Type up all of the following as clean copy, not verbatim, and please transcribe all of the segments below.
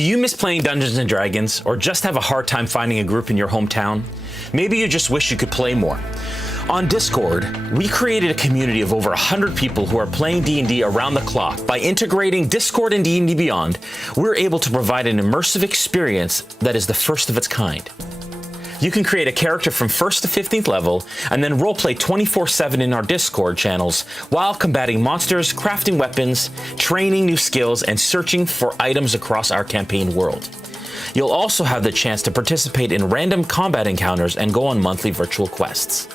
Do you miss playing Dungeons & Dragons, or just have a hard time finding a group in your hometown? Maybe you just wish you could play more. On Discord, we created a community of over 100 people who are playing D&D around the clock. By integrating Discord and D&D Beyond, we're able to provide an immersive experience that is the first of its kind. You can create a character from 1st to 15th level, and then roleplay 24/7 in our Discord channels while combating monsters, crafting weapons, training new skills, and searching for items across our campaign world. You'll also have the chance to participate in random combat encounters and go on monthly virtual quests.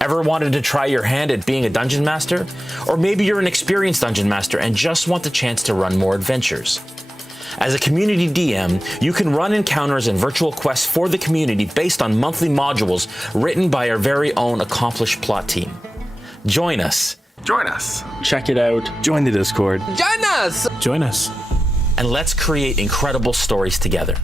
Ever wanted to try your hand at being a dungeon master? Or maybe you're an experienced dungeon master and just want the chance to run more adventures. As a community DM, you can run encounters and virtual quests for the community based on monthly modules written by our very own accomplished plot team. Join us. Join us. Check it out. Join the Discord. Join us! Join us. And let's create incredible stories together.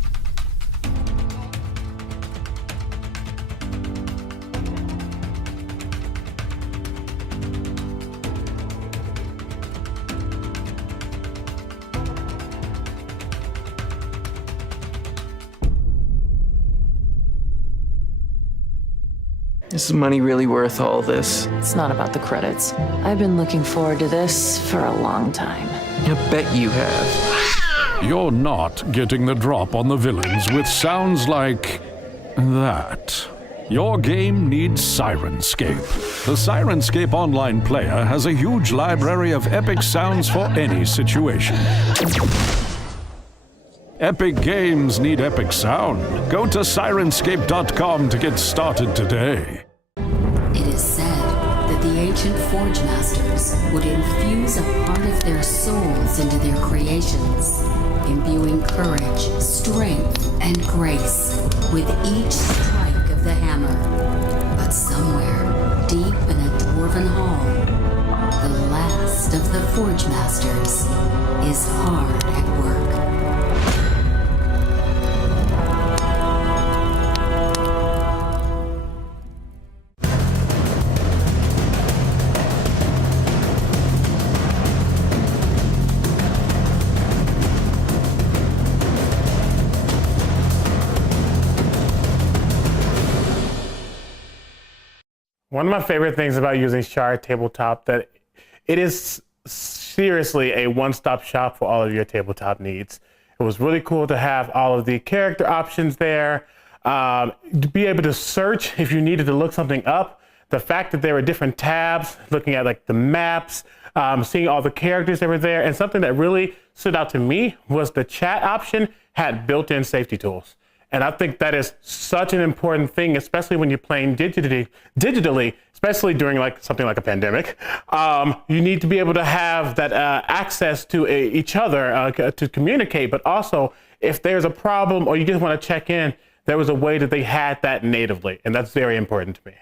Is the money really worth all this? It's not about the credits. I've been looking forward to this for a long time. I bet you have. You're not getting the drop on the villains with sounds like that. Your game needs Sirenscape. The Sirenscape online player has a huge library of epic sounds for any situation. Epic games need epic sound. Go to Sirenscape.com to get started today. It is said that the ancient Forge Masters would infuse a part of their souls into their creations, imbuing courage, strength, and grace with each strike of the hammer. But somewhere, deep in a dwarven hall, the last of the Forge Masters is hard at work. One of my favorite things about using Shard Tabletop that it is seriously a one-stop shop for all of your tabletop needs. It was really cool to have all of the character options there, to be able to search if you needed to look something up. The fact that there were different tabs, looking at like the maps, seeing all the characters that were there, and something that really stood out to me was the chat option had built-in safety tools. And I think that is such an important thing, especially when you're playing digitally, especially during like something like a pandemic. You need to be able to have that access to each other to communicate, but also if there's a problem or you just want to check in, there was a way that they had that natively, and that's very important to me.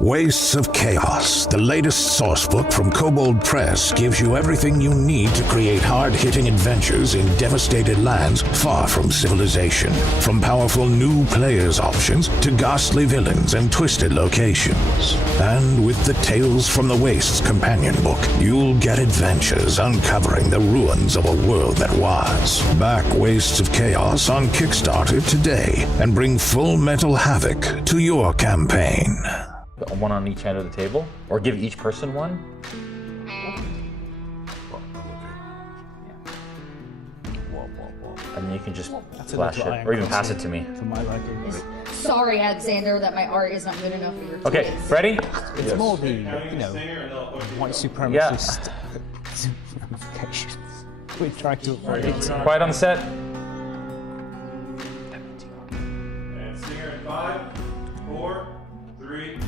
Wastes of Chaos, the latest sourcebook from Kobold Press, gives you everything you need to create hard-hitting adventures in devastated lands far from civilization. From powerful new players options to ghastly villains and twisted locations. And with the Tales from the Wastes companion book, you'll get adventures uncovering the ruins of a world that was. Back Wastes of Chaos on Kickstarter today and bring Full Metal Havoc to your campaign. One on each end of the table, or give each person one. And then you can just flash it, or even pass it to me. Sorry, Alexander, that my art is not good enough for your Okay, kids. ready? It's more the, white supremacist ramifications. We're trying to avoid it. Quiet on the set. And Stinger in 5, 4, 3.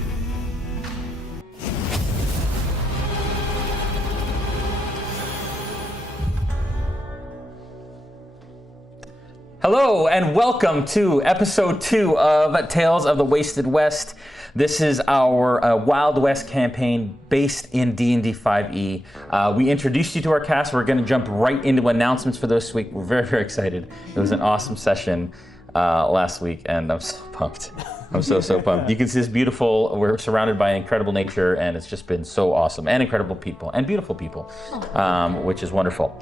Hello and welcome to episode 2 of Tales of the Wasted West. This is our Wild West campaign based in D&D 5e. We introduced you to our cast. We're going to jump right into announcements for this week. We're very, very excited. It was an awesome session last week, and I'm so pumped. I'm so pumped. You can see this beautiful, we're surrounded by incredible nature, and it's just been so awesome, and incredible people, and beautiful people, which is wonderful.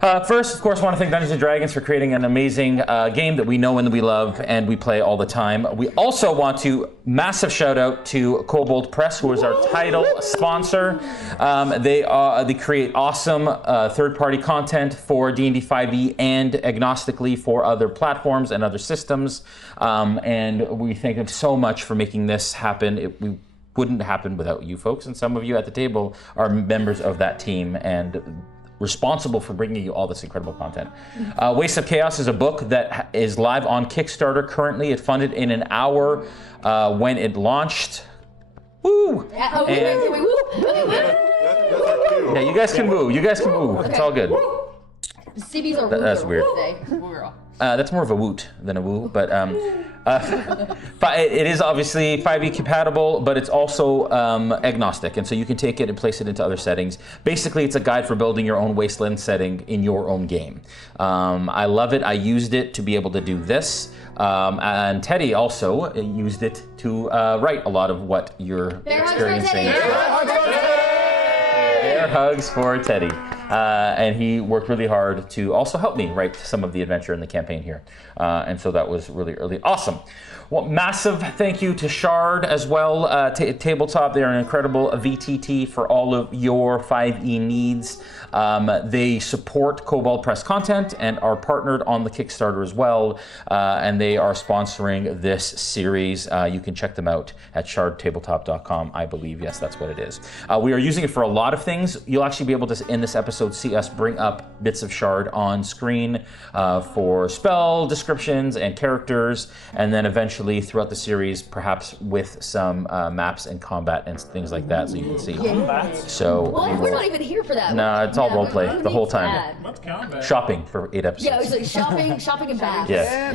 First, of course, I want to thank Dungeons & Dragons for creating an amazing game that we know and we love and we play all the time. We also want to massive shout out to Kobold Press, who is our title sponsor. They create awesome third-party content for D&D 5e and agnostically for other platforms and other systems. And we thank them so much for making this happen. We wouldn't happen without you folks, and some of you at the table are members of that team and responsible for bringing you all this incredible content. Waste of Chaos is a book that is live on Kickstarter currently. It funded in an hour when it launched. Woo! Yeah, Yeah, you guys can woo. You guys can woo. Okay. It's all good. CB's are That's weird. Today. That's more of a woot than a woo, but it is obviously 5e compatible, but it's also agnostic, and so you can take it and place it into other settings. Basically, it's a guide for building your own wasteland setting in your own game. I love it. I used it to be able to do this, and Teddy also used it to write a lot of what you're experiencing. Bear hugs for Teddy. And he worked really hard to also help me write some of the adventure in the campaign here. And so that was really awesome. Well, massive thank you to Shard as well. Tabletop, they're an incredible VTT for all of your 5e needs. They support Kobold Press content and are partnered on the Kickstarter as well. And they are sponsoring this series. You can check them out at shardtabletop.com, I believe. Yes, that's what it is. We are using it for a lot of things. You'll actually be able to, in this episode, see us bring up bits of Shard on screen for spell descriptions and characters, and then eventually throughout the series, perhaps with some maps and combat and things like that, so you can see. So we're not even here for that. No, it's all roleplay the whole time. Shopping for 8 episodes. Yeah, it was like shopping and baths. Yes.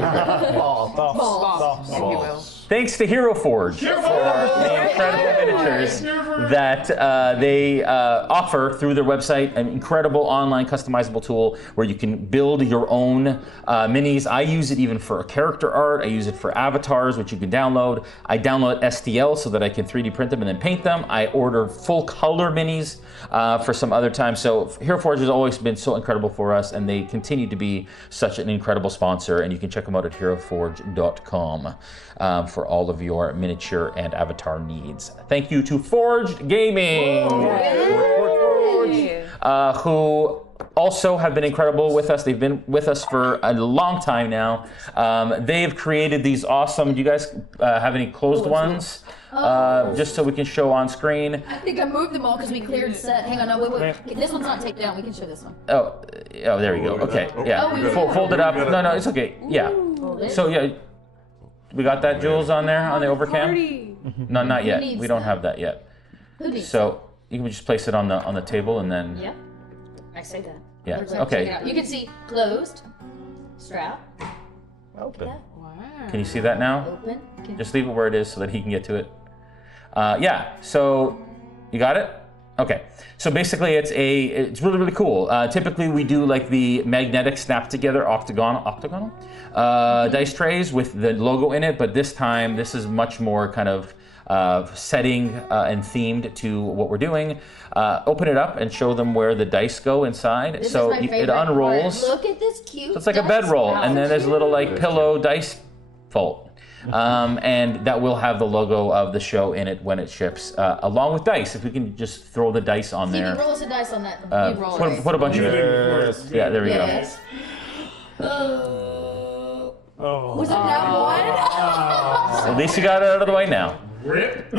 Balls. Thanks to Hero Forge for the incredible miniatures that they offer through their website, an incredible online customizable tool where you can build your own minis. I use it even for character art. I use it for avatars, which you can download. I download STL so that I can 3D print them and then paint them. I order full color minis for some other time. So Hero Forge has always been so incredible for us, and they continue to be such an incredible sponsor, and you can check them out at heroforge.com. For all of your miniature and avatar needs. Thank you to Forged Gaming, who also have been incredible with us. They've been with us for a long time now. They've created these awesome, do you guys have any closed ones? Just so we can show on screen. I think I moved them all because we cleared the set. Hang on, no, wait. This one's not taken down. We can show this one. Oh, there you go. Okay, yeah. Fold it up. No, it's okay. Yeah. So, yeah. We got that, Jules, on there on the overcam? No, not yet. We don't have that yet. So you can just place it on the table and then. Yeah, I say that. Yeah. Okay. You can see closed, strap, open. Wow. Can you see that now? Open. Just leave it where it is so that he can get to it. Yeah. So you got it. Okay, so basically it's really cool. Typically we do like the magnetic snap together octagonal dice trays with the logo in it, but this time this is much more kind of setting and themed to what we're doing. Open it up and show them where the dice go inside. This so is my it unrolls. Part. Look at this cute. So it's like a bedroll, and then there's a little like pillow dice fold. And that will have the logo of the show in it when it ships, along with dice. If we can just throw the dice on there. Roll us a dice on that. Put a bunch of it. Yeah, there we go. Was it that one? At least you got it out of the way now.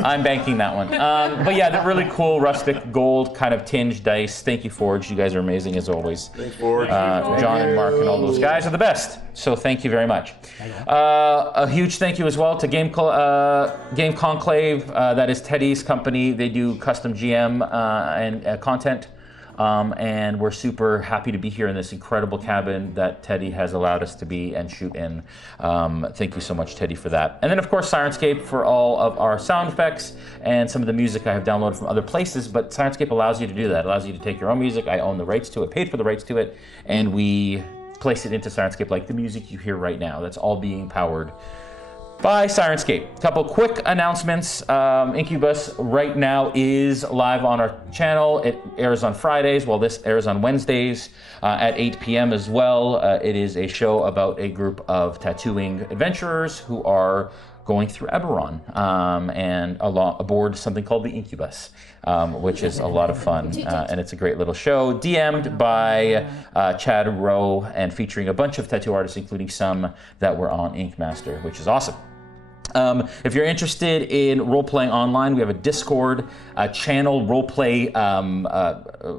I'm banking that one. But yeah, they're really cool rustic gold kind of tinged dice. Thank you, Forge. You guys are amazing as always. Thanks, Forge. John and Mark and all those guys are the best. So thank you very much. A huge thank you as well to Game Conclave. That is Teddy's company. They do custom GM and content. And we're super happy to be here in this incredible cabin that Teddy has allowed us to be and shoot in. Thank you so much, Teddy, for that. And then, of course, Sirenscape for all of our sound effects and some of the music I have downloaded from other places. But Sirenscape allows you to do that. It allows you to take your own music. I own the rights to it, paid for the rights to it, and we place it into Sirenscape like the music you hear right now. That's all being powered by Sirenscape. A couple quick announcements. Incubus right now is live on our channel. It airs on Fridays, while this airs on Wednesdays at 8 p.m. as well. It is a show about a group of tattooing adventurers who are going through Eberron and aboard something called the Incubus, which is a lot of fun, and it's a great little show, DM'd by Chad Rowe and featuring a bunch of tattoo artists, including some that were on Ink Master, which is awesome. If you're interested in role-playing online, we have a Discord channel roleplay,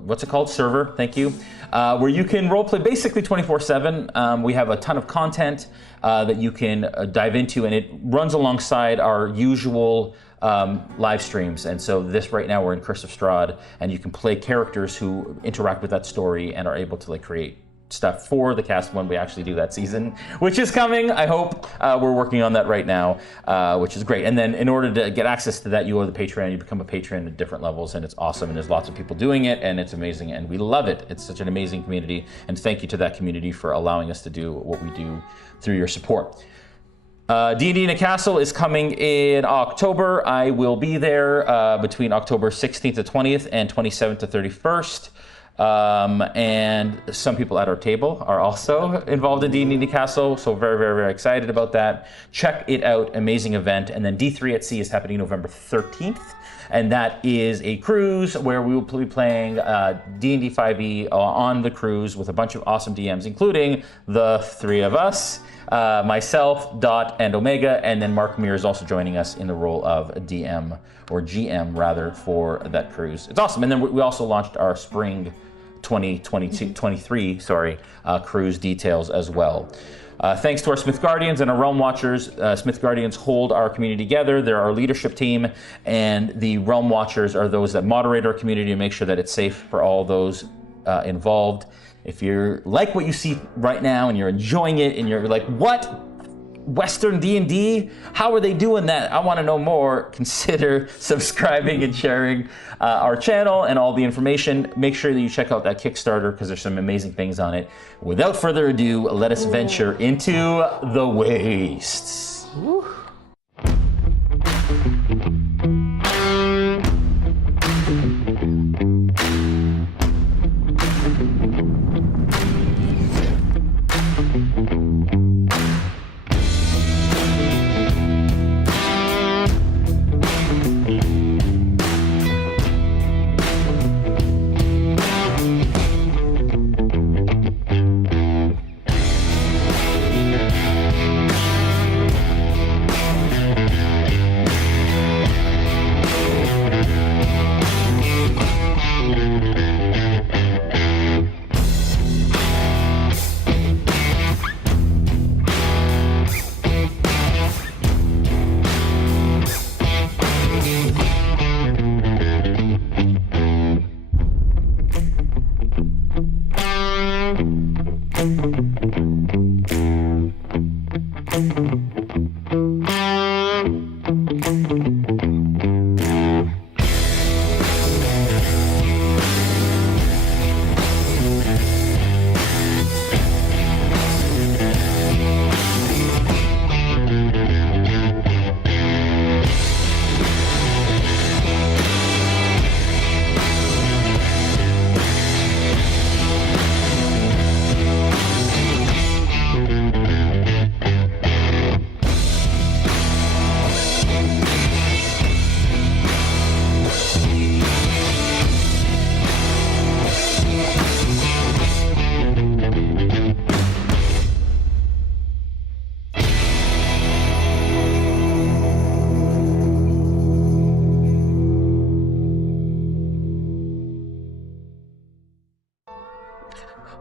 what's it called? Server, thank you, where you can roleplay basically 24/7. We have a ton of content that you can dive into, and it runs alongside our usual live streams. And so this right now, we're in Curse of Strahd, and you can play characters who interact with that story and are able to like create stuff for the cast when we actually do that season, which is coming, I hope. We're working on that right now, which is great. And then in order to get access to that, you go to the Patreon, you become a patron at different levels, and it's awesome, and there's lots of people doing it, and it's amazing, and we love it. It's such an amazing community, and thank you to that community for allowing us to do what we do through your support. D&D in a Castle is coming in October. I will be there between October 16th to 20th and 27th to 31st. And some people at our table are also involved in D&D Castle, so very, very, very excited about that. Check it out, amazing event. And then D3 at Sea is happening November 13th, and that is a cruise where we will be playing D&D 5e on the cruise with a bunch of awesome DMs, including the three of us, myself, Dot, and Omega, and then Mark Meir is also joining us in the role of DM, or GM rather, for that cruise. It's awesome. And then we also launched our spring 2023 cruise details as well. Thanks to our Smith Guardians and our Realm Watchers. Smith Guardians hold our community together. They're our leadership team, and the Realm Watchers are those that moderate our community and make sure that it's safe for all those involved. If you're like what you see right now and you're enjoying it and you're like, what? Western D&D? How are they doing that? I want to know more. Consider subscribing and sharing our channel and all the information. Make sure that you check out that Kickstarter because there's some amazing things on it. Without further ado, let us venture into the wastes. Woo.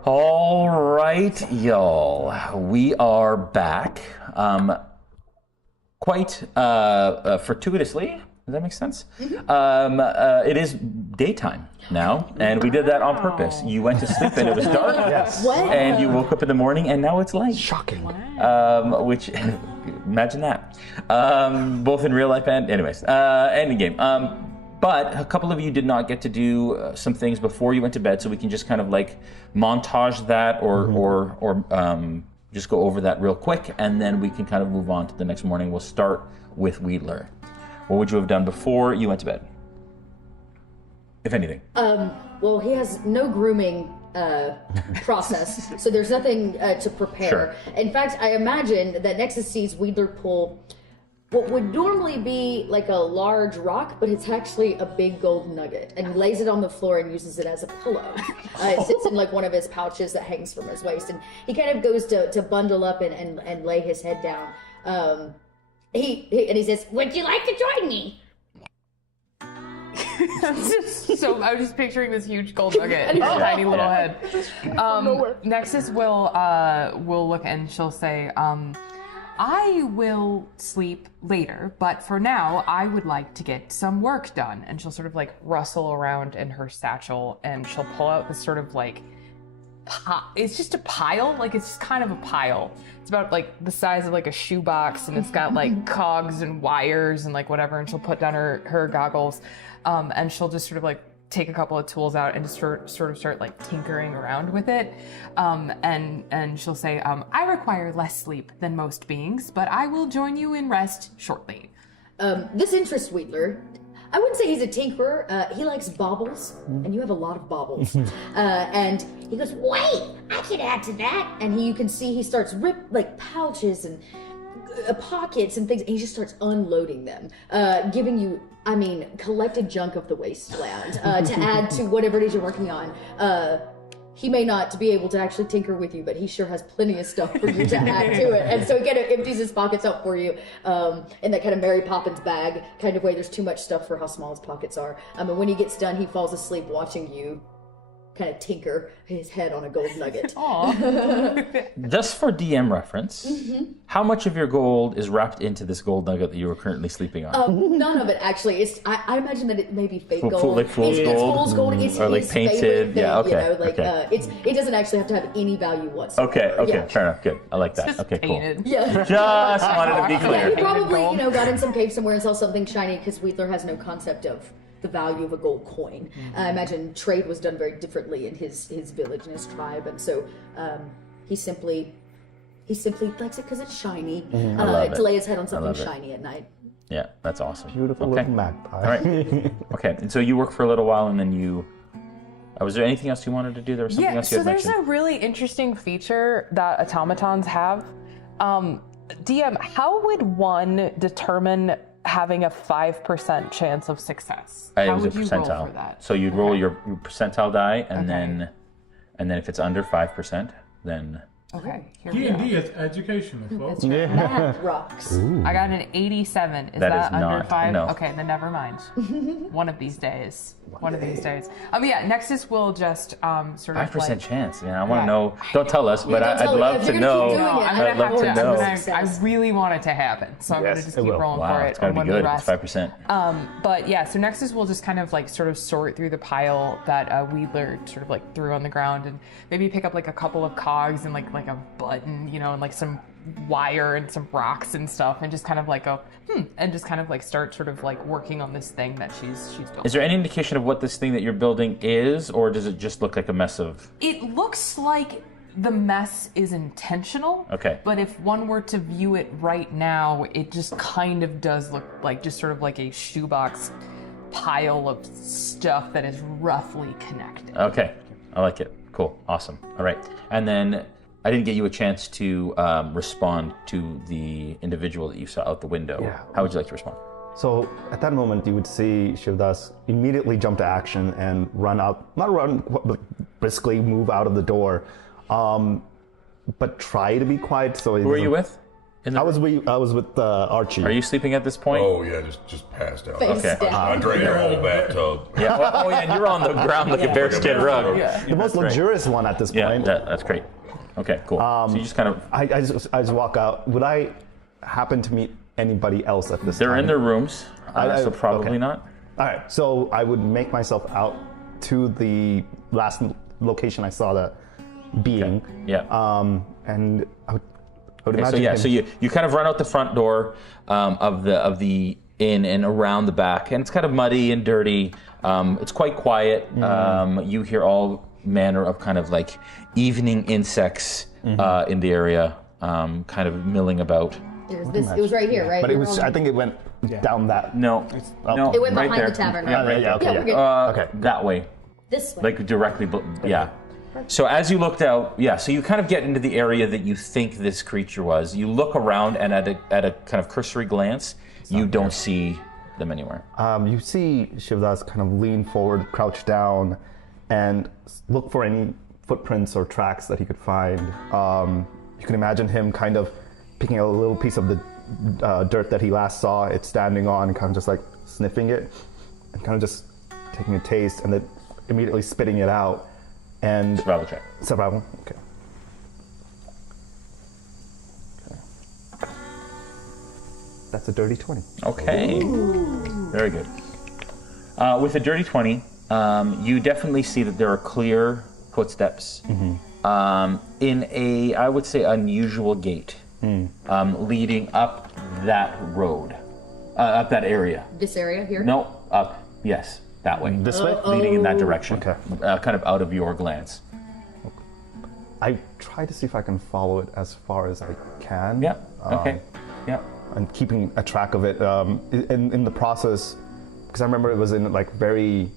All right, y'all, we are back. Quite fortuitously, does that make sense? Mm-hmm. It is daytime now, and we did that on purpose. You went to sleep and it was dark, yes. And you woke up in the morning and now it's light. Shocking. Wow. Which, imagine that. Both in real life and, anyways, and in game. But a couple of you did not get to do some things before you went to bed, so we can just kind of like montage that or just go over that real quick, and then we can kind of move on to the next morning. We'll start with Wedler. What would you have done before you went to bed, if anything? Well, he has no grooming process, so there's nothing to prepare. Sure. In fact, I imagine that Nexus sees Wedler pull what would normally be like a large rock, but it's actually a big gold nugget, and he lays it on the floor and uses it as a pillow. It sits in like one of his pouches that hangs from his waist, and he kind of goes to bundle up and lay his head down. He says, "Would you like to join me?" So I'm just picturing this huge gold nugget and his tiny little head. Nexus will look and she'll say, I will sleep later, but for now, I would like to get some work done. And she'll sort of like rustle around in her satchel and she'll pull out this sort of like, it's just a pile, like it's just kind of a pile. It's about like the size of like a shoebox and it's got like cogs and wires and like whatever. And she'll put down her goggles and she'll just sort of like take a couple of tools out and just sort of start like tinkering around with it. And she'll say, I require less sleep than most beings, but I will join you in rest shortly. This interests Wedler. I wouldn't say he's a tinkerer. He likes baubles, and you have a lot of baubles. And he goes, wait, I can add to that. And you can see he starts rip like pouches and pockets and things, and he just starts unloading them, giving you, collected junk of the wasteland to add to whatever it is you're working on. He may not be able to actually tinker with you, but he sure has plenty of stuff for you to add to it. And so he kind of empties his pockets out for you in that kind of Mary Poppins bag kind of way. There's too much stuff for how small his pockets are. And when he gets done, he falls asleep watching you kind of tinker his head on a gold nugget. Just for DM reference, how much of your gold is wrapped into this gold nugget that you are currently sleeping on? None of it, actually. I imagine that it may be fake gold. Like fool's gold? It's fool's gold. It's or like his painted? favorite thing, Yeah, okay. It doesn't actually have to have any value whatsoever. Okay, fair enough, good. I like that. Just okay, painted. cool. Yeah. Just wanted to be clear. He probably, got in some cave somewhere and saw something shiny because Wedler has no concept of the value of a gold coin. I imagine trade was done very differently in his village and his tribe, and so he simply likes it because it's shiny. To lay his head on something shiny at night. Yeah, that's awesome. Beautiful little magpie. All right. Okay, and so you work for a little while, and then you. Was there anything else you wanted to do? There was something else you had mentioned. So there's a really interesting feature that automatons have. DM, how would one determine having a 5% chance of success? How would you roll percentile. for that? So you'd roll your percentile die, and then if it's under 5%, then. Okay, here we go. D&D is education as well. Math rocks. I got an 87. Is That that is under not, 5? no. Okay, then never mind. One of these days. One of these days. Nexus will just sort of 5% like... chance. I want to know. Don't tell us, but I'd love to know. I'd love to know. I really want it to happen, so I'm going to just keep rolling for it. It's got to be good. It's 5%. But yeah, so Nexus will just kind of like sort of sort through the pile that Wedler sort of like threw on the ground, and maybe pick up like a couple of cogs and like a button, and like some wire and some rocks and stuff, and just kind of like and just kind of like start sort of like working on this thing that she's built. Is there any indication of what this thing that you're building is, or does it just look like a mess of? It looks like the mess is intentional. Okay. But if one were to view it right now, it just kind of does look like just sort of like a shoebox pile of stuff that is roughly connected. Okay, I like it. Cool, awesome. All right, and then I didn't get you a chance to respond to the individual that you saw out the window. Yeah. How would you like to respond? So at that moment, you would see Shivdas immediately jump to action and run out, not run, but briskly move out of the door, but try to be quiet. So Who are you with? I was with Archie. Are you sleeping at this point? Oh yeah, just passed out. Okay. I drank your whole bathtub. Yeah. And you're on the ground like a bearskin rug. The most luxurious one at this point. Yeah, that's great. Okay, cool. So you just kind of. I just walk out. Would I happen to meet anybody else at this time? They're in their rooms, so probably not. All right, so I would make myself out to the last location I saw the being. Okay. Yeah. And I would imagine. So you kind of run out the front door of the inn and around the back, and it's kind of muddy and dirty. It's quite quiet. You hear all manner of kind of like evening insects in the area, kind of milling about. It was right here, right? But it was. I think it went down that. No, no, It went right behind there. the tavern. Yeah, Right? right there. okay, we're good. Okay. That way. This way. Like directly, yeah. So as you looked out, so you kind of get into the area that you think this creature was. You look around, and at a kind of cursory glance, you don't see them anywhere. You see Shivdas kind of lean forward, crouch down, and look for any footprints or tracks that he could find. You can imagine him kind of picking a little piece of the dirt that he last saw it standing on, and kind of just like sniffing it, and kind of just taking a taste, and then immediately spitting it out. And survival check. Survival. Okay. That's a dirty 20. Okay. Very good. With a dirty 20, you definitely see that there are clear footsteps in a, I would say, unusual gate leading up that road, up that area. This area here? No, up, yes, that way. This way? Leading in that direction. Okay. Kind of out of your glance. I try to see if I can follow it as far as I can. Yeah, okay, yeah. And keeping a track of it in the process, because I remember it was in like very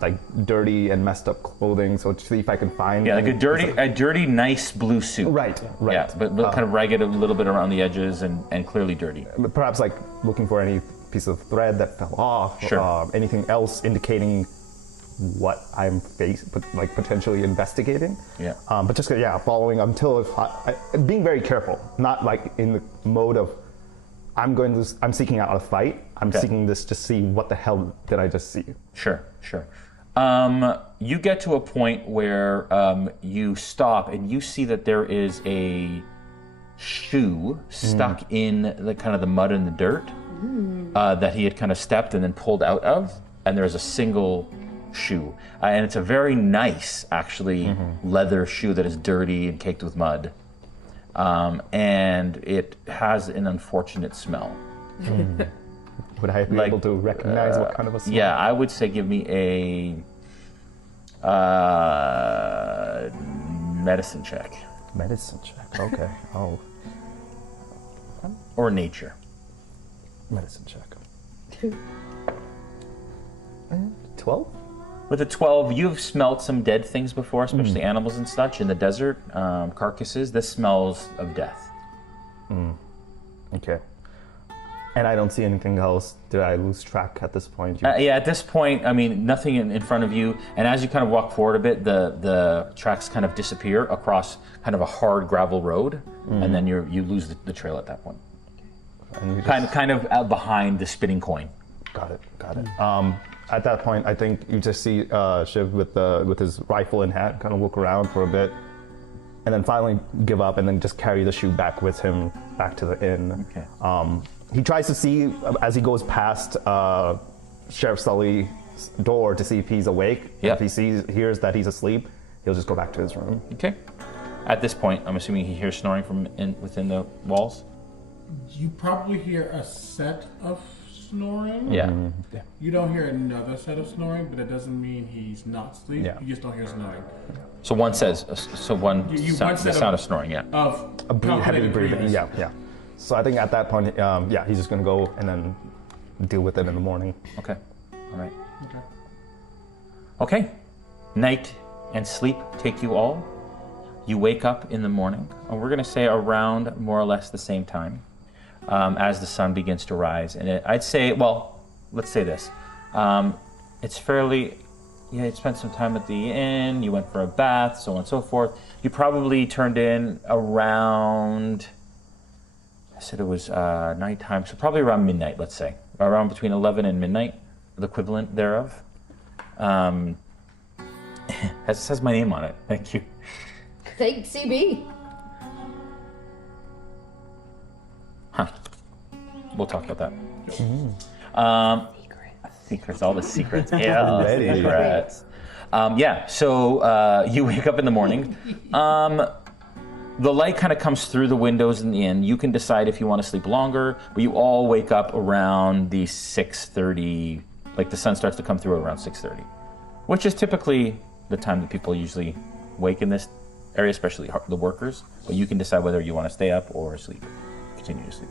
like dirty and messed up clothing, so to see if I can find like a dirty, nice blue suit. Right. Yeah, but kind of ragged a little bit around the edges and clearly dirty. But perhaps like looking for any piece of thread that fell off, Sure. Anything else indicating what I'm potentially investigating. Yeah. But just following until being very careful, not like in the mode of I'm seeking out a fight. I'm seeking this to see what the hell did I just see. Sure. You get to a point where you stop and you see that there is a shoe stuck in the kind of the mud and the dirt that he had kind of stepped and then pulled out of, and there's a single shoe, and it's a very nice, actually, leather shoe that is dirty and caked with mud, and it has an unfortunate smell. Would I be able to recognize what kind of a smell? Yeah, I would say give me a medicine check. Medicine check. Okay. Oh. Or nature. Medicine check. 12? With a 12, you've smelled some dead things before, especially animals and such in the desert, carcasses. This smells of death. Okay. And I don't see anything else. Did I lose track at this point? At this point, I mean, nothing in front of you. And as you kind of walk forward a bit, the tracks kind of disappear across kind of a hard gravel road, and then you lose the trail at that point. And Kind of out behind the spinning coin. Got it. At that point, I think you just see Shiv with his rifle in hand, kind of look around for a bit, and then finally give up, and then just carry the shoe back with him back to the inn. Okay. He tries to see as he goes past Sheriff Sully's door to see if he's awake. Yep. If he hears that he's asleep, he'll just go back to his room. Okay. At this point, I'm assuming he hears snoring from within the walls. You probably hear a set of snoring. Yeah. You don't hear another set of snoring, but that doesn't mean he's not asleep. Yeah. You just don't hear snoring. So one says, the sound of snoring, yeah. Of Heavy calculated breathing. breathing. Yeah. So I think at that point, he's just gonna go and then deal with it in the morning. Okay. All right. Okay. Night and sleep take you all. You wake up in the morning, and we're going to say around more or less the same time as the sun begins to rise. And I'd say, well, let's say this. It's fairly, you spent some time at the inn, you went for a bath, so on and so forth. You probably turned in around, I said it was nighttime, so probably around midnight, let's say. Around between 11 and midnight, the equivalent thereof. Has my name on it, thank you. Thanks, CB. We'll talk about that. Secrets, all the secrets. Yeah, secrets. So you wake up in the morning. The light kind of comes through the windows in the inn. You can decide if you want to sleep longer, but you all wake up around the 6:30, like the sun starts to come through around 6:30, which is typically the time that people usually wake in this area, especially the workers. But you can decide whether you want to stay up or sleep. Continue to sleep.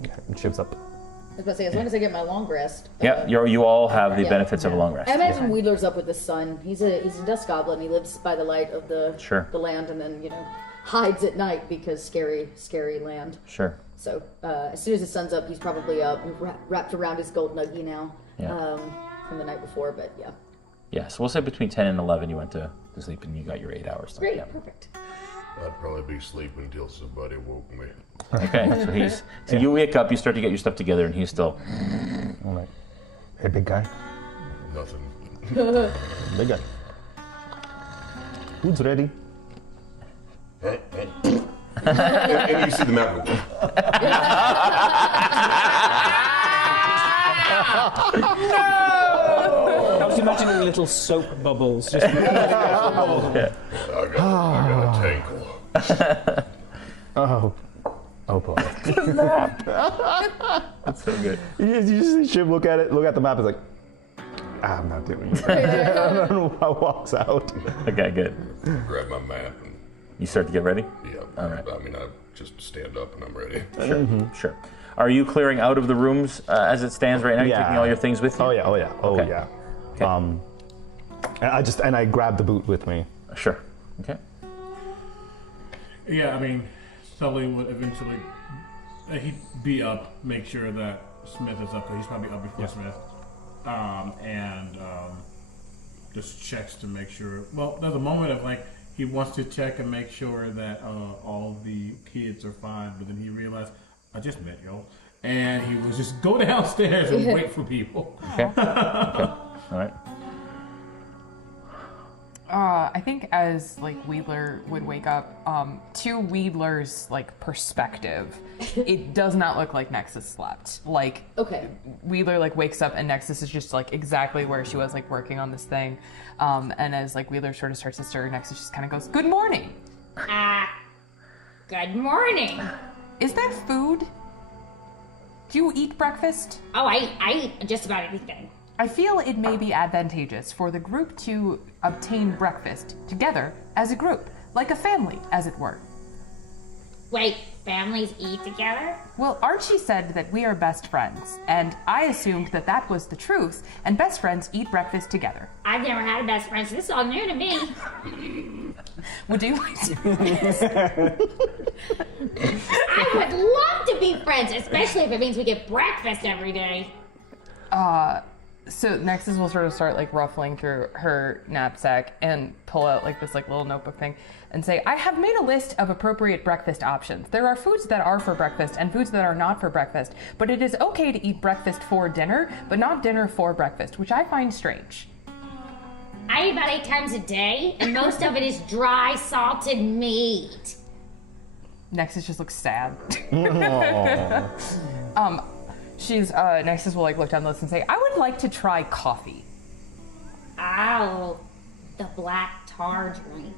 Okay, and Shiv's up. I was about to say, as long as I get my long rest. Yeah, you all have the benefits of a long rest. I imagine Wheeler's up with the sun. He's a dust goblin. He lives by the light of the land, and then hides at night because scary land. Sure. So as soon as the sun's up, he's probably up, wrapped around his gold nugget now from the night before. But yeah. Yeah, so we'll say between 10 and 11 you went to sleep and you got your 8 hours. Great, perfect. I'd probably be sleeping until somebody woke me. Okay, so you wake up, you start to get your stuff together, and he's still. All right. Hey, big guy. Nothing. Big guy. Food's ready. And you see the map. I was imagining little soap bubbles. Just I got a tankle. Oh boy. That's so good. You just see Shiv look at the map, it's like, I'm not doing it. I don't know how it walks out. Okay, good. Grab my map. And, you start to get ready? Yeah. All right. I mean, I just stand up and I'm ready. Sure, sure. Are you clearing out of the rooms as it stands right now? You're taking all your things with you? Oh yeah. Okay. Yeah. Okay. And I grabbed the boot with me. Sure. Okay. Yeah, I mean, Sully would eventually he'd be up, make sure that Smith is up, because he's probably up before Smith, and just checks to make sure. Well, there's a moment of like he wants to check and make sure that all the kids are fine, but then he realized I just met y'all, and he was just go downstairs and wait for people. Okay. All right. I think as like Wheeler would wake up, to Wheeler's like perspective, it does not look like Nexus slept. Like, Wheeler like wakes up and Nexus is just like exactly where she was, like working on this thing. And as like Wheeler sort of starts to stir, Nexus just kind of goes, "Good morning." Good morning. Is that food? Do you eat breakfast? Oh, I eat just about everything. I feel it may be advantageous for the group to obtain breakfast together as a group, like a family, as it were. Wait, families eat together? Well, Archie said that we are best friends, and I assumed that that was the truth, and best friends eat breakfast together. I've never had a best friend, so this is all new to me. Would you like to? I would love to be friends, especially if it means we get breakfast every day. So Nexus will sort of start like ruffling through her knapsack and pull out like this like little notebook thing and say, "I have made a list of appropriate breakfast options. There are foods that are for breakfast and foods that are not for breakfast, but it is okay to eat breakfast for dinner, but not dinner for breakfast," which I find strange. I eat about 8 times a day, and most of it is dry, salted meat. Nexus just looks sad. Nexus will like look down the list and say, "I would like to try coffee." Oh, the black tar drink.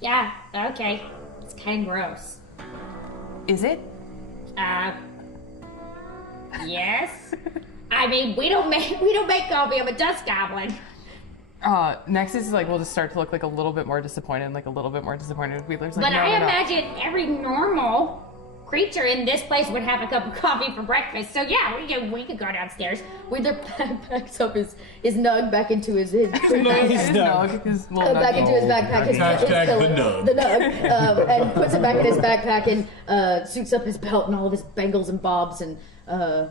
Yeah, okay. It's kind of gross. Is it? Yes. I mean, we don't make coffee. I'm a dust goblin. Nexus is like, will just start to look like a little bit more disappointed, Wheeler's like, But no, I no. imagine every normal creature in this place would have a cup of coffee for breakfast. So yeah, we could go downstairs. Wheeler packs up his nug back into his nug. His little back into his backpack, his pillow, the nug, and puts it back in his backpack and suits up his belt and all of his bangles and bobs and goes,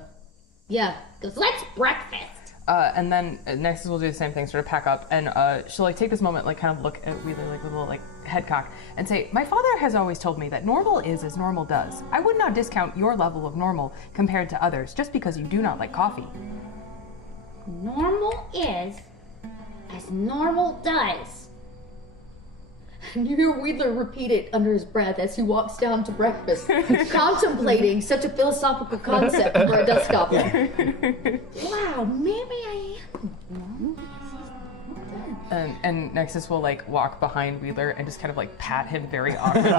"Let's breakfast." And then Nexus will do the same thing, sort of pack up, and she'll like take this moment, like kind of look at Wheeler like with a little like head cock, and say, "My father has always told me that normal is as normal does. I would not discount your level of normal compared to others just because you do not like coffee." Normal is as normal does. And you hear Wheeler repeat it under his breath as he walks down to breakfast, contemplating such a philosophical concept for a dust goblin. Wow, maybe I am. And Nexus will like walk behind Wheeler and just kind of like pat him very awkwardly.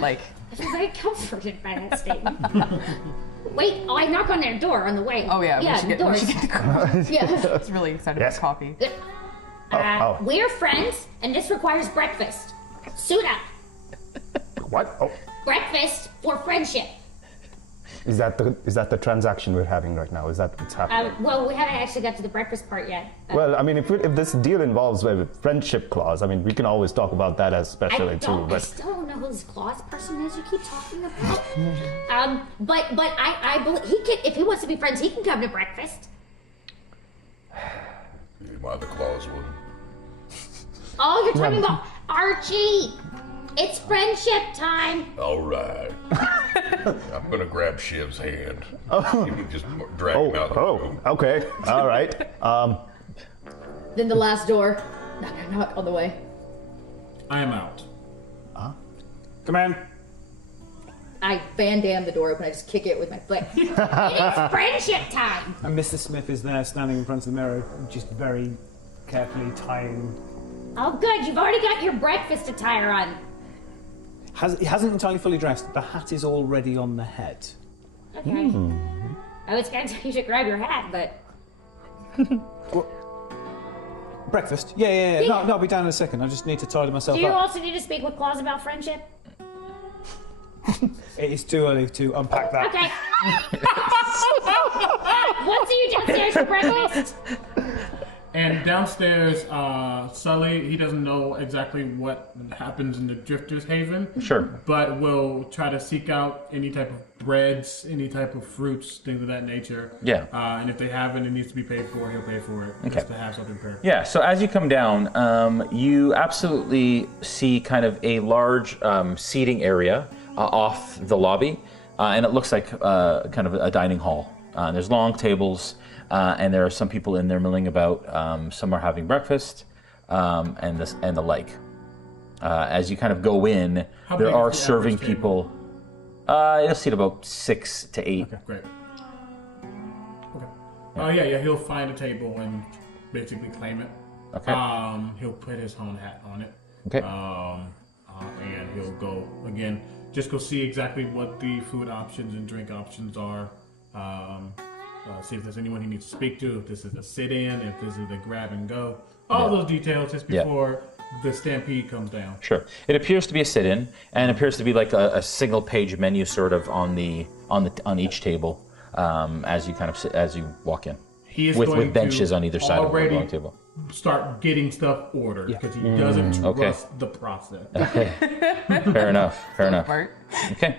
Like, I feel very comforted by that statement. Wait, I knock on their door on the way. Oh yeah, we should get the coffee. Yeah. It's really excited about coffee. We're friends, and this requires breakfast. Suit up. What? Oh. Breakfast for friendship. Is that the transaction we're having right now? Is that what's happening? Well, we haven't actually got to the breakfast part yet. Well, I mean, if this deal involves a friendship clause, I mean, we can always talk about that as specially too. I still don't know who this clause person is you keep talking about. But I believe he can. If he wants to be friends, he can come to breakfast. You mind the clause one? Oh, you're talking about Archie. It's friendship time. All right. I'm gonna grab Shiv's hand. You can just drag him out of the room. Okay. All right. Then the last door. Knock on the way. I am out. Come in. I Van Damme the door open. I just kick it with my foot. It is friendship time. And Mr. Smith is there standing in front of the mirror, just very carefully tying. Oh, good. You've already got your breakfast attire on. He hasn't entirely fully dressed. The hat is already on the head. Okay. I was going to tell you to grab your hat, but... Breakfast? Yeah. No, I'll be down in a second. I just need to tidy myself Do you up. also need to speak with Claus about friendship? It is too early to unpack that. Okay. What do you downstairs for breakfast? And downstairs, Sully, he doesn't know exactly what happens in the Drifter's Haven. Sure. But will try to seek out any type of breads, any type of fruits, things of that nature. Yeah. And if they have it, it needs to be paid for, he'll pay for it. Okay. Just to have something prepared. Yeah, so as you come down, you absolutely see kind of a large seating area off the lobby. And it looks like kind of a dining hall. There's long tables. And there are some people in there milling about. Some are having breakfast, and the like. As you kind of go in, there are serving people. You'll see about 6 to 8. Okay, great. Okay. Yeah. He'll find a table and basically claim it. Okay. He'll put his own hat on it. Okay. And he'll go again. Just go see exactly what the food options and drink options are. See if there's anyone he needs to speak to, if this is a sit-in, if this is a grab and go. All those details just before the stampede comes down. Sure. It appears to be a sit-in, and appears to be like a single-page menu sort of on each table as you kind of as you walk in. He is with benches on either side of the long table. Start getting stuff ordered because he doesn't trust the process. Okay. Fair enough. Okay.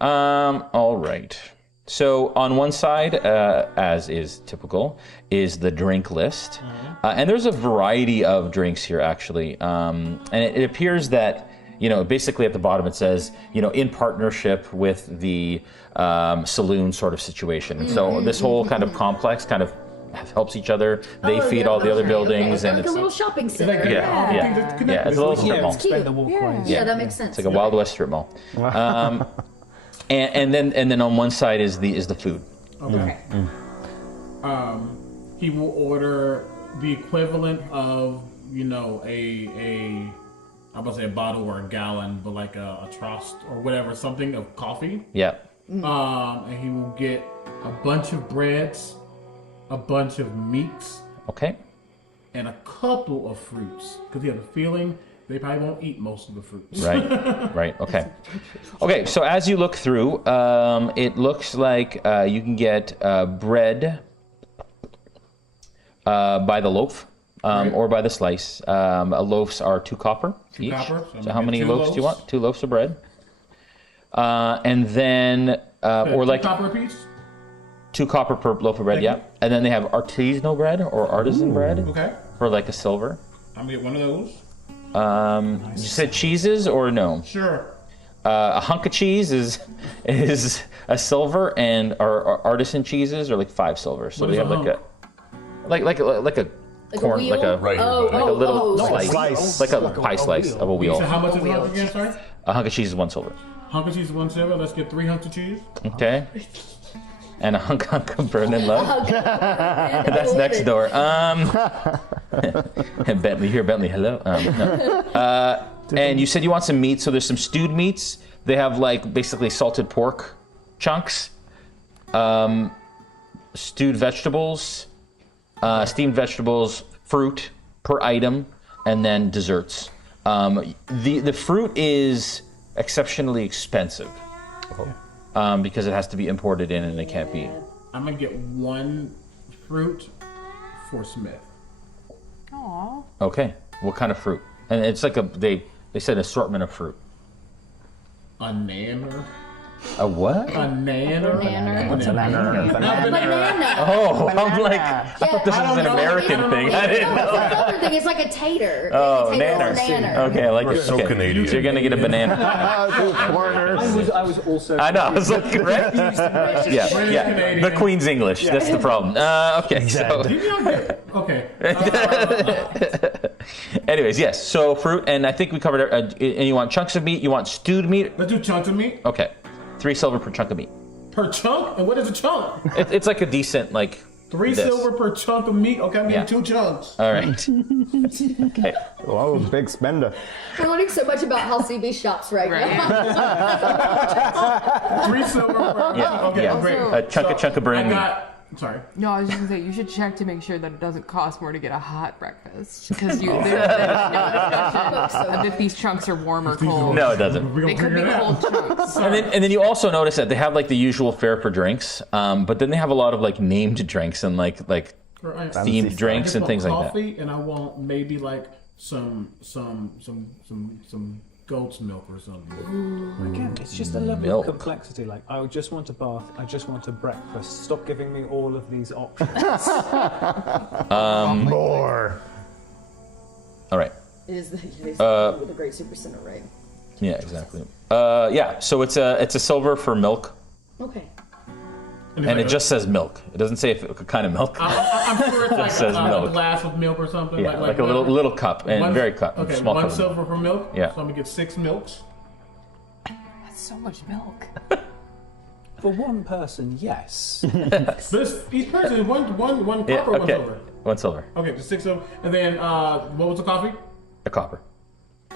All right. So on one side, as is typical, is the drink list. And there's a variety of drinks here, actually. And it appears that, basically at the bottom it says, in partnership with the saloon sort of situation. And so this whole kind of complex kind of helps each other. They feed all the other buildings. And like it's a little shopping center. Yeah, it's a little strip mall. It's cute. Yeah, that makes sense. It's like a Wild West strip mall. And then on one side is the food. Okay. He will order the equivalent of I was say a bottle or a gallon, but like a trost or whatever, something of coffee. Yeah. And he will get a bunch of breads, a bunch of meats. Okay. And a couple of fruits, because he has a feeling they probably won't eat most of the fruits. Right, okay. Okay, so as you look through, it looks like you can get bread by the loaf or by the slice. Loaves are 2 copper each. So how many loaves do you want? 2 loaves of bread. And then, or like... 2 copper a piece? 2 copper per loaf of bread, yeah. And then they have artisanal bread or artisan bread for like a silver. I'm gonna get one of those. You said cheeses or no? Sure. A hunk of cheese is a silver, and our artisan cheeses are like 5 silver. So we have like a corn, like a little slice, like a pie slice of a wheel. So how much is it again? Sorry. A hunk of cheese is 1 silver. Hunk of cheese is 1 silver. Let's get 3 hunks of cheese. Okay. And a hunk of Burnin' Love. That's next door. Bentley here, Bentley. Hello. No. And you said you want some meat, so there's some stewed meats. They have like basically salted pork chunks, stewed vegetables, steamed vegetables, fruit, per item, and then desserts. The fruit is exceptionally expensive because it has to be imported in and it can't be. I'm gonna get 1 fruit for Smith. Aww. Okay, what kind of fruit? And it's like they said assortment of fruit. A nanner. A what? A nanner. What's a nanner? Banana. Oh, I'm like, I thought this was an American thing. I didn't know. Another thing, it's like a tater. Oh, a tater or a nanner. Okay, I like it. So Okay. Canadian. So you're gonna get a banana. I was also. I know. I was like, right? Yeah. The Queen's English. That's the problem. Okay. So. Okay. Anyways, yes. So fruit, and I think we covered. And you want chunks of meat? You want stewed meat? Let's do chunks of meat. Okay. 3 silver per chunk of meat. Per chunk? And what is a chunk? It's like a decent 3 silver per chunk of meat. Okay, I'm getting 2 chunks. All right. Okay. Oh, big spender. We're learning so much about how CB shops right now. 3 silver per. Yeah. Okay, Yeah. great. A chunk of brain meat. Sorry. No, I was just gonna say you should check to make sure that it doesn't cost more to get a hot breakfast because there's no discussion if these chunks are warm or cold. No, it doesn't. They could be cold chunks. And then you also notice that they have the usual fare for drinks, but then they have a lot of named drinks and like themed drinks and things like that. Coffee, and I want maybe some goat's milk or something. Again, it's just a level of complexity. I just want a bath. I just want a breakfast. Stop giving me all of these options. More. It All right. is the with the great super center, right? Yeah, exactly. Yeah. So it's a silver for milk. Okay. And it just says milk. It doesn't say what kind of milk. I'm sure it's It says a milk. glass of milk or something. Yeah, like a little cup, and very cup. Okay, small 1 cup. silver for milk. Yeah. So I'm gonna get 6 milks. That's so much milk. For one person, yes. But each person is one cup Yeah, or 1 okay. silver. 1 silver. Okay, just 6 silver. And then what was the coffee? A copper.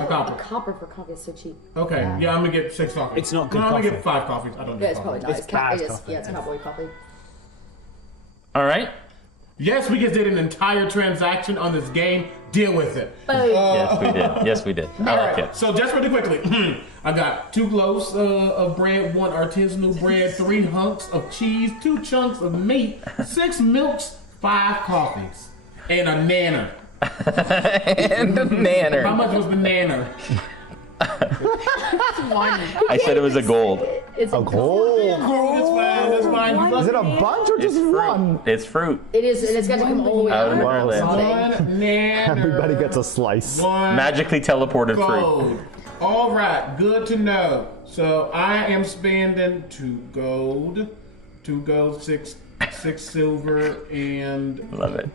A copper. Copper for coffee is so cheap. Okay, yeah, I'm gonna get 6 coffees. It's not good No, I'm gonna coffee. get 5 coffees. I don't Yeah, need it's probably coffee. not. It's bad It's coffee. cowboy coffee. All right. Yes, we just did an entire transaction on this game. Deal with it. Yes, we did. Yes, we did. I like it. So just really quickly, I got 2 loaves of bread, 1 artisanal bread, 3 hunks of cheese, 2 chunks of meat, 6 milks, 5 coffees, and a nanner. And a nanner. How much was the nanner? I said it was a gold. It's a gold. That's fine. That's fine. Is it a bunch or just one? It's fruit. It is, and it's got to come all the way Out down. of Maryland. One nanner. Everybody gets a slice. One Magically teleported fruit. gold. All right, good to know. So I am spending 2 gold, 6 silver, and Love it.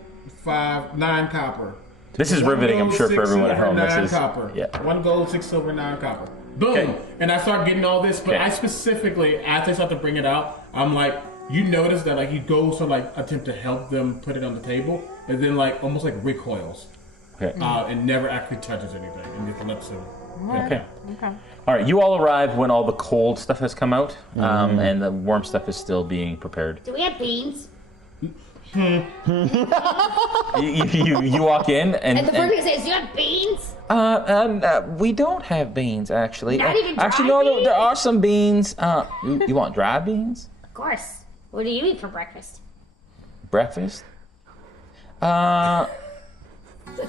9 copper. This is 1 riveting, I'm gold, sure, 6 for everyone at silver, home. 9 This is copper. yeah. 1 gold, 6 silver, 9 copper. Boom. Okay. And I start getting all this, but Okay. I specifically, as they start to bring it out, I'm like, you notice that he goes to attempt to help them put it on the table, and then almost recoils. Okay. And never actually touches anything, and just lets him. Okay. All right. You all arrive when all the cold stuff has come out, and the warm stuff is still being prepared. Do we have beans? You walk in and And the first thing it says, do you have beans? we don't have beans actually. Not even dry actually, no, beans? there are some beans. You want dry beans? Of course. What do you eat for breakfast? Breakfast? Well,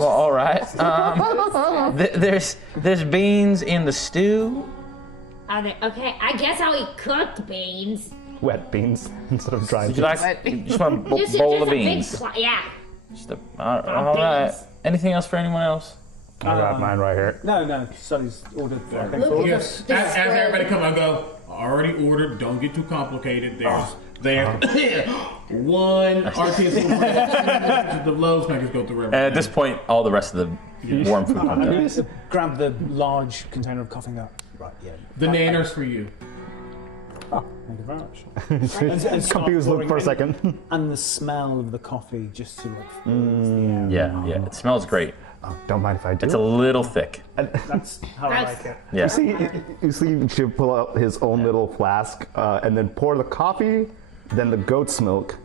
all right. There's beans in the stew. Are they, okay, I guess I'll eat cooked beans. Wet beans instead of dry Would beans. you like just want a Just bowl a of big beans? yeah. Just all right. beans. Anything else for anyone else? I got mine right here. No, Sully's ordered. I think Look, Yes. this As spread- everybody come, I go. Already ordered. Don't get too complicated. There's one artisan bread. The loaves can just go through everything. And at this point, all the rest of the warm food comes I'm out. going to grab the large container of coffee and go, right, yeah. The nanners for you. Oh, thank you very much. And start confused look pouring for a in. second. And the smell of the coffee just sort of fills the air. Yeah. It smells great. Oh, don't mind if I do. It's a little thick. That's how I like it. Yeah. You see Shiv pull out his own little flask and then pour the coffee, then the goat's milk,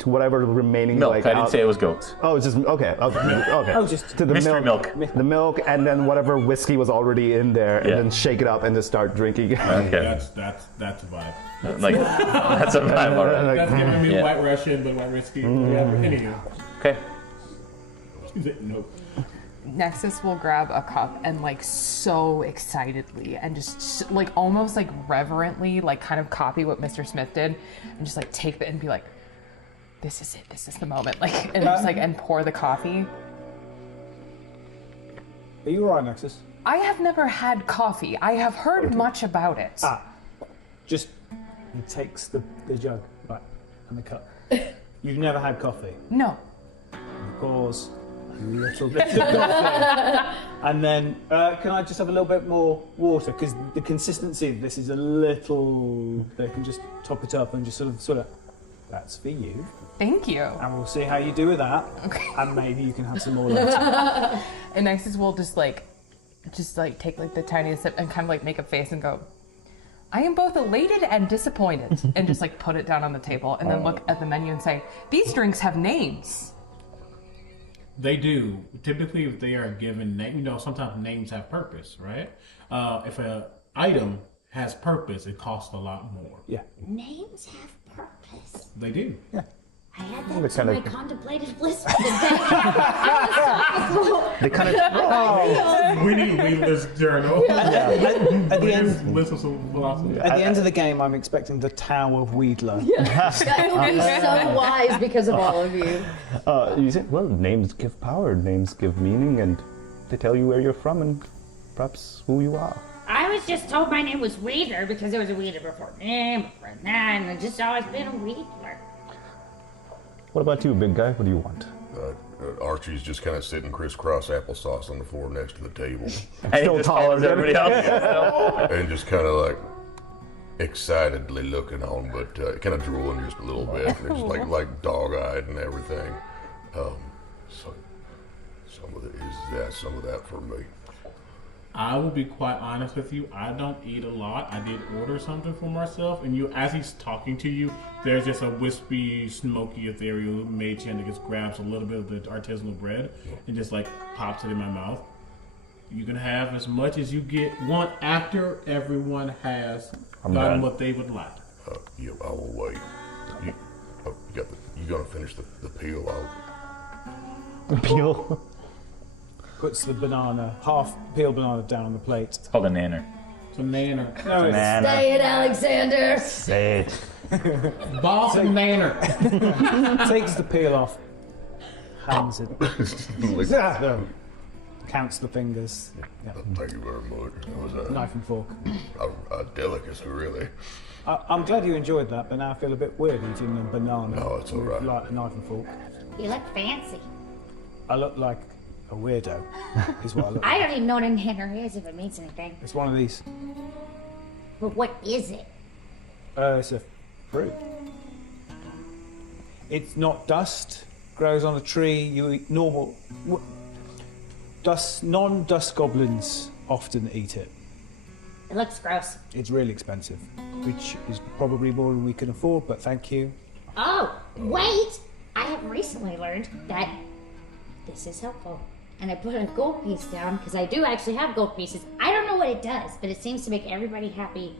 to whatever remaining Milk. like I didn't say it was goats. Oh, it's just okay. Okay. Oh, just to the mystery milk. The milk, and then whatever whiskey was already in there, and then shake it up and just start drinking. Okay. That's a vibe. Like that's a vibe already. That's giving me White Russian, but White whiskey. Anywho. Okay. Nope. Nexus will grab a cup and like so excitedly and just like almost like reverently like kind of copy what Mr. Smith did and just like take it and be like, this is it, this is the moment, like, and just like and pour the coffee. Are you alright, Nexus? I have never had coffee. I have heard much about it. Just he takes the jug right and the cup. You've never had coffee? No. Pause. A little bit of coffee. And then, can I just have a little bit more water? Because the consistency of this is a little... They can just top it up and just sort of... That's for you. Thank you. And we'll see how you do with that. Okay. And maybe you can have some more later. And Nexus will just take like the tiniest sip and kind of like make a face and go, I am both elated and disappointed, and just like put it down on the table and then look at the menu and say, these drinks have names. They do. Typically, if they are given name, sometimes names have purpose, right? If an item has purpose, it costs a lot more. Yeah. Names have purpose. They do. Yeah. I had that to my contemplated bliss for the day. They kind of. We need Wheeler's journal. At the end, list of some philosophy. At the end of the game, I'm expecting the Tower of Wheedler. I'll be so wise because of all of you. You say, well, names give power, names give meaning, and they tell you where you're from and perhaps who you are. I was just told my name was Weeder because there was a Weeder before me, before that, and I've just always been a Weedler. What about you, big guy? What do you want? Archie's just kind of sitting crisscross applesauce on the floor next to the table. And still taller than everybody else. And just kind of like excitedly looking on, but kind of drooling just a little bit. And it's like dog-eyed and everything. So some of that for me. I will be quite honest with you. I don't eat a lot. I did order something for myself, and as he's talking to you, there's just a wispy, smoky, ethereal mage hand that just grabs a little bit of the artisanal bread and just like pops it in my mouth. You can have as much as you want after everyone has gotten what they would like. Yeah, I will wait. You gotta finish the peel out. The peel. Puts the half peeled banana down on the plate. It's called a nanner. It's a nanner. No, it's Say it, Alexander. Say it. Boss and nanner. Takes the peel off. Hands it. Counts the fingers. Yeah. Thank you very much. It was a knife and fork. A delicacy, really. I'm glad you enjoyed that, but now I feel a bit weird eating a banana. No, it's all right. Like a knife and fork. You look fancy. I look like a weirdo, is what I look I like. don't even know what a nanner is if it means anything. It's one of these. But what is it? It's a fruit. It's not dust. Grows on a tree. You eat normal. Non-dust goblins often eat it. It looks gross. It's really expensive, which is probably more than we can afford, but thank you. Oh, wait! I have recently learned that this is helpful. And I put a gold piece down, because I do actually have gold pieces. I don't know what it does, but it seems to make everybody happy.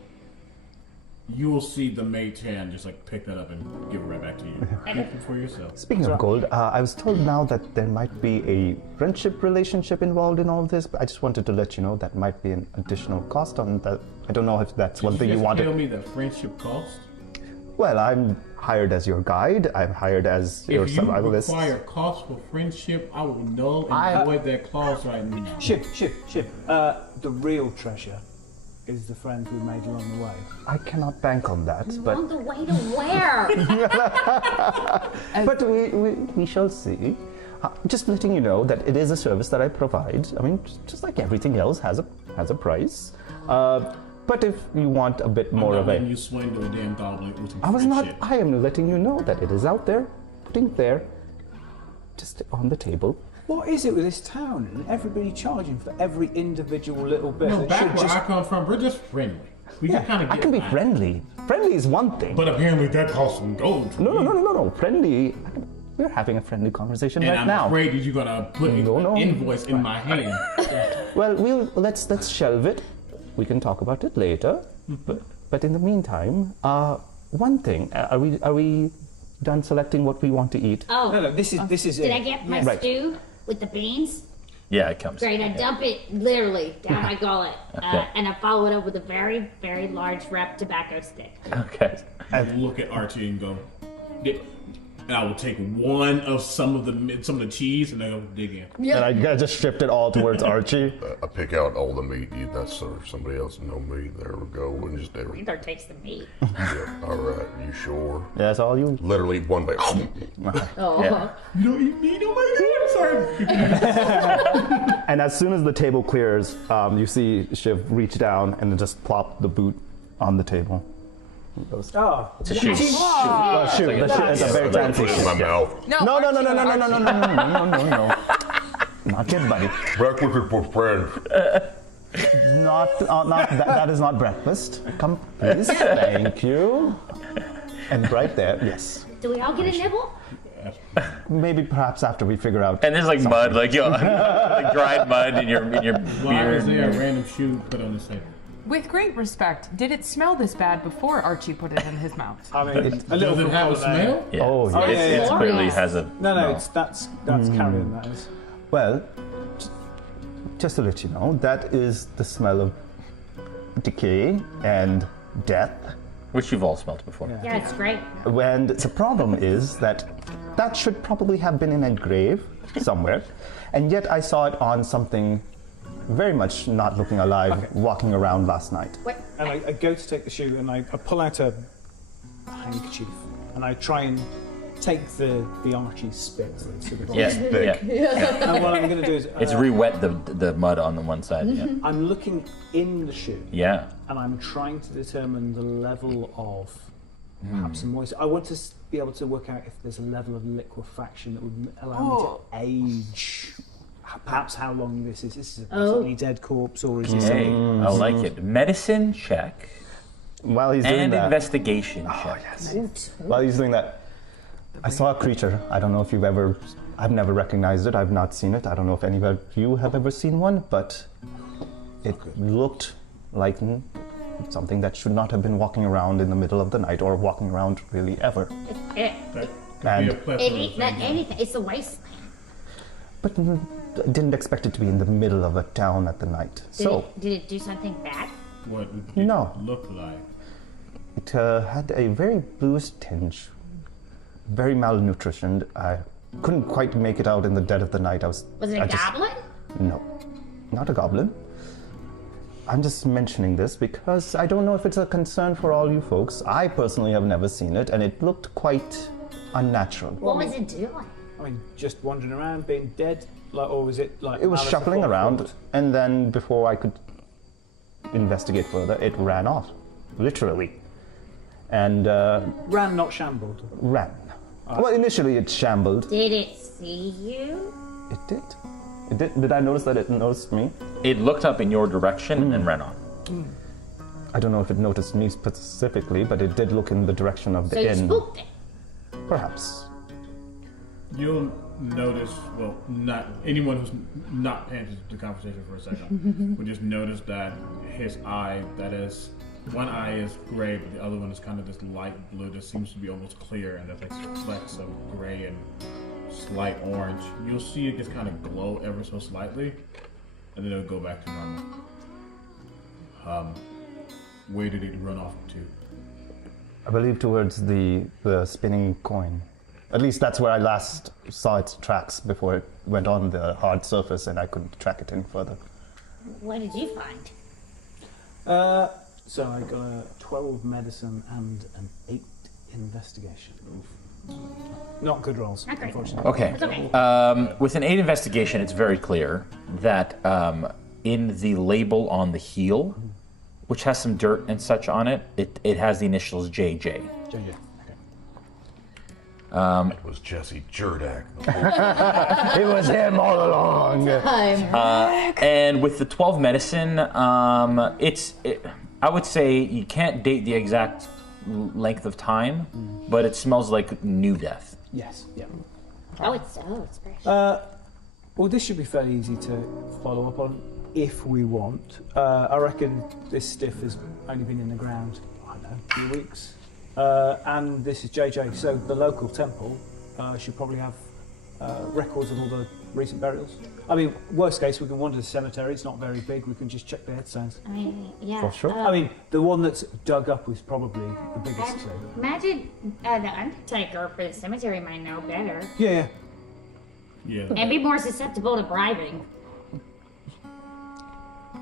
You will see the mage hand just like pick that up and give it right back to you. Keep it for yourself. Speaking of gold, I was told now that there might be a friendship relationship involved in all this, but I just wanted to let you know that might be an additional cost on that. I don't know if that's one thing you wanted. Tell me that friendship cost? Well, I'm hired as your guide. I'm hired as your survivalist. If you require cost for friendship, I will null and void that clause right now. Shiv. The real treasure is the friend we made along the way. I cannot bank on that, but... On the way to where? But we shall see. Just letting you know that it is a service that I provide. I mean, just like everything else has a price. But if you want a bit more of a... you swing to a damn goblin with some I was not... shit. I am letting you know that it is out there, putting it there, just on the table. What is it with this town and everybody charging for every individual little bit? No, that back should where just... I come from, we're just friendly. We just kind of I can be friendly. friendly is one thing. But apparently that costs some gold. No. Friendly. We're having a friendly conversation right now. And I'm afraid that you're gonna put an invoice in my hand. Well, let's shelve it. We can talk about it later. But in the meantime, one thing. Are we done selecting what we want to eat? Oh. No, this is Did it. I get my stew with the beans? Yeah, it comes. Great, I dump it literally down my gullet. Okay. And I follow it up with a very, very large wrapped tobacco stick. Okay. I look at Archie and go, and I will take one of some of the cheese and then go dig in. And I just shift it all towards Archie. I pick out all the meat. That's somebody else no meat. There we go. And just there. Neither takes the meat. Yeah. All right. You sure? Yeah, that's all you. Literally one bite. Oh. Yeah. You don't eat meat? Oh my God! Sorry. And as soon as the table clears, you see Shiv reach down and just plop the boot on the table. Oh, it's a shoe. Shoot. It's a very fancy in my mouth. No. Not yet, buddy. Breakfast for friends. Not that is not breakfast. Come, please. Thank you. And right there, yes. Do we all get a nibble? Maybe perhaps after we figure out. And there's like mud, like dried mud in your Why is there a beard. random shoe put on the table? With great respect, did it smell this bad before Archie put it in his mouth? I mean, a Does little it bit have a of that. smell? Yeah. Oh, It clearly has a. No, that's carrion. That is. Well, just to let you know, that is the smell of decay and death. Which you've all smelled before. Yeah, it's great. And the problem is that should probably have been in a grave somewhere, and yet I saw it on something very much not looking alive, walking around last night. And I go to take the shoe and I pull out a handkerchief and I try and take the Archie spit. Sort of Yeah. And what I'm going to do is It's re-wet the mud on the one side. Yeah. I'm looking in the shoe. Yeah. And I'm trying to determine the level of perhaps some moisture. I want to be able to work out if there's a level of liquefaction that would allow me to age. Perhaps how long this is. This is a completely dead corpse, or is this? Hey, I like it. Medicine check. While he's doing and that, investigation check. yes. While he's doing that, I saw a creature. I don't know if I've never recognized it. I've not seen it. I don't know if any of you have ever seen one, but it looked like something that should not have been walking around in the middle of the night or walking around really ever. Anything. It's the wasteland. But I didn't expect it to be in the middle of a town at the night. Did it do something bad? What did No. it look like? It had a very bluish tinge, very malnutritioned. I couldn't quite make it out in the dead of the night. Was it a goblin? No, not a goblin. I'm just mentioning this because I don't know if it's a concern for all you folks. I personally have never seen it, and it looked quite unnatural. What was it doing? I mean, just wandering around, being dead, or was it like? It was malice shuffling aforethought? around, and then before I could investigate further, it ran off, literally. And ran, not shambled. ran. Well, initially it shambled. Did it see you? It did. It did. Did I notice that it noticed me? It looked up in your direction and then ran on. I don't know if it noticed me specifically, but it did look in the direction of the So you inn. spooked it. Perhaps. You'll notice, well, not anyone who's not paying attention to the conversation for a second would just notice that his eye, that is, one eye is gray, but the other one is kind of this light blue that seems to be almost clear, and there's like flecks of gray and slight orange. You'll see it just kind of glow ever so slightly, and then it'll go back to normal. Where did it run off to? I believe towards the spinning coin. At least that's where I last saw its tracks before it went on the hard surface and I couldn't track it any further. What did you find? So I got a 12 medicine and an 8 investigation. Not good rolls, unfortunately. Okay. With an 8 investigation, it's very clear that in the label on the heel, which has some dirt and such on it, it has the initials JJ. JJ. It was Jesse Jerdak. It was him all along. And with the 12 medicine, I would say you can't date the exact length of time, but it smells like new death. Yes. Yeah. It's fresh. Well, this should be fairly easy to follow up on if we want. I reckon this stiff has only been in the ground, I don't know, a few weeks. And this is JJ, so the local temple should probably have records of all the recent burials. I mean, worst case, we can wander the cemetery. It's not very big. We can just check the headstones. I mean, yeah. For sure. I mean, the one that's dug up was probably the biggest. So. Imagine the Undertaker for the cemetery might know better. Yeah. And be more susceptible to bribing.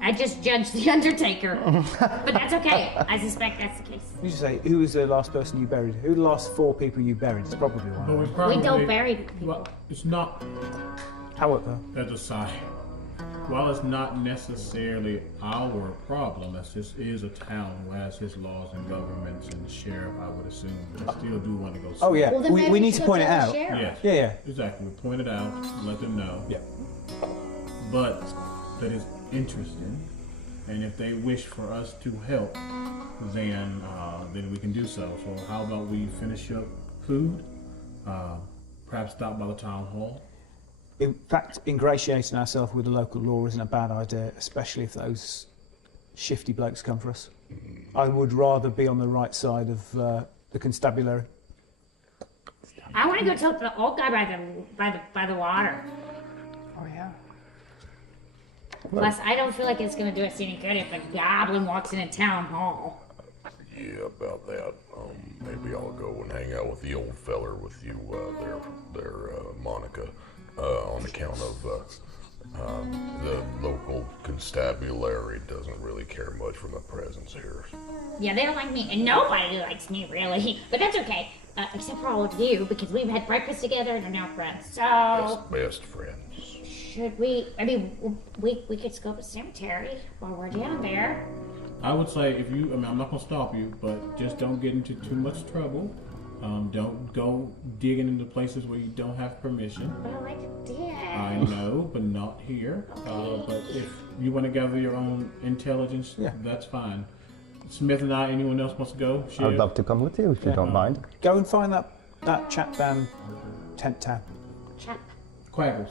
I just judged the Undertaker, but that's okay. I suspect that's the case. You should say, who was the last person you buried? Who are the last 4 people you buried? It's probably one. We don't bury people. Well, it's not. How what though? That's a sigh. While it's not necessarily our problem, as this is a town who has its laws and governments and sheriff, I would assume, they still do want to go. Oh yeah, well, we need to point it out. Yes. Yeah. Exactly. We point it out, let them know. Yeah. But that is interesting, and if they wish for us to help, then we can do so. So how about we finish up food? Perhaps stop by the town hall. In fact, ingratiating ourselves with the local law isn't a bad idea, especially if those shifty blokes come for us. I would rather be on the right side of the constabulary. I want to go talk to the old guy by the water. Oh yeah. Plus, I don't feel like it's going to do us any good if a goblin walks in a town hall. Yeah, about that. Maybe I'll go and hang out with the old feller with you there, Monica, on account of the local constabulary doesn't really care much for my presence here. Yeah, they don't like me, and nobody likes me, really. But that's okay, except for all of you, because we've had breakfast together and are now friends, so... Best friends. Should we, I mean, we could scope a cemetery while we're down there. I would say if you, I'm not gonna stop you, but just don't get into too much trouble. Don't go digging into places where you don't have permission. But I like to dig. I know, but not here. But if you want to gather your own intelligence, that's fine. Smith and I, anyone else wants to go? I would love to come with you if you don't mind. Go and find that chap down Tent Town. Chap. Quaggles.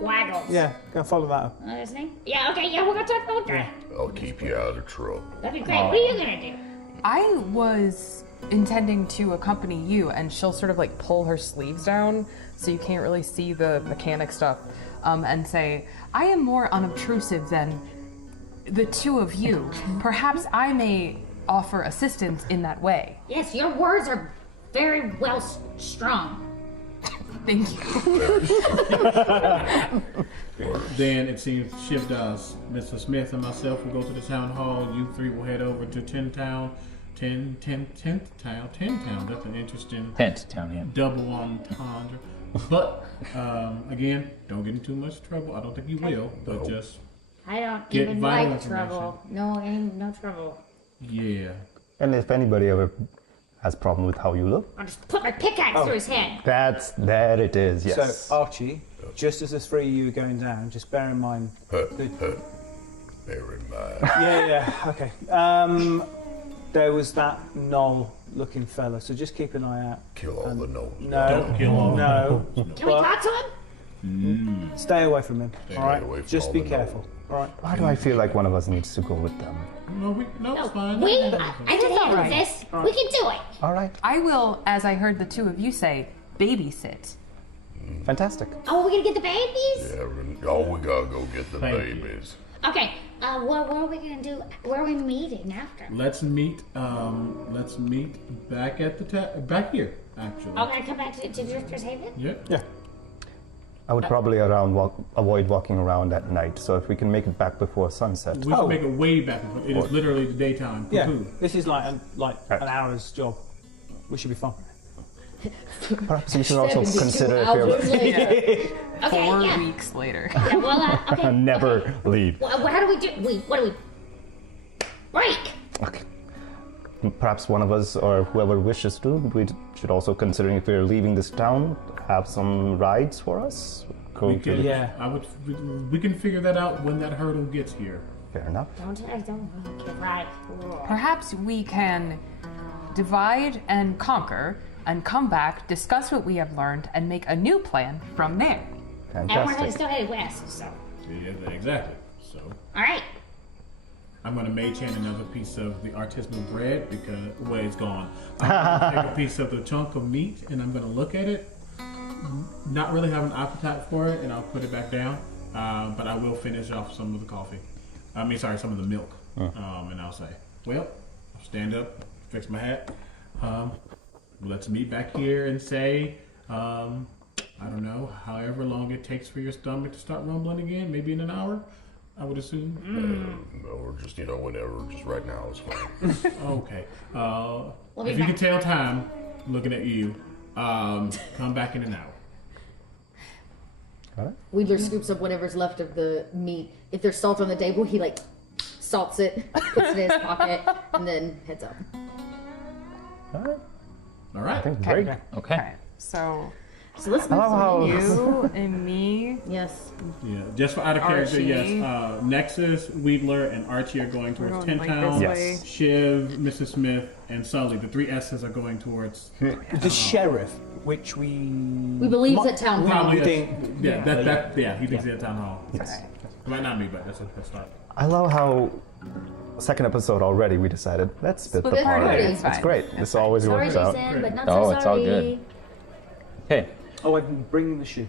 Quaggles. Yeah, go follow that up. His name? Yeah, okay, yeah, we're gonna talk to the guy. I'll keep you out of trouble. That'd be great. What are you gonna do? I was intending to accompany you, and she'll sort of like pull her sleeves down so you can't really see the mechanic stuff, and say, I am more unobtrusive than the two of you. Perhaps I may offer assistance in that way. Yes, your words are very well strung. Thank you. Then it seems Shiv does. Mr. Smith and myself will go to the town hall. You three will head over to 10th Town. 10th Town. That's an interesting 10th Town, yeah. Double entendre. But again, don't get in too much trouble. I don't think you will, but just I don't get even vital like trouble. No trouble. Yeah. And if anybody ever has a problem with how you look, I'll just put my pickaxe through his head. there it is, yes. So, Archie, just as the 3 of you are going down, just bear in mind... Bear in mind. Yeah, okay. There was that knoll-looking fella, so just keep an eye out. Kill all the knolls. No, Don't kill all no. Can we talk to him? Stay away from him, Stay all right? away from Just all be the careful, all right? Why do I feel like one of us needs to go with them? No, it's fine. I can handle this. We can do it. All right. I will, as I heard the two of you say, babysit. Fantastic. Oh, we're gonna get the babies? Yeah, we gotta go get the babies. Okay, what are we gonna do? Where are we meeting after? Let's meet back at the back here, actually. Okay, come back to Drifter's Haven? Yep. Yeah. I would probably avoid walking around at night, so if we can make it back before sunset. We can make it way back. It is literally the daytime. Yeah, Poo-poo. this is like an hour's job. We should be fine. Perhaps you should also consider if you're... 4 weeks later. Yeah, well, okay. Never leave. Well, how do we do? What do we... Break! Okay. Perhaps one of us, or whoever wishes to, we should also consider if we're leaving this town, have some rides for us. We can figure that out when that hurdle gets here. Fair enough. Don't right. Perhaps we can divide and conquer, and come back, discuss what we have learned, and make a new plan from there. And we're still headed west, so. Yeah, exactly. So. All right. I'm going to mage hand another piece of the artisanal bread because, well, it's gone. I'm going to take a piece of the chunk of meat and I'm going to look at it. Not really have an appetite for it, and I'll put it back down. But I will finish off some of the coffee. Some of the milk. And I'll say, well, I'll stand up, fix my hat. Let's meet back here and say, I don't know, however long it takes for your stomach to start rumbling again, maybe in an hour. I would assume. Or just, whenever, just right now is fine. Okay. If you can tell time, looking at you, come back in an hour. Got it? Wedler scoops up whatever's left of the meat. If there's salt on the table, he salts it, puts it in his pocket, and then heads up. All right. I think great. Okay. So let's move you and me. Yes. Yeah, just for out of character, Archie. yes. Nexus, Wedler, and Archie are going towards Tin Town. Yes. Shiv, Mrs. Smith, and Sully. The three S's are going towards The sheriff, which we believe is at town hall. probably. think- He thinks he's at town hall. Yes. It might not be, but that's a start. I love how second episode already we decided let's split the Split the party. party. It's Fine. great. This always Sorry, works out. Jason, but not Oh, so it's all sorry. good. Okay. Oh, I'm bringing the shoe.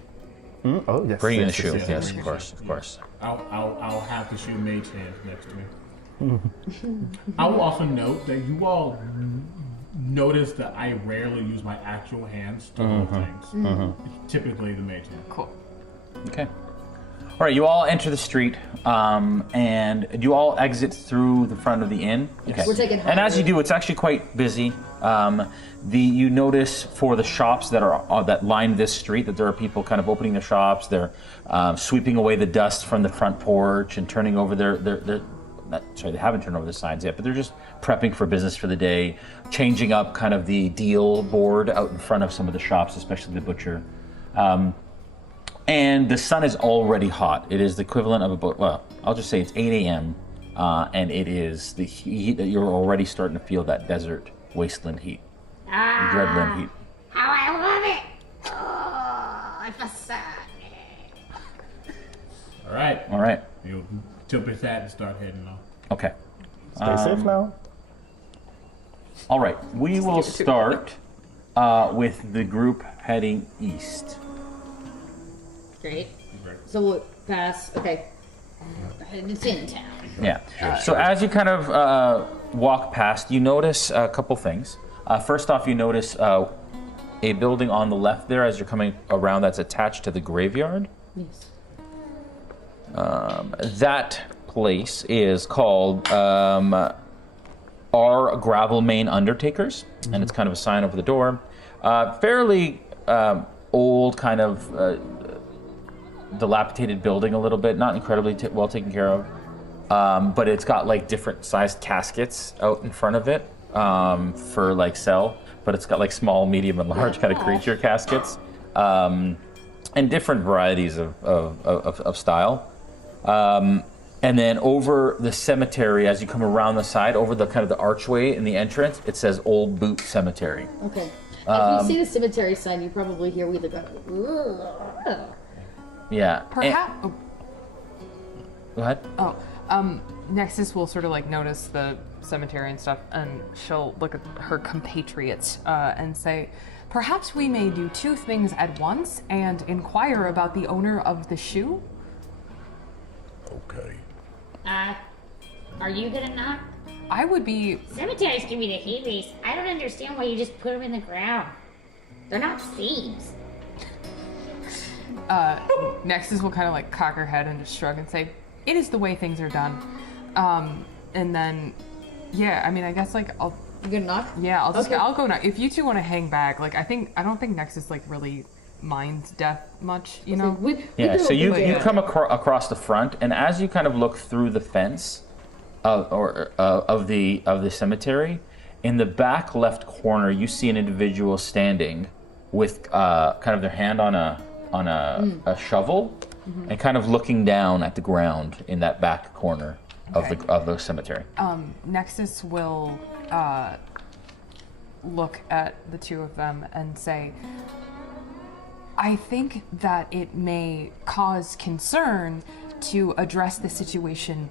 Oh yes. Bring in the yes, shoe. yes, Yes, of course, of course. I'll have the shoe mage hand next to me. I will also note that you all notice that I rarely use my actual hands to hold things. Typically the mage hand. Cool. Okay. All right, you all enter the street, and you all exit through the front of the inn. Okay. We're taking And as you do, it's actually quite busy. You notice for the shops that are that line this street that there are people kind of opening their shops. They're sweeping away the dust from the front porch and turning over their they haven't turned over the signs yet, but they're just prepping for business for the day, changing up kind of the deal board out in front of some of the shops, especially the butcher. And the sun is already hot. It is the equivalent of about, well, I'll just say it's 8 a.m. And it is the heat that you're already starting to feel, that desert wasteland heat, dreadland heat. How I love it! Oh, I feel sad. All right. All right. You'll tip his hat and start heading off. Okay. Stay safe now. All right. We will start with the group heading east. Great. So we'll pass. Okay. It's in town. Yeah. So as you kind of walk past, you notice a couple things. First off, you notice a building on the left there as you're coming around that's attached to the graveyard. Yes. That place is called our Gravel Main Undertakers, and it's kind of a sign over the door. Fairly old, kind of dilapidated building a little bit, not incredibly well taken care of, but it's got like different sized caskets out in front of it for like sell, but it's got like small, medium, and large kind of creature caskets, and different varieties of style. And then over the cemetery, as you come around the side, over the kind of the archway in the entrance, it says Old Boot Cemetery. Okay. If you see the cemetery sign, you probably hear we go. Ugh. Yeah. Perhaps. Go ahead. Nexus will sort of like notice the cemetery and stuff, and she'll look at her compatriots and say, perhaps we may do two things at once and inquire about the owner of the shoe. Okay. Are you gonna knock? I would be. Cemeteries give me the heebies. I don't understand why you just put them in the ground. They're not thieves. Nexus will kind of like cock her head and just shrug and say, it is the way things are done. And then, yeah, I mean, I guess like I'll. You gonna knock? Yeah, Okay. I'll go knock. If you two want to hang back, like I don't think Nexus like really minds death much, you know? Yeah, so you come across the front, and as you kind of look through the fence of the cemetery, in the back left corner, you see an individual standing with kind of their hand on a shovel, and kind of looking down at the ground in that back corner of the cemetery. Nexus will look at the two of them and say, I think that it may cause concern to address the situation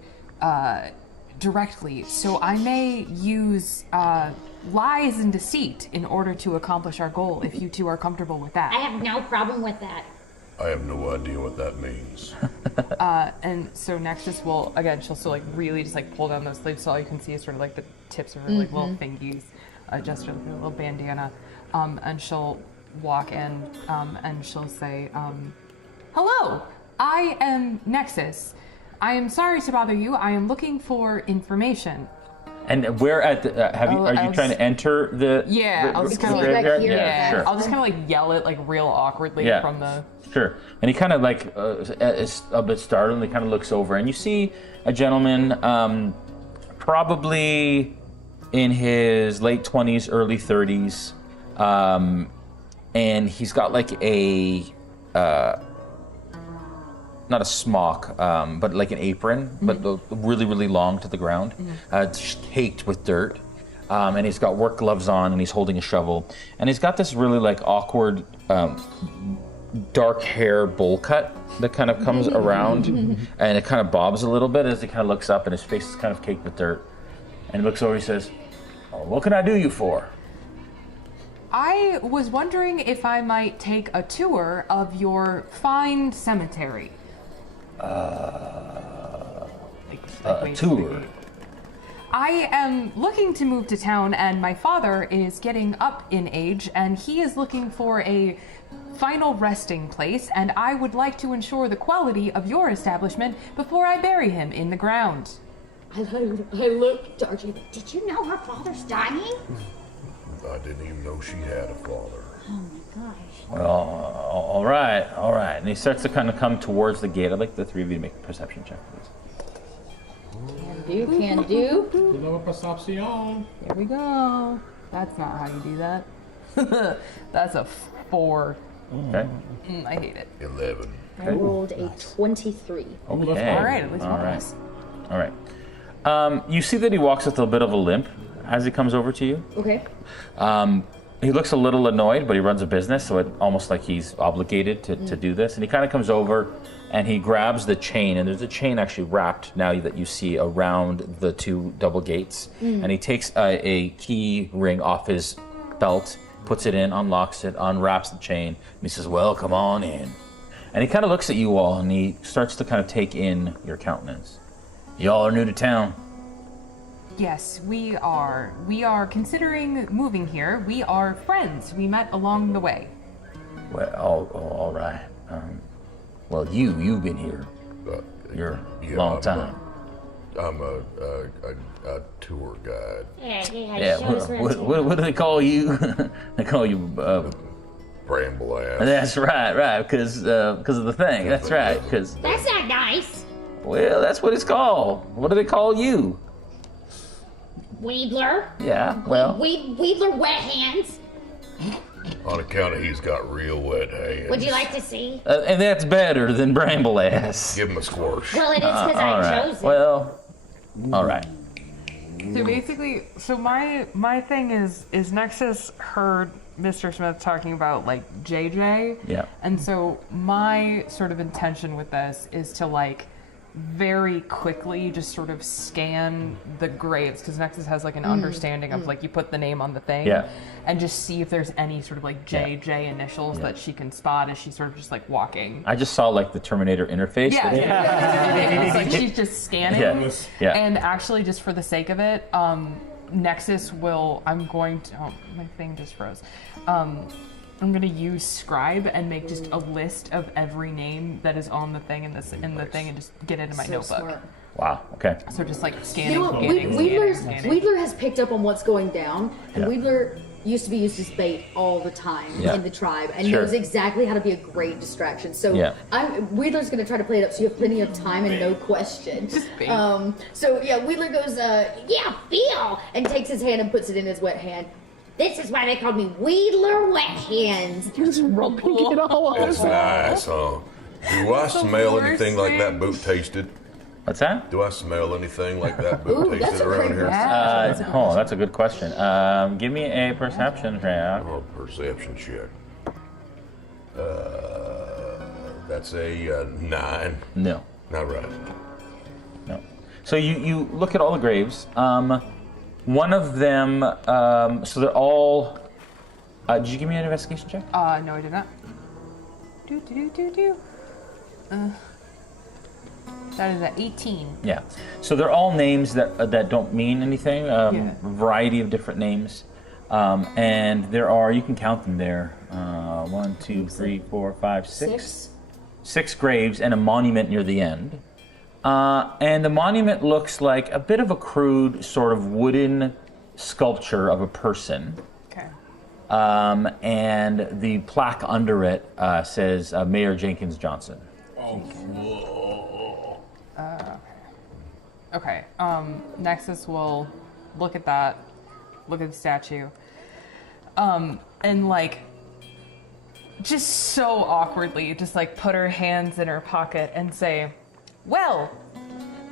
directly, so I may use lies and deceit in order to accomplish our goal, if you two are comfortable with that. I have no problem with that. I have no idea what that means. And so Nexus will, again, she'll still like really just like pull down those sleeves, so all you can see is sort of like the tips of her like little fingies, just a little bandana, and she'll walk in and she'll say, hello, I am Nexus. I am sorry to bother you. I am looking for information. And where at the, are you trying to enter the? Yeah, I'll just kind of like, sure. I'll just kind of like yell it like real awkwardly from the. Sure. And he kind of like is a bit startled. And he kind of looks over, and you see a gentleman, probably in his late 20s, early 30s, and he's got like a. Not a smock, but like an apron, but really, really long to the ground, caked with dirt. And he's got work gloves on, and he's holding a shovel. And he's got this really like awkward, dark hair bowl cut that kind of comes around, and it kind of bobs a little bit as he kind of looks up, and his face is kind of caked with dirt. And he looks over, he says, oh, what can I do you for? I was wondering if I might take a tour of your fine cemetery. A tour. I am looking to move to town, and my father is getting up in age, and he is looking for a final resting place, and I would like to ensure the quality of your establishment before I bury him in the ground. I looked, Archie. Did you know her father's dying? I didn't even know she had a father. Oh my gosh. Well, all right. And he starts to kind of come towards the gate. I'd like the three of you to make a perception check, please. Can do. Little perception. Here we go. That's not how you do that. That's a 4. Okay. I hate it. 11. I rolled a 23. Okay. All right, at least one of us. All right. You see that he walks with a bit of a limp as he comes over to you. Okay. He looks a little annoyed, but he runs a business, so it's almost like he's obligated to do this. And he kind of comes over and he grabs the chain, and there's a chain actually wrapped now that you see around the two double gates. And he takes a key ring off his belt, puts it in, unlocks it, unwraps the chain, and he says, well, come on in. And he kind of looks at you all, and he starts to kind of take in your countenance. Y'all are new to town. Yes, we are. We are considering moving here. We are friends. We met along the way. Well, all right. Well, you've been here. You're a long time. I'm a tour guide. Yeah. What do they call you? They call you Bramble ass. That's right. Because of the thing. That's right. Because That's not nice. well, that's what it's called. What do they call you? Weedler. Yeah. Well. Weedler wet hands. On account of he's got real wet hands. Would you like to see? And that's better than bramble ass. Give him a squirt. Well, it is because I chose it. Well, all right. So basically, my thing is Nexus heard Mr. Smith talking about like JJ. Yeah. And so my sort of intention with this is to like very quickly just sort of scan the graves, because Nexus has like an understanding of like you put the name on the thing, and just see if there's any sort of like JJ initials that she can spot as she's sort of just like walking. I just saw like the Terminator interface. It's like she's just scanning. Yeah. And actually, just for the sake of it, Nexus will. I'm going to. Oh, my thing just froze. I'm going to use Scribe and make just a list of every name that is on the thing in the thing, and just get it in my notebook. Smart. Wow. Okay. So just like scanning, You know what? Weedler has picked up on what's going down, and Weedler used to be used as bait all the time in the tribe, and knows exactly how to be a great distraction. So Weedler's going to try to play it up so you have plenty of time and no question. So Weedler goes, feel, and takes his hand and puts it in his wet hand. This is why they called me Weedler Wet Hands. It's nice, huh? Do I smell anything like that boot tasted? What's that? Do I smell anything like that boot tasted that's a around great here? Oh, that's a good question. Give me a perception check. Oh, perception check. That's a 9. No. Not right. No. So you look at all the graves. One of them, so they're all. Did you give me an investigation check? No, I did not. That is at 18. Yeah. So they're all names that don't mean anything. A variety of different names, and there are, you can count them there. 1, 2, 3, 4, 5, 6. 6 graves and a monument near the end. And the monument looks like a bit of a crude sort of wooden sculpture of a person. Okay. And the plaque under it says Mayor Jenkins Johnson. Okay. Nexus will look at that, look at the statue, and like, just so awkwardly, just like put her hands in her pocket and say, "Well,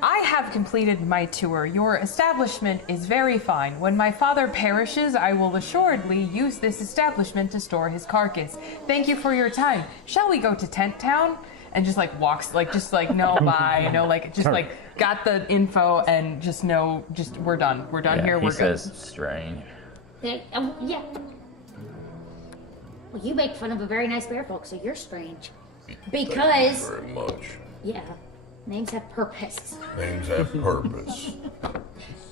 I have completed my tour. Your establishment is very fine. When my father perishes, I will assuredly use this establishment to store his carcass. Thank you for your time. Shall we go to Tent Town?" And just like walks, like just like no bye, like just like got the info and just no, just we're done. We're done here. We're good. He says strange. Yeah. Well, you make fun of a very nice bear folk, so you're strange. Because. Thank you very much. Yeah. Names have purpose. Names have purpose.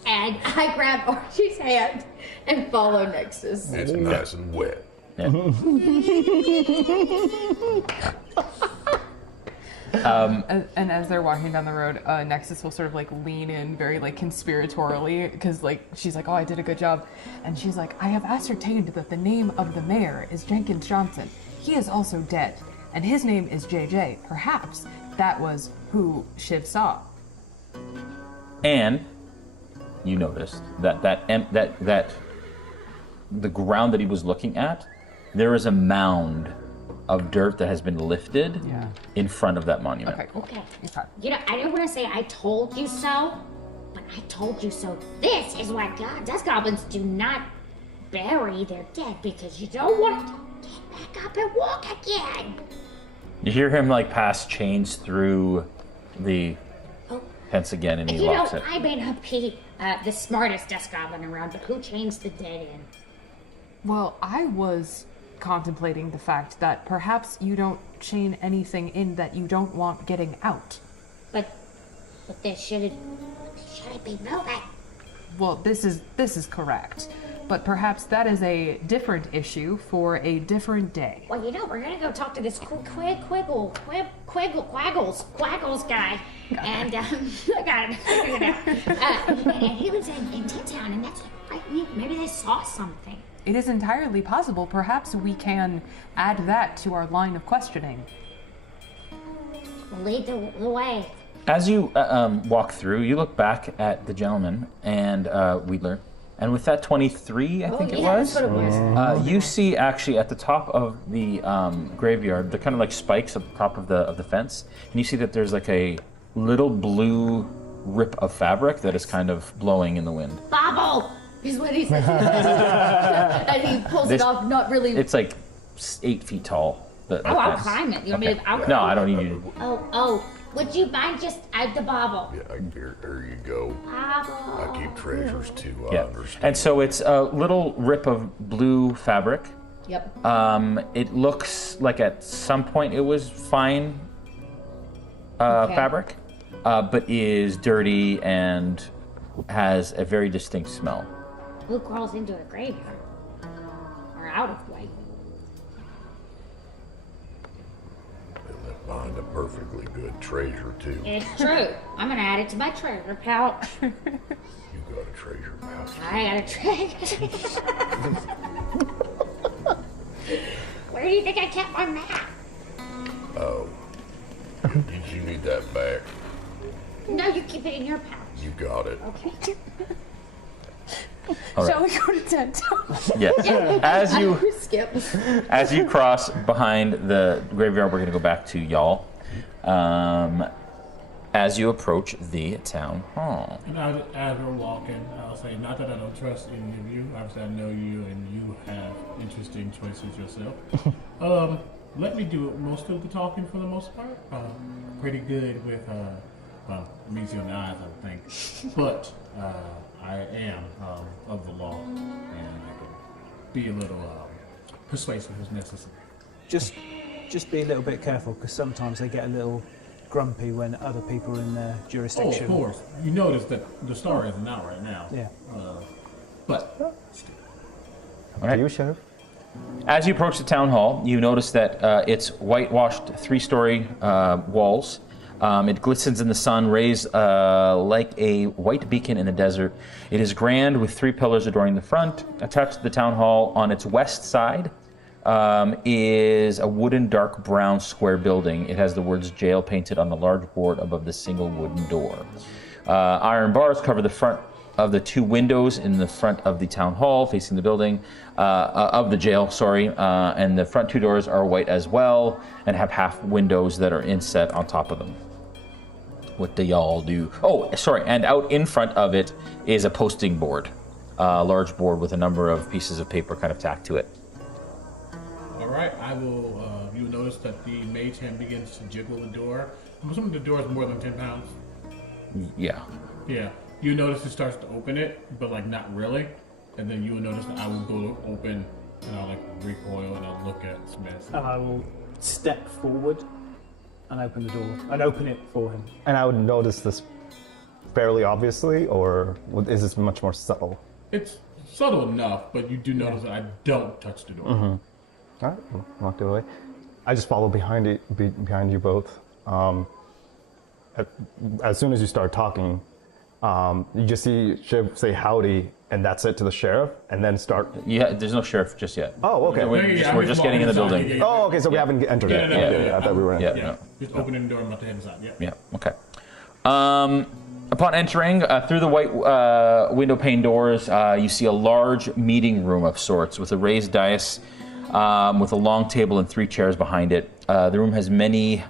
And I grab Archie's hand and follow Nexus. It's nice and wet. And as they're walking down the road, Nexus will sort of like lean in very like conspiratorially because like she's like, "Oh, I did a good job," and she's like, "I have ascertained that the name of the mayor is Jenkins Johnson. He is also dead, and his name is JJ. Perhaps that was who Shiv saw." And you noticed that the ground that he was looking at, there is a mound of dirt that has been lifted in front of that monument. Okay. You know, I didn't want to say I told you so, but I told you so. This is why dust goblins do not bury their dead, because you don't want to get back up and walk again. You hear him like pass chains through the fence again, and he locks it. I may not be the smartest dust goblin around, but who chains the dead in? Well, I was contemplating the fact that perhaps you don't chain anything in that you don't want getting out. But there shouldn't be moving. Well, this is correct, but perhaps that is a different issue for a different day. Well, we're gonna go talk to this Quaggles guy, and I got him. And he lives in Tent Town, and that's right. Maybe they saw something. It is entirely possible. Perhaps we can add that to our line of questioning. Lead the way. As you walk through, you look back at the gentleman and Wedler, and with that 23, I think it was, that's what it was. you see actually at the top of the graveyard, they're kind of like spikes at the top of the fence, and you see that there's like a little blue rip of fabric that is kind of blowing in the wind. Bobble is what he says. And he pulls it off, not really. It's like 8 feet tall. I'll climb it. You want me to? No, I don't need you to. Oh. Would you mind just the bobble? Yeah, there you go. Bobble. I keep treasures too, I understand. And so it's a little rip of blue fabric. Yep. It looks like at some point it was fine fabric, but is dirty and has a very distinct smell. Who crawls into a graveyard? Or out of white? Find a perfectly good treasure too. It's true. I'm gonna add it to my treasure pouch. You got a treasure pouch. I got a treasure. Where do you think I kept my map? Oh. Did you need that back? No, you keep it in your pouch. You got it. Okay. All right. Shall we go to Tent Town? Yes. Skip. As you cross behind the graveyard, we're going to go back to y'all. As you approach the town hall. And as we're walking, I'll say, not that I don't trust any of you. Obviously, I know you, and you have interesting choices yourself. Let me do most of the talking for the most part. Pretty good with, well, it means you on the eyes, I would think. But I am of the law, and I can be a little persuasive as necessary. Just be a little bit careful, because sometimes they get a little grumpy when other people are in their jurisdiction. Oh, of course. You notice that the star isn't out right now. Yeah. All right. To you, Sheriff. As you approach the town hall, you notice that it's whitewashed 3-story walls. It glistens in the sun, raised like a white beacon in the desert. It is grand with 3 pillars adorning the front. Attached to the town hall on its west side is a wooden dark brown square building. It has the words jail painted on a large board above the single wooden door. Iron bars cover the front of the 2 windows in the front of the town hall facing the building, of the jail, sorry, and the front 2 doors are white as well and have half windows that are inset on top of them. What do y'all do? Oh, sorry, and out in front of it is a posting board, a large board with a number of pieces of paper kind of tacked to it. All right, I will, you'll notice that the mage hand begins to jiggle the door. I'm assuming the door is more than 10 pounds. Yeah. Yeah. You notice it starts to open it, but like not really. And then you will notice that I will go to open and I'll like recoil and I'll look at Smith. And I will step forward and open the door and open it for him. And I would notice this fairly obviously, or is this much more subtle? It's subtle enough, but you do notice that I don't touch the door. Mm-hmm. All right, walked away. I just follow behind you both. As soon as you start talking, you just see Shiv say howdy, and that's it to the sheriff, and then start. Yeah, there's no sheriff just yet. Oh, okay. We're just getting in the building. Oh, okay. So we haven't entered yet. I thought we were in. Yeah. Just opening the door and about to head inside. Yeah. Yeah. Okay. Upon entering through the white window pane doors, you see a large meeting room of sorts with a raised dais, with a long table and 3 chairs behind it. The room has many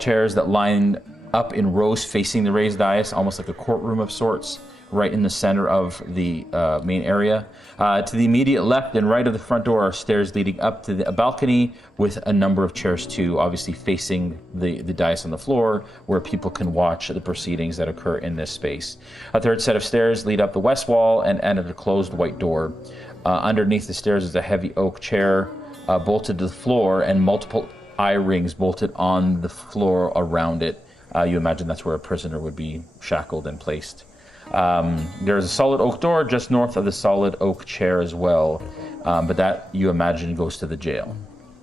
chairs that line up in rows facing the raised dais, almost like a courtroom of sorts, right in the center of the main area. To the immediate left and right of the front door are stairs leading up to a balcony with a number of chairs too, obviously facing the dais on the floor where people can watch the proceedings that occur in this space. A third set of stairs lead up the west wall and end at a closed white door. Underneath the stairs is a heavy oak chair bolted to the floor and multiple eye rings bolted on the floor around it. You imagine that's where a prisoner would be shackled and placed. There's a solid oak door just north of the solid oak chair as well, but that, you imagine, goes to the jail.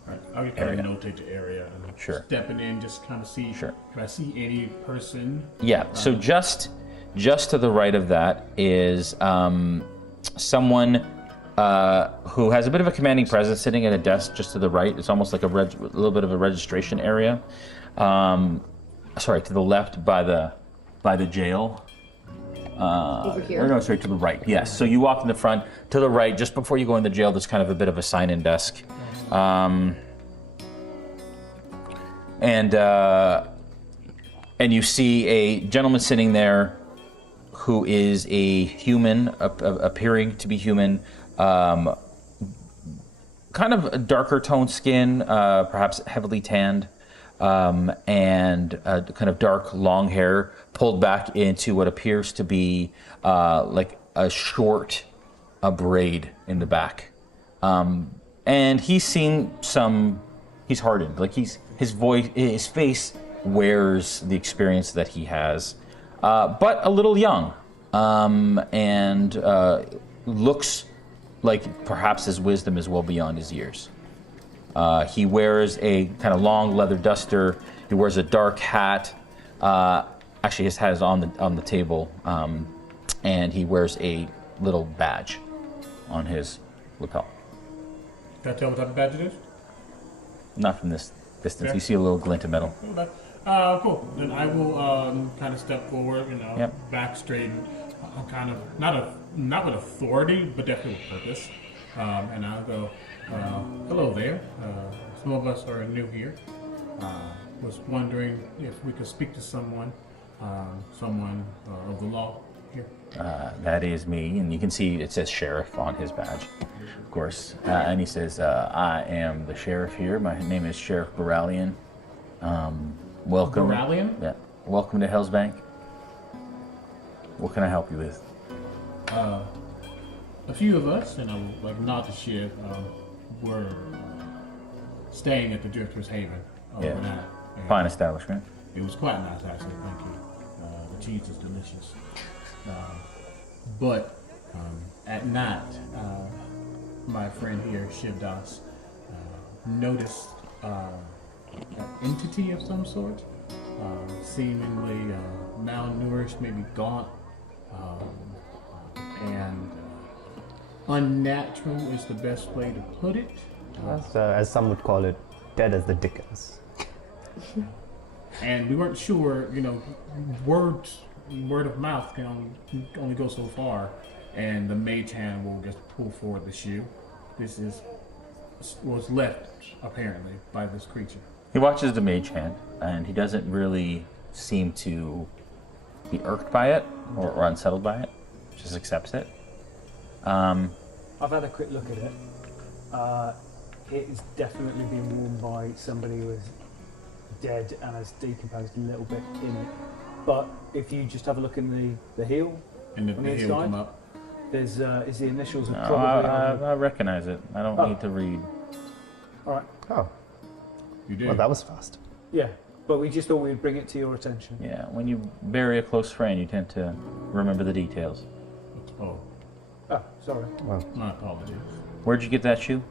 Right. I'll just kind of notate the area and stepping in, just kind of see if I see any person. Yeah, so just to the right of that is someone who has a bit of a commanding presence sitting at a desk just to the right. It's almost like a little bit of a registration area. Sorry, to the left by the jail. Over here? Or no, sorry, to the right. Yes. So you walk in the front. To the right, just before you go in the jail, there's kind of a bit of a sign-in desk. And you see a gentleman sitting there who is a human, appearing to be human. Kind of a darker toned skin, perhaps heavily tanned. And kind of dark, long hair pulled back into what appears to be like a short braid in the back. And he's seen he's hardened. Like his face wears the experience that he has, but a little young, and looks like perhaps his wisdom is well beyond his years. He wears a kind of long leather duster. He wears a dark hat. Actually, his hat is on the table, and he wears a little badge on his lapel. Can I tell what type of badge it is? Not from this distance. Yeah. You see a little glint of metal. Cool. Then I will kind of step forward, back straight, kind of not with authority, but definitely with purpose. And I'll go, hello there. Some of us are new here. Was wondering if we could speak to someone of the law. here. That is me, and you can see it says sheriff on his badge, of course. And he says, I am the sheriff here. My name is Sheriff Baralian. Welcome. Baralian? Yeah. Welcome to Helsbank. What can I help you with? A few of us, and I will like nod to Shiv, were staying at the Drifter's Haven overnight. Fine establishment. It was quite nice, actually. Thank you. The cheese is delicious. But at night, my friend here, Shiv Das, noticed an entity of some sort, seemingly malnourished, maybe gaunt, and unnatural is the best way to put it. As some would call it, dead as the Dickens. And we weren't sure, you know, word of mouth can only go so far, and the mage hand will just pull forward the shoe. This was left, apparently, by this creature. He watches the mage hand, and he doesn't really seem to be irked by it or unsettled by it. Just accepts it. I've had a quick look at it. It is definitely been worn by somebody who is dead and has decomposed a little bit in it. But if you just have a look in the heel, and on the heel inside, come up. there's is the initials of No, probably. I recognize it. I don't need to read. All right. Oh. You did. Well, that was fast. Yeah, but we just thought we'd bring it to your attention. Yeah, when you bury a close friend, you tend to remember the details. Oh. Oh, sorry. Well, my apologies. Where'd you get that shoe?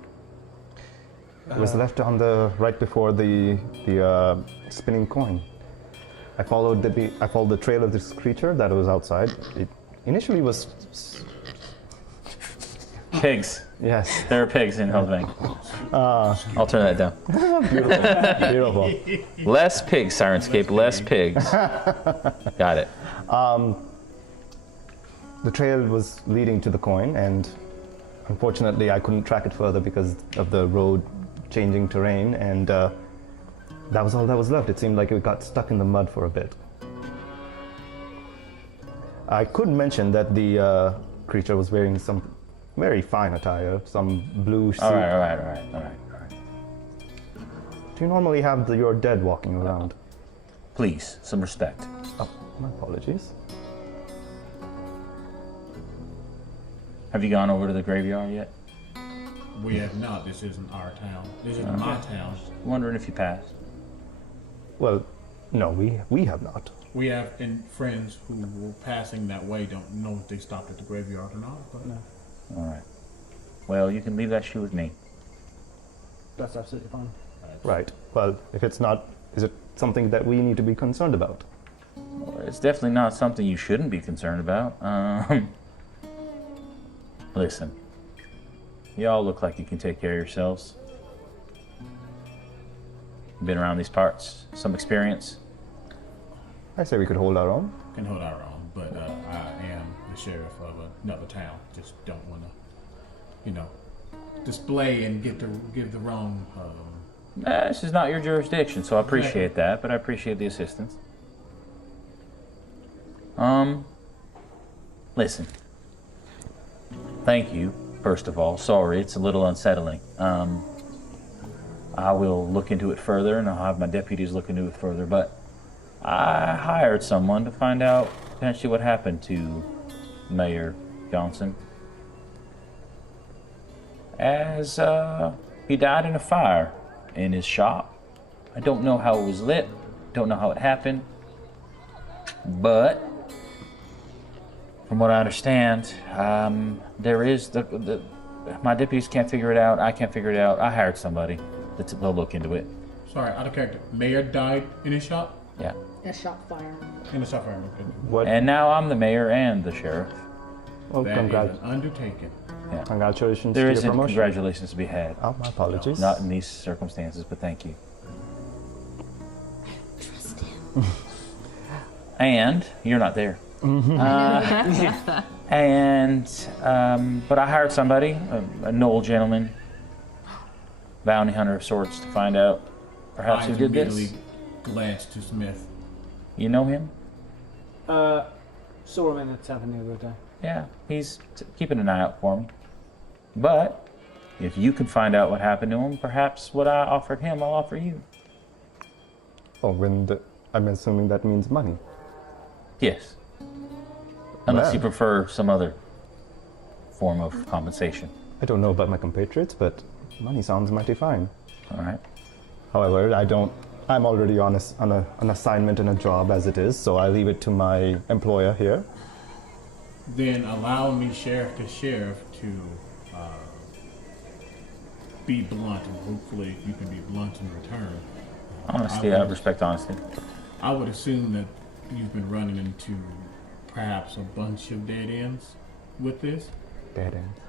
It was left on the right before the spinning coin. I followed the trail of this creature that was outside. It initially was Pigs. Yes. There are pigs in Helsbank. I'll turn that down. Beautiful. Less pigs, Sirenscape, less pigs. Got it. The trail was leading to the coin, and unfortunately I couldn't track it further because of the road changing terrain, and that was all that was left. It seemed like it got stuck in the mud for a bit. I could mention that the creature was wearing some very fine attire, some blue suit. All right. Do you normally have your dead walking around? Please, some respect. Oh, my apologies. Have you gone over to the graveyard yet? We have not. This isn't our town. This isn't my town. Wondering if you passed. Well, no, we have not. We have friends who were passing that way. Don't know if they stopped at the graveyard or not. But no. All right. Well, you can leave that shoe with me. That's absolutely fine. Right. Well, if it's not, is it something that we need to be concerned about? Well, it's definitely not something you shouldn't be concerned about. Listen, y'all look like you can take care of yourselves. Been around these parts, some experience. I say we could hold our own. Can hold our own, but I am the sheriff of another town. Just don't want to, display and give the wrong. This is not your jurisdiction, so I appreciate that, but I appreciate the assistance. Listen. Thank you, first of all. Sorry, it's a little unsettling. I will look into it further, and I'll have my deputies look into it further, but I hired someone to find out potentially what happened to Mayor Johnson. As he died in a fire in his shop. I don't know how it was lit, don't know how it happened, but from what I understand, there is my deputies can't figure it out. I can't figure it out. I hired somebody. They'll look into it. Sorry, out of character. Mayor died in his shop? Yeah. In a shop fire. In a shop fire. What? And now I'm the mayor and the sheriff. Oh, That is an undertaking. Yeah. Congratulations There to your isn't promotion. congratulations to be had. Oh, my apologies. Not in these circumstances, but thank you. Trust him. And you're not there. Mm-hmm. But I hired somebody, a noble gentleman, bounty hunter of sorts, to find out perhaps who did this. Immediately glanced to Smith. You know him? Saw him in the tavern the other day. Yeah, he's keeping an eye out for him. But if you can find out what happened to him, perhaps what I offered him, I'll offer you. Oh, I'm assuming that means money. Yes. Unless Well. you prefer some other form of compensation. I don't know about my compatriots, but money sounds mighty fine. All right. However, I'm already on an assignment and a job as it is, so I leave it to my employer here. Then allow me, sheriff to sheriff, to be blunt, and hopefully you can be blunt in return. Honesty, I respect honesty. I would assume that you've been running into perhaps a bunch of dead ends with this. Dead ends.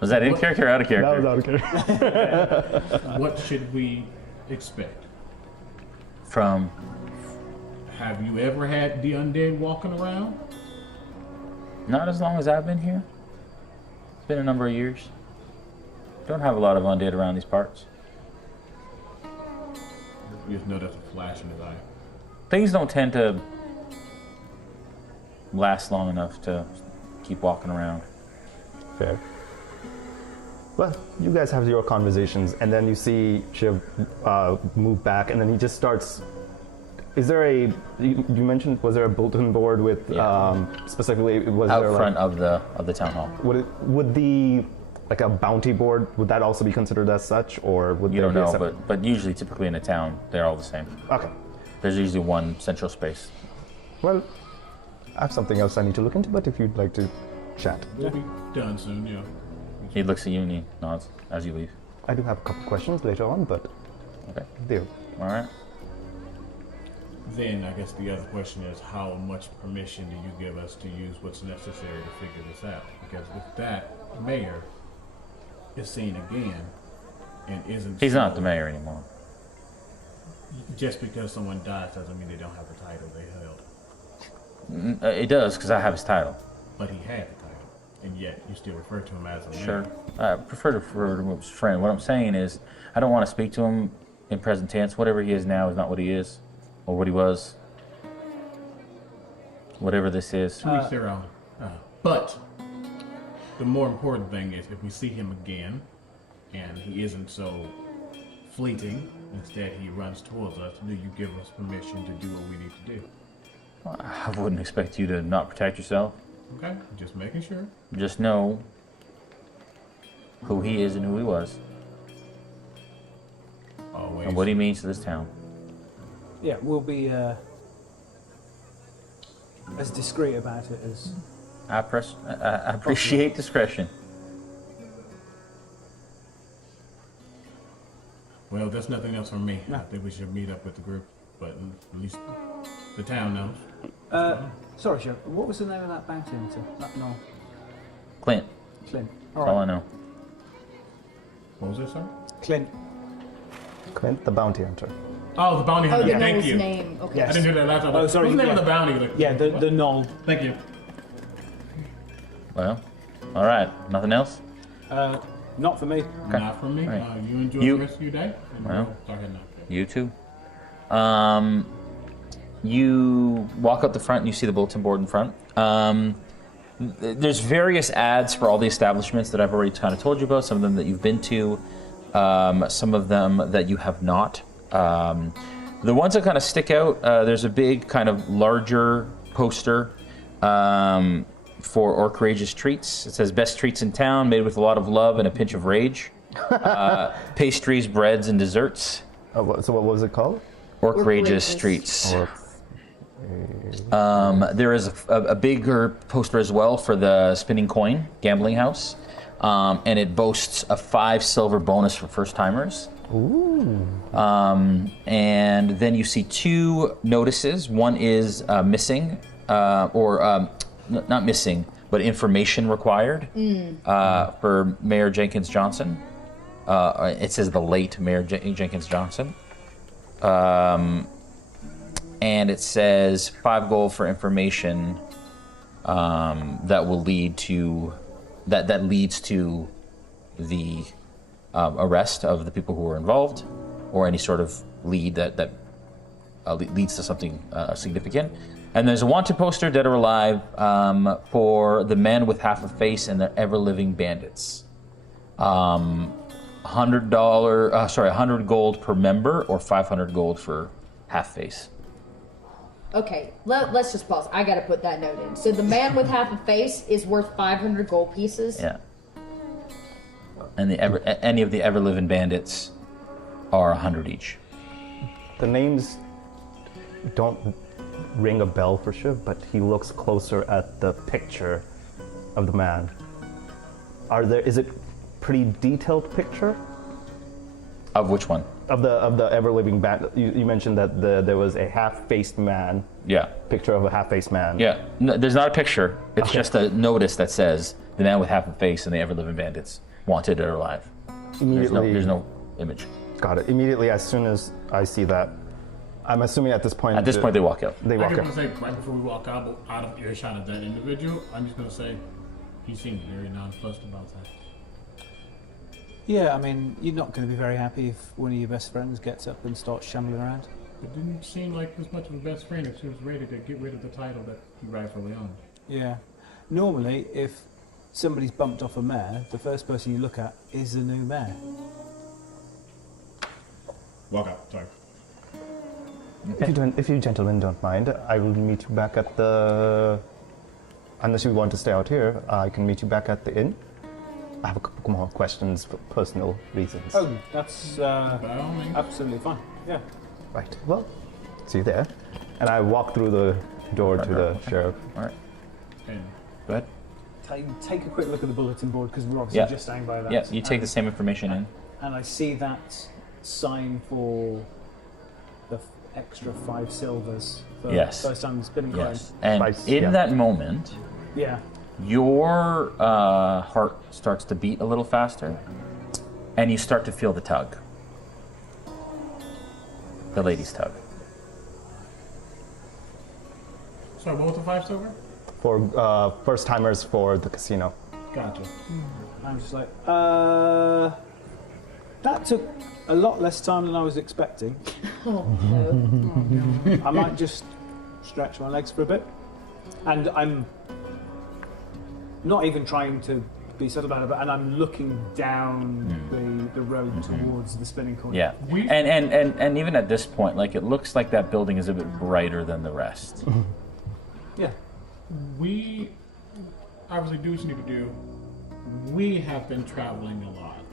Was that in character or out of character? That was out of character. What should we expect? From? Have you ever had the undead walking around? Not as long as I've been here. It's been a number of years. Don't have a lot of undead around these parts. You just know that's a flash in his eye. Things don't tend to last long enough to keep walking around. Fair. Well, you guys have your conversations, and then you see Shiv move back, and then he just starts. Is there a? You mentioned, was there a bulletin board with specifically? Was Out there front of the town hall. Would the like a bounty board, would that also be considered as such, or would You there don't be a know, but usually, typically in a town, they're all the same. Okay. There's usually one central space. Well, I have something else I need to look into, but if you'd like to chat. We'll be done soon, yeah. He looks at you and he nods as you leave. I do have a couple questions later on, but okay. Deal. All right. Then I guess the other question is, how much permission do you give us to use what's necessary to figure this out? Because if that mayor is seen again and isn't... He's not the mayor anymore. Just because someone dies doesn't mean they don't have the title they held. It does, because I have his title. But he had the title, and yet you still refer to him as a mayor. Sure. I prefer to refer to him as a friend. What I'm saying is, I don't want to speak to him in present tense. Whatever he is now is not what he is, or what he was. Whatever this is. To each their own. But the more important thing is, if we see him again, and he isn't so fleeting, instead he runs towards us, do you give us permission to do what we need to do? I wouldn't expect you to not protect yourself. Okay, just making sure. Just know who he is and who he was. Always. And what he means to this town. Yeah, we'll be as discreet about it as... I appreciate discretion. Well, there's nothing else from me. I think we should meet up with the group, but at least the town knows. Sorry, Shiv, what was the name of that bounty hunter? No. Clint. Clint. That's all I know. What was it, sir? Clint. Clint, the bounty hunter. Oh, the bounty hunter. the Thank Knoll's you. name. Okay. I didn't hear that last time. Oh, sorry. What's the name of the bounty? Like, Yeah, the Knoll. Thank you. Well, all right. Nothing else? Not for me. Okay. Not from me. All right. You enjoy You- the rest of your day. And Well. we'll start heading out. You too. You walk up the front and you see the bulletin board in front. There's various ads for all the establishments that I've already kind of told you about, some of them that you've been to, some of them that you have not. The ones that kind of stick out, there's a big kind of larger poster for Courageous Treats. It says, best treats in town, made with a lot of love and a pinch of rage. Pastries, breads, and desserts. So what was it called? Courageous Treats. There is a bigger poster as well for the Spinning Coin Gambling House, and it boasts a 5 silver bonus for first timers. Ooh. And then you see 2 notices. One is missing, not missing, but information required for Mayor Jenkins Johnson. It says the late Mayor Jenkins Johnson. And it says 5 gold for information that will lead to that leads to the arrest of the people who were involved, or any sort of lead that leads to something significant. And there's a wanted poster, dead or alive, for the men with half a face and the ever-living bandits. $100 gold per member, or 500 gold for half face. Okay, let's just pause. I gotta put that note in. So the man with half a face is worth 500 gold pieces? Yeah. And any of the ever-living bandits are 100 each. The names don't ring a bell for Shiv, but he looks closer at the picture of the man. Is it pretty detailed picture? Of which one? Of the ever-living band. You mentioned that there was a half-faced man. Yeah. Picture of a half-faced man. Yeah. No, there's not a picture. It's just a notice that says the man with half a face and the ever-living bandits, wanted or alive. Immediately. There's no image. Got it. Immediately, as soon as I see that, I'm assuming at this point. At this point, they walk out. They walk I'm out. going to say, right before we walk out of earshot of that individual, I'm just going to say, he seemed very nonplussed about that. Yeah, I mean, you're not going to be very happy if one of your best friends gets up and starts shambling around. It didn't seem like as much of a best friend if she was ready to get rid of the title that he rightfully owned. Yeah. Normally, if somebody's bumped off a mare, the first person you look at is the new mare. Walk out, sorry. If you gentlemen don't mind, I will meet you back at the... Unless you want to stay out here, I can meet you back at the inn. I have a couple more questions for personal reasons. Oh, that's absolutely fine. Yeah. Right. Well, see you there. And I walk through the door to the sheriff. All right. Go ahead. Take a quick look at the bulletin board because we're obviously just standing by that. Yeah, you take the same information in. And I see that sign for the extra 5 silvers for first time spinning coin. Yes. And in that moment, your heart starts to beat a little faster, and you start to feel the tug. The lady's tug. Sorry, what was the 5 silver? For first timers for the casino. Gotcha. I'm just like, that took a lot less time than I was expecting. Oh, no. I might just stretch my legs for a bit. And I'm not even trying to be subtle about it, and I'm looking down the road towards the spinning coin. Yeah, and even at this point, like, it looks like that building is a bit brighter than the rest. Yeah. We obviously do what you need to do. We have been traveling a lot.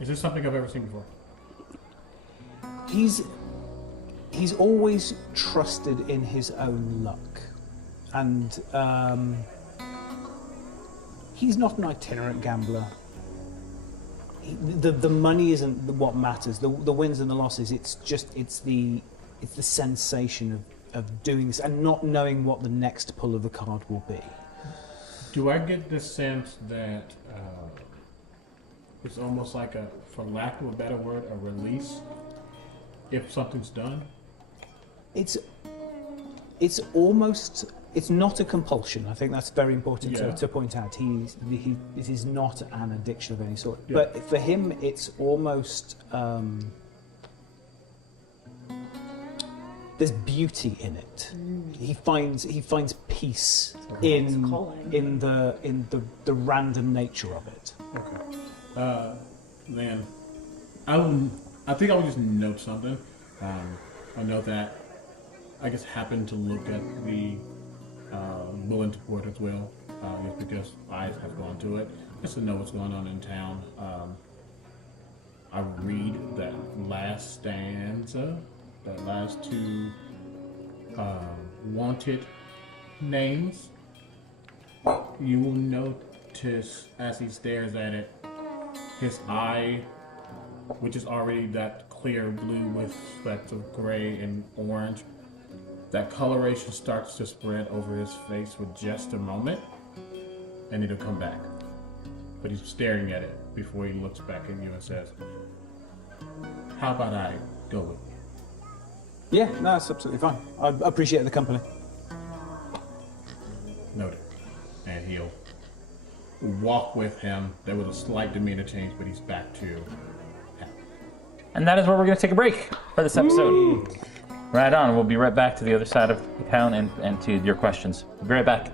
Is this something I've ever seen before? He's always trusted in his own luck, and he's not an itinerant gambler. The money isn't what matters. The wins and the losses. It's the sensation of doing this and not knowing what the next pull of the card will be. Do I get the sense that it's almost like a, for lack of a better word, a release if something's done? It's almost, it's not a compulsion. I think that's very important to point out. It is not an addiction of any sort. Yeah. But for him, it's almost there's beauty in it. He finds peace in the random nature of it. Okay. Then I think I would just note something. I know that I just happened to look at the bulletin board as well, just because eyes have gone to it, just to know what's going on in town. I read that last stanza, the last 2 wanted names. You will notice as he stares at it, his eye, which is already that clear blue with specks of gray and orange, that coloration starts to spread over his face for just a moment, and it'll come back. But he's staring at it before he looks back at you and says, "How about I go with you?" Yeah, no, that's absolutely fine. I appreciate the company. Noted. And he'll walk with him. There was a slight demeanor change, but he's back to happy. And that is where we're going to take a break for this episode. Right on. We'll be right back to the other side of town and to your questions. Be right back.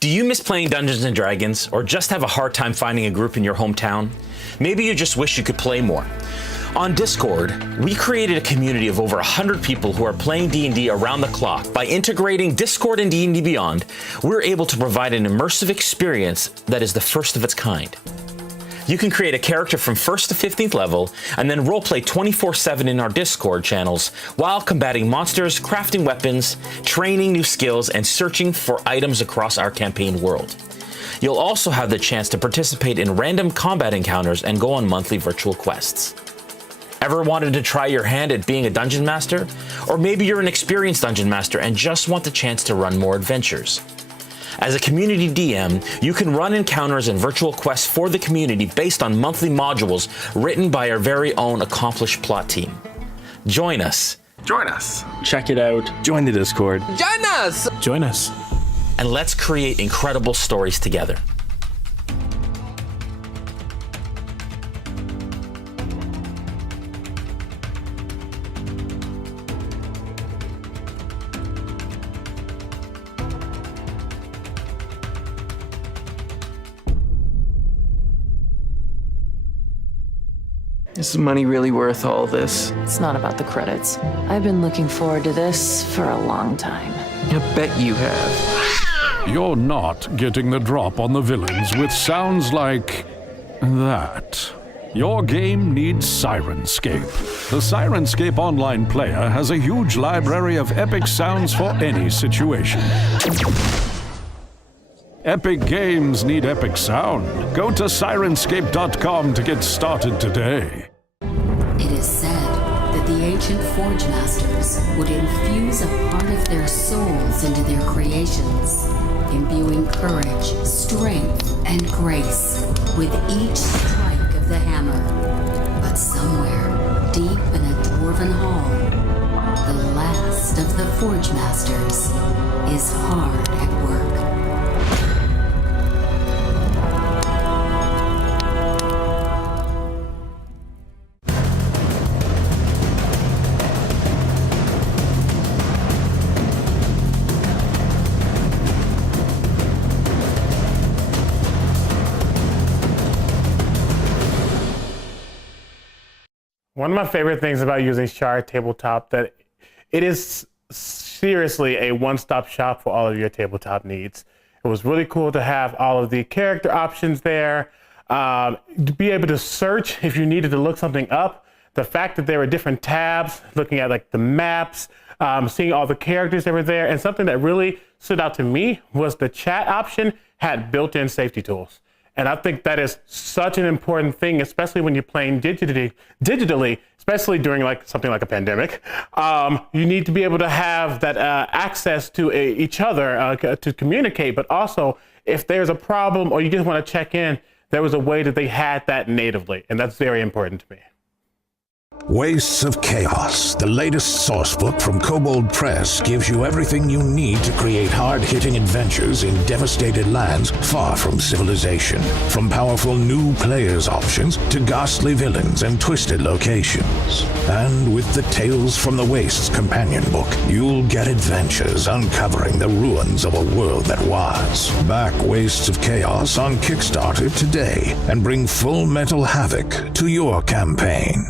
Do you miss playing Dungeons & Dragons or just have a hard time finding a group in your hometown? Maybe you just wish you could play more. On Discord, we created a community of over 100 people who are playing D&D around the clock. By integrating Discord and D&D Beyond, we're able to provide an immersive experience that is the first of its kind. You can create a character from 1st to 15th level and then roleplay 24/7 in our Discord channels while combating monsters, crafting weapons, training new skills, and searching for items across our campaign world. You'll also have the chance to participate in random combat encounters and go on monthly virtual quests. Ever wanted to try your hand at being a dungeon master? Or maybe you're an experienced dungeon master and just want the chance to run more adventures. As a community DM, you can run encounters and virtual quests for the community based on monthly modules written by our very own accomplished plot team. Join us. Join us. Check it out. Join the Discord. Join us! Join us. And let's create incredible stories together. Is the money really worth all this? It's not about the credits. I've been looking forward to this for a long time. I bet you have. You're not getting the drop on the villains with sounds like that. Your game needs Sirenscape. The Sirenscape online player has a huge library of epic sounds for any situation. Epic games need epic sound. Go to Sirenscape.com to get started today. It is said that the ancient Forge Masters would infuse a part of their souls into their creations, imbuing courage, strength, and grace with each strike of the hammer. But somewhere, deep in a dwarven hall, the last of the Forge Masters is hard at work. One of my favorite things about using Shard Tabletop that it is seriously a one-stop shop for all of your tabletop needs. It was really cool to have all of the character options there, to be able to search if you needed to look something up. The fact that there were different tabs, looking at like the maps, seeing all the characters that were there, and something that really stood out to me was the chat option had built-in safety tools. And I think that is such an important thing, especially when you're playing digitally, especially during like something like a pandemic. You need to be able to have that access to each other to communicate, but also if there's a problem or you just want to check in, there was a way that they had that natively, and that's very important to me. Wastes of Chaos, the latest sourcebook from Kobold Press, gives you everything you need to create hard-hitting adventures in devastated lands far from civilization. From powerful new players options to ghastly villains and twisted locations. And with the Tales from the Wastes companion book, you'll get adventures uncovering the ruins of a world that was. Back Wastes of Chaos on Kickstarter today and bring full mental havoc to your campaign.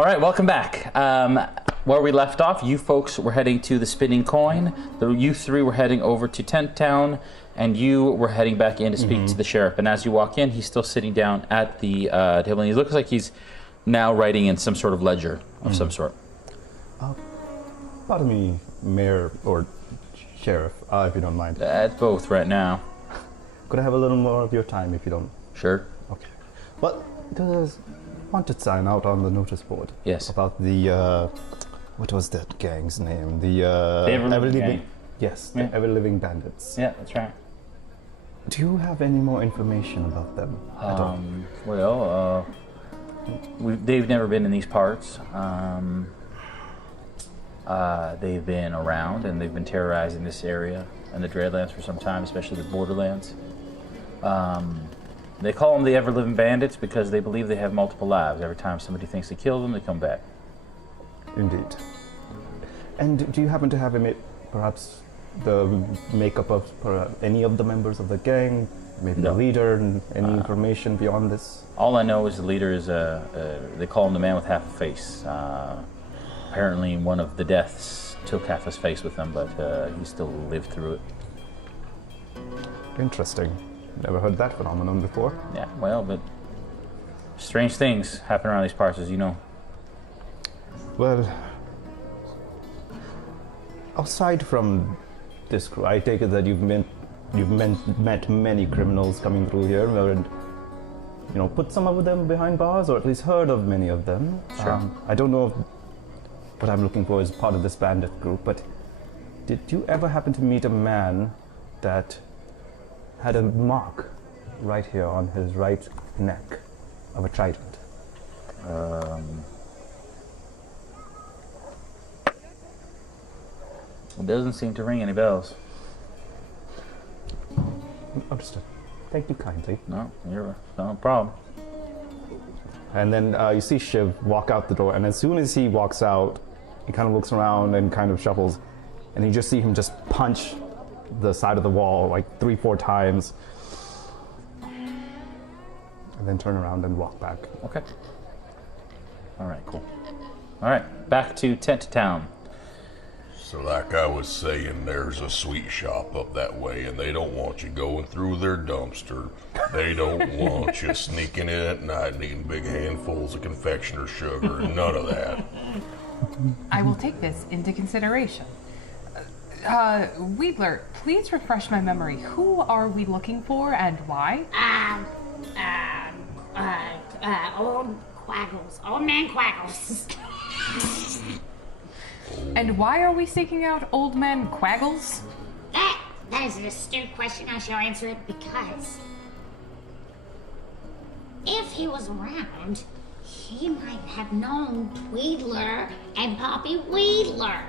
All right, welcome back. Where we left off, you folks were heading to the Spinning Coin. You three were heading over to Tent Town, and you were heading back in to speak to the sheriff. And as you walk in, he's still sitting down at the table, and he looks like he's now writing in some sort of ledger of some sort. Pardon me, Mayor or Sheriff, if you don't mind. It's both right now. Could I have a little more of your time if you don't? Sure. Okay. Well, there's wanted sign out on the notice board. Yes. About the, what was that gang's name? The Ever-Living Gang. Yes, the Ever-Living Bandits. Yeah, that's right. Do you have any more information about them at all? Well, they've never been in these parts. They've been around and they've been terrorizing this area and the Dreadlands for some time, especially the Borderlands. They call them the Ever-Living Bandits because they believe they have multiple lives. Every time somebody thinks they killed them, they come back. Indeed. And do you happen to have perhaps the makeup of any of the members of the gang, maybe the leader, and any information beyond this? All I know is the leader is they call him the man with half a face. Apparently one of the deaths took half his face with him, but he still lived through it. Interesting. Never heard that phenomenon before. Yeah, well, but strange things happen around these parts, as you know. Well, aside from this crew, I take it that you've met many criminals coming through here, and put some of them behind bars, or at least heard of many of them. Sure. I don't know if what I'm looking for is part of this bandit group, but did you ever happen to meet a man that had a mark right here on his right neck of a trident? It doesn't seem to ring any bells. Understood. Thank you kindly. No, you're no problem. And then you see Shiv walk out the door, and as soon as he walks out, he kind of looks around and kind of shuffles, and you just see him just punch the side of the wall like 3-4 times, and then turn around and walk back. Okay. All right, cool. All right, back to Tent Town. So like I was saying, there's a sweet shop up that way, and they don't want you going through their dumpster. They don't want you sneaking in at night and eating big handfuls of confectioner sugar, none of that. I will take this into consideration. Wedler, please refresh my memory. Who are we looking for and why? Old Quaggles. Old man Quaggles. And why are we seeking out Old Man Quaggles? That is an astute question. I shall answer it because if he was around, he might have known Wedler and Poppy Wedler.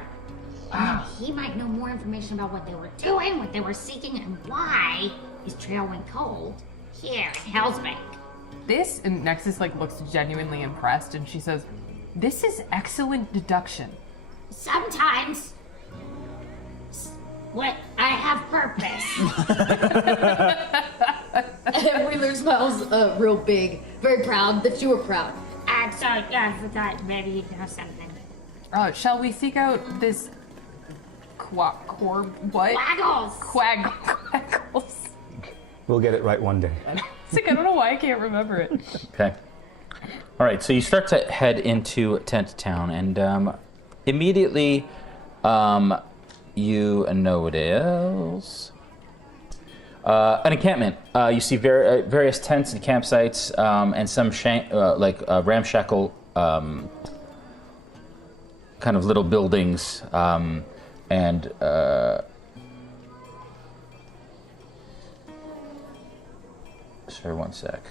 He might know more information about what they were doing, what they were seeking, and why his trail went cold here in Helsbank. This, and Nexus looks genuinely impressed, and she says, "This is excellent deduction." Sometimes, what I have purpose. Wheeler smiles real big, very proud that you were proud. I'm sorry, I thought maybe you'd know something. Shall we seek out this what? Quaggles. Quaggles. We'll get it right one day. It's like, I don't know why I can't remember it. Okay. All right, so you start to head into Tent Town, and immediately you know what else? An encampment. You see various tents and campsites, and some ramshackle kind of little buildings, and sorry, one sec.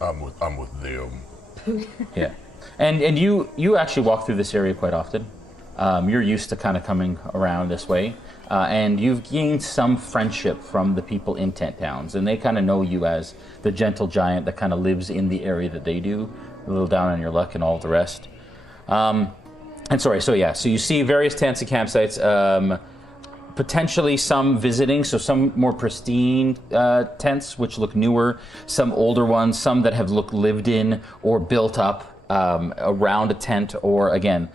I'm with them. Yeah, and you actually walk through this area quite often. You're used to kind of coming around this way, and you've gained some friendship from the people in Tent Towns, and they kind of know you as the gentle giant that kind of lives in the area that they do, a little down on your luck and all the rest. So you see various tents and campsites. Potentially some visiting, so some more pristine tents, which look newer, some older ones, some that have looked lived in or built up around a tent, or again,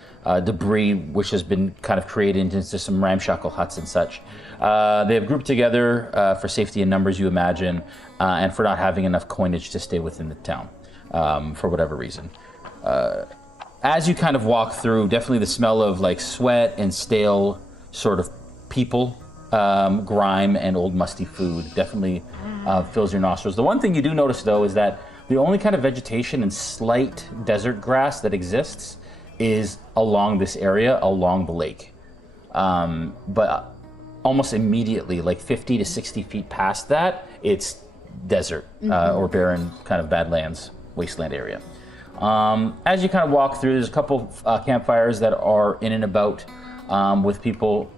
debris which has been kind of created into some ramshackle huts and such. They have grouped together for safety in numbers, you imagine, and for not having enough coinage to stay within the town for whatever reason. As you kind of walk through, definitely the smell of like sweat and stale sort of people, grime, and old musty food definitely fills your nostrils. The one thing you do notice, though, is that the only kind of vegetation and slight desert grass that exists is along this area, along the lake. But almost immediately, like 50 to 60 feet past that, it's desert or barren kind of badlands, wasteland area. As you kind of walk through, there's a couple campfires that are in and about with people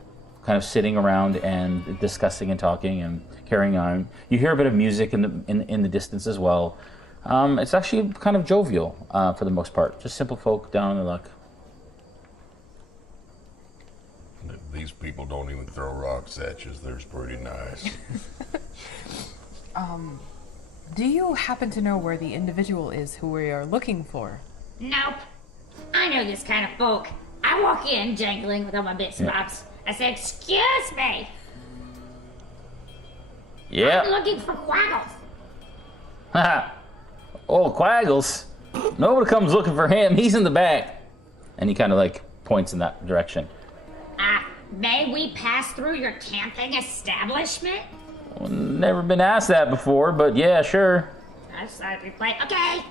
kind of sitting around and discussing and talking and carrying on. You hear a bit of music in the distance as well. It's actually kind of jovial for the most part. Just simple folk down on their luck. These people don't even throw rocks at you. They're pretty nice. Do you happen to know where the individual is who we are looking for? Nope. I know this kind of folk. I walk in jangling with all my bits and bobs. I say, excuse me. Yeah. I'm looking for Quaggles. Haha. Oh, Quaggles. Nobody comes looking for him. He's in the back. And he kind of like points in that direction. May we pass through your camping establishment? Well, never been asked that before, but yeah, sure. I reply, okay.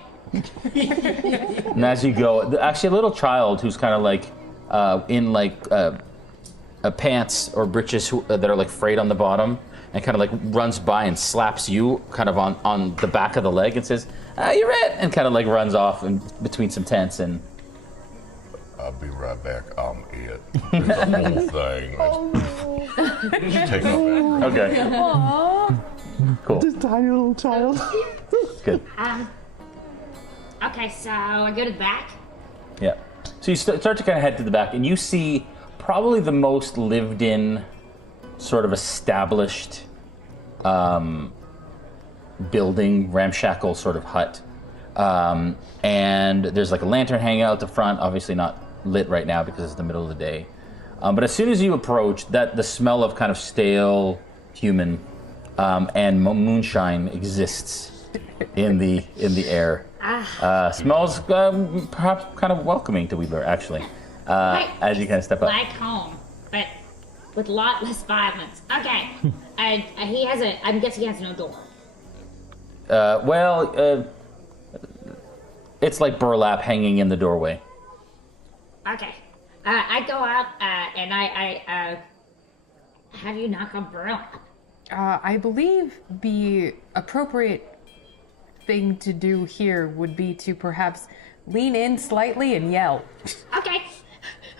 And as you go, actually a little child who's kind of like in like pants or breeches that are like frayed on the bottom, and kind of like runs by and slaps you kind of on the back of the leg and says, you're it, and kind of like runs off in between some tents. And I'll be right back. I'm it. There's a whole thing. Just take off. Okay. Aww. Cool. This tiny little child. Good. Okay, so I go to the back. Yeah. So you start to kind of head to the back, and you see probably the most lived-in, sort of established building, ramshackle sort of hut. And there's like a lantern hanging out the front, obviously not lit right now because it's the middle of the day. But as soon as you approach, the smell of kind of stale human and moonshine exists in the air. Smells perhaps kind of welcoming to Weaver, actually, as you kind of step up. Like home, but with a lot less violence. Okay. He has I'm guessing he has no door. It's like burlap hanging in the doorway. Okay. I go out and I have you knock on burlap. I believe the appropriate thing to do here would be to perhaps lean in slightly and yell. Okay.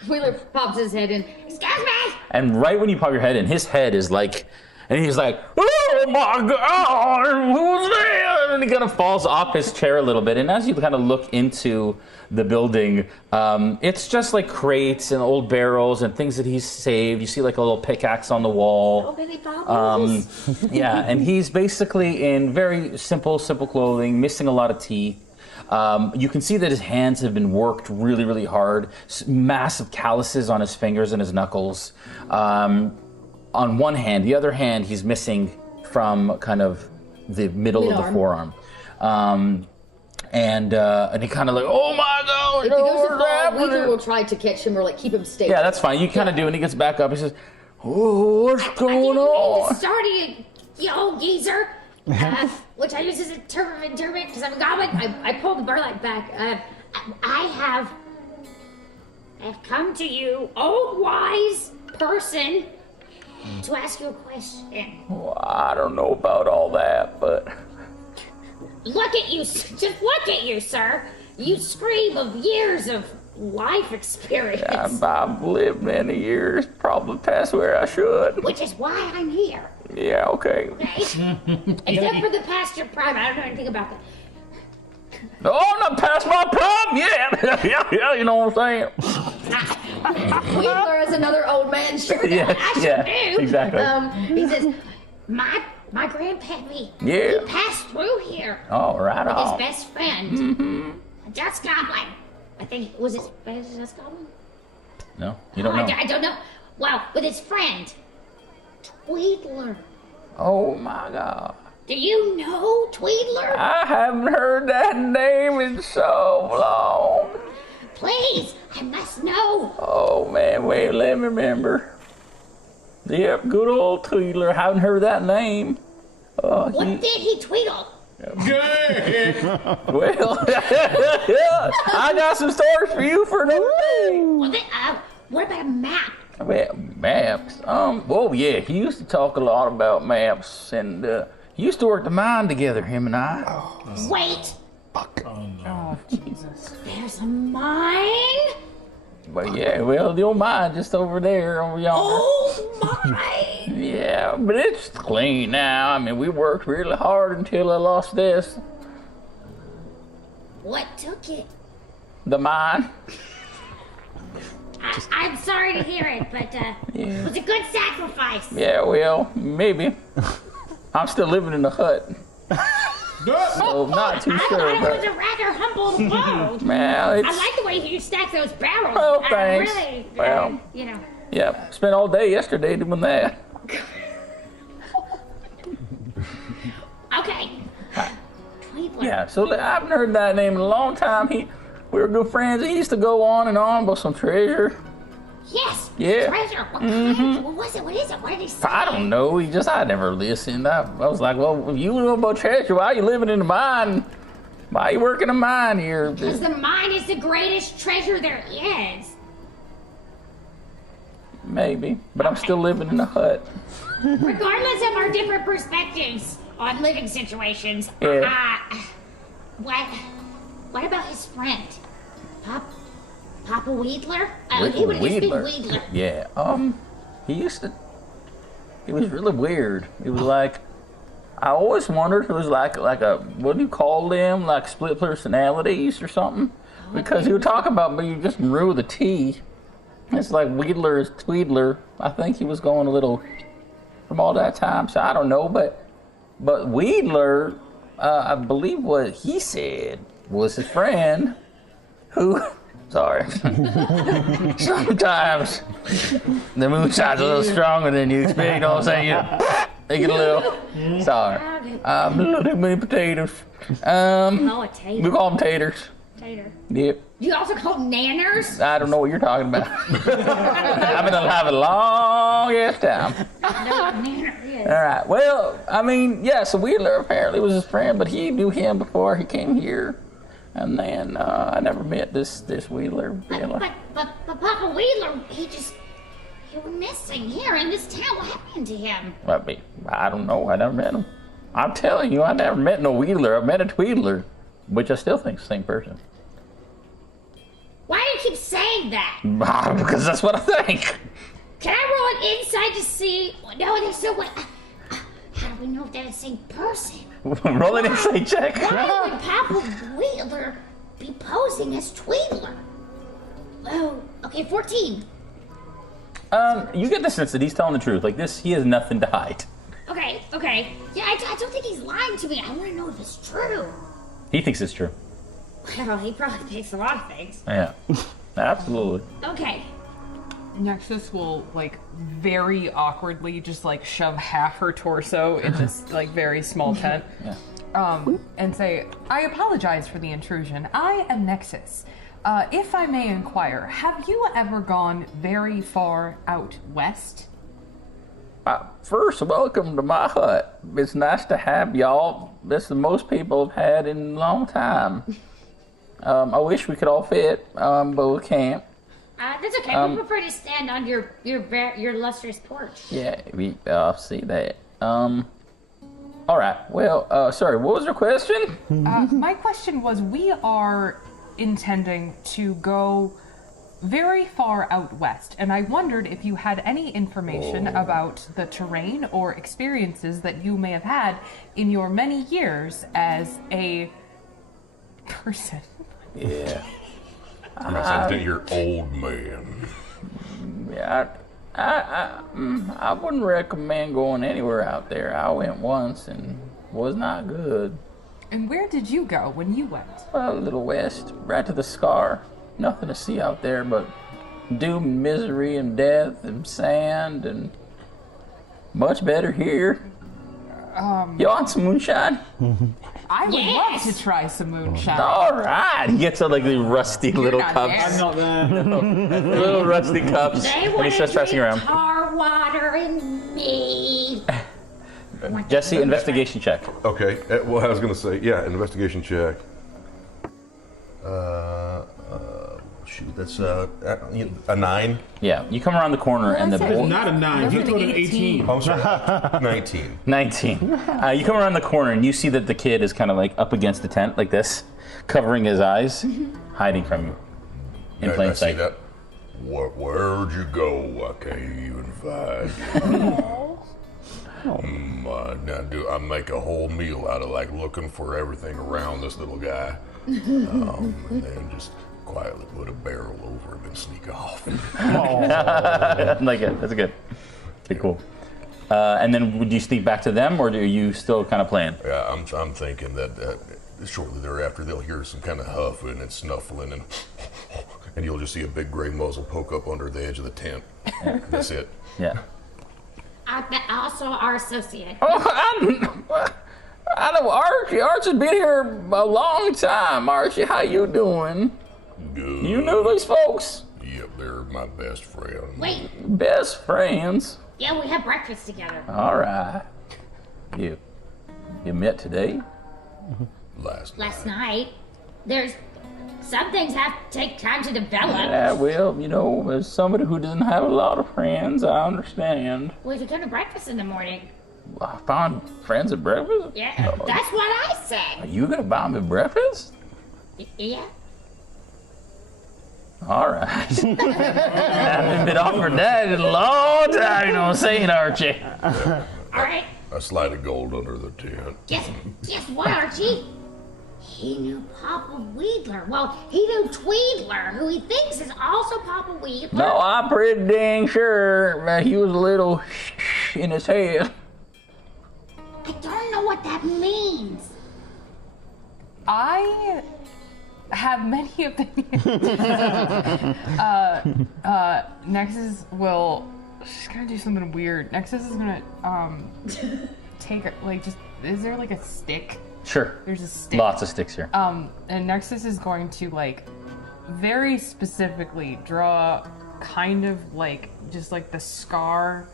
Wheeler pops his head in. Excuse me! And right when you pop your head in, his head is like, and he's like, oh my God, who's there? And he kind of falls off his chair a little bit. And as you kind of look into the building, it's just like crates and old barrels and things that he's saved. You see like a little pickaxe on the wall. Oh, Billy Bobbles. Yeah, and he's basically in very simple clothing, missing a lot of teeth. You can see that his hands have been worked really, really hard. Massive calluses on his fingers and his knuckles. On one hand, the other hand, he's missing from kind of the middle of the forearm. And he kind of like, oh my God! If he goes to fall, Weaver will try to catch him or like keep him stable. Yeah, that's fine. You kind of do, and he gets back up. He says, oh, what's going on? Started, you old geezer. Which I use as a term of endearment because I'm a goblin. I pulled the burlap back. I have come to you, old wise person, to ask you a question. Well, I don't know about all that, but look at you! Just look at you, sir. You scream of years of life experience. I've lived many years, probably past where I should. Which is why I'm here. Yeah, okay. Except for the past your prime. I don't know anything about that. Oh, I'm not past my prime yet. yeah, you know what I'm saying. Wedler is another old man shirt. Yeah, I should yeah, do. exactly. He says, my grandpappy, Yeah. he passed through here Oh, right with on. his best friend, a dust goblin. I think, was it a dust goblin? No, you don't know. I don't know. Well, with his friend, Tweedler. Oh my God. Do you know Tweedler? I haven't heard that name in so long. Please, I must know. Oh man, wait, let me remember. Yep, good old Tweedler. Haven't heard that name. What did he tweedle? Well, I got some stories for you for another day. Well, what about a map? Well, maps. Oh yeah, he used to talk a lot about maps, and he used to work the mine together, him and I. Wait. Fuck. Oh, Jesus. There's a mine? But yeah, well, the old mine just over there, over yonder. Oh my! Yeah, but it's clean now. I mean, we worked really hard until I lost this. What took it? The mine. I'm sorry to hear it, but it was a good sacrifice. Yeah, well, maybe. I'm still living in the hut. So not too I sure. thought it But was a rather humble abode. Well, it's- I like the way you stack those barrels. Oh, thanks. Really, Well, you know. yeah, spent all day yesterday doing that. Okay. Tweedler. Yeah, so I haven't heard that name in a long time. We were good friends. He used to go on and on about some treasure. Yes. Yeah. Treasure. What kind? What was it? What is it? What did he say? I don't know. I never listened. I was like, well, if you know about treasure, why are you living in the mine? Why are you working a mine here? Because the mine is the greatest treasure there is. Maybe, but I'm still living in a hut. Regardless of our different perspectives on living situations, what about his friend? Papa Wedler? He would just be Wedler. Yeah, he was really weird. It was like, I always wondered if it was like a, what do you call them? Like split personalities or something? Because he would talk about me just rule the T. It's like Wedler is Tweedler. I think he was going a little from all that time, so I don't know, but Wedler, I believe what he said was his friend who, sorry, sometimes the moonshine's a little stronger than you expect, you know what I'm saying? You get a little, sorry, a little too many potatoes. We call them taters. Tater. Yep. You also call them nanners? I don't know what you're talking about. I've been alive a long ass time. All right. Well, I mean, yeah. So Wheeler apparently was his friend, but he knew him before he came here, and then I never met this Wheeler. But Papa Wedler, he went missing here in this town. What happened to him? I don't know. I never met him. I'm telling you, I never met no Wheeler. I met a Tweedler, which I still think is the same person. Why do you keep saying that? Because that's what I think. Can I roll an insight to see? No, they're so. How do we know if they're the same person? Roll an insight check. Why would Papa Wedler be posing as Tweedler? Oh, okay, 14. You get the sense that he's telling the truth. Like this, he has nothing to hide. Okay. Yeah, I don't think he's lying to me. I want to know if it's true. He thinks it's true. Well, he probably thinks a lot of things. Yeah, absolutely. Okay. Nexus will, like, very awkwardly just, like, shove half her torso in this, like, very small tent. And say, I apologize for the intrusion. I am Nexus. If I may inquire, have you ever gone very far out west? First, welcome to my hut. It's nice to have y'all. This is the most people have had in a long time. I wish we could all fit, but we can't. That's okay. We prefer to stand on your lustrous porch. Yeah, we see that. All right. Well, sorry. What was your question? My question was, we are intending to go very far out west, and I wondered if you had any information about the terrain or experiences that you may have had in your many years as a person. Yeah. I said that you're old man. I wouldn't recommend going anywhere out there. I went once and was not good. And where did you go when you went? Well, a little west, right to the Scar. Nothing to see out there but doom and misery and death and sand and much better here. You want some moonshine? I would love to try some moonshine. All right. He gets out like the rusty little not cups. there. I'm not there. Little rusty cups. And he starts passing around. Tar water and me. Jesse, investigation check. Okay. Well, I was going to say, yeah, investigation check. Shoot, that's a 9. Yeah, you come around the corner and the boy. Not a 9. You told an 18. I'm sorry. 19. 19. You come around the corner and you see that the kid is kind of like up against the tent like this, covering his eyes, hiding from you in plain sight. See that? Where'd you go? I can't even find you. I make a whole meal out of like looking for everything around this little guy, and then just quietly put a barrel over him and sneak off. Like it. That's good. Okay, cool. And then would you sneak back to them, or are you still kind of playing? Yeah, I'm thinking that shortly thereafter they'll hear some kind of huffing and snuffling, and you'll just see a big gray muzzle poke up under the edge of the tent. That's it. Yeah. Also our associate. I know Archie. Archie's been here a long time. Archie, how you doing? Good. You know these folks? Yep, they're my best friends. Wait. Best friends? Yeah, we had breakfast together. All right. You met today? Last night. There's some things have to take time to develop. Yeah, well, you know, as somebody who doesn't have a lot of friends, I understand. We could go to breakfast in the morning. I found friends at breakfast? Yeah, that's what I Are said. you gonna buy me breakfast? Yeah. All right. I haven't been offered that in a long time, you know what I'm saying, Archie? All right. A slide of gold under the tent. Guess what, Archie? He knew Papa Wedler. Well, he knew Tweedler, who he thinks is also Papa Wedler. No, I'm pretty dang sure that he was a little in his head. I don't know what that means. I have many opinions. Nexus will. She's gonna do something weird. Nexus is gonna take like just. Is there like a stick? Sure. There's a stick. Lots of sticks here. And Nexus is going to like very specifically draw kind of like just like the scar,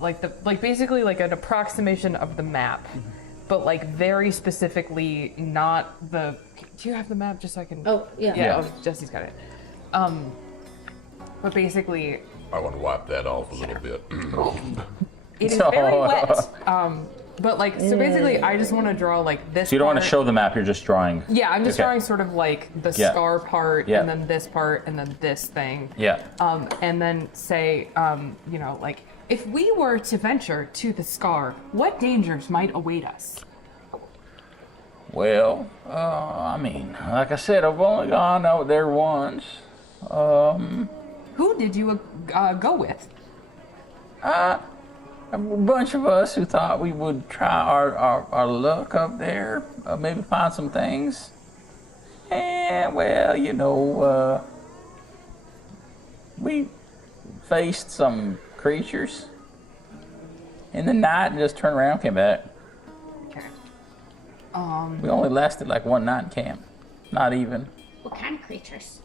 like basically like an approximation of the map, but like very specifically not the. Do you have the map just so I can? Oh yeah. Yeah. Oh, Jesse's got it. But basically. I want to wipe that off a little bit. It is very wet. But like, so basically, I just want to draw like this. So you don't want to part. show the map, you're just drawing. Yeah, I'm just Okay. drawing sort of like the Yeah. scar part, Yeah. and then this part, and then this thing. Yeah. And then say, you know, like, if we were to venture to the scar, what dangers might await us? Well, I mean, like I said, I've only gone out there once. Who did you go with? A bunch of us who thought we would try our luck up there, maybe find some things. And, well, you know, we faced some creatures in the night and just turned around and came back. Okay. We only lasted like one night in camp. Not even. What kind of creatures?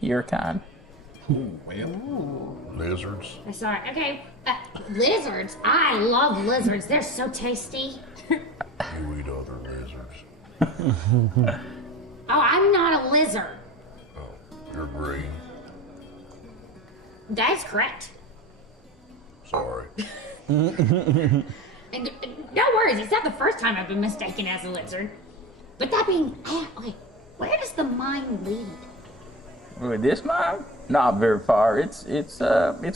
Your kind. Lizards. I saw it. Okay. Lizards. I love lizards. They're so tasty. You eat other lizards. Oh, I'm not a lizard. You're green. That's correct. Sorry. And no worries, it's not the first time I've been mistaken as a lizard. But that being, okay, where does the mine lead? With this mine? Not very far. It's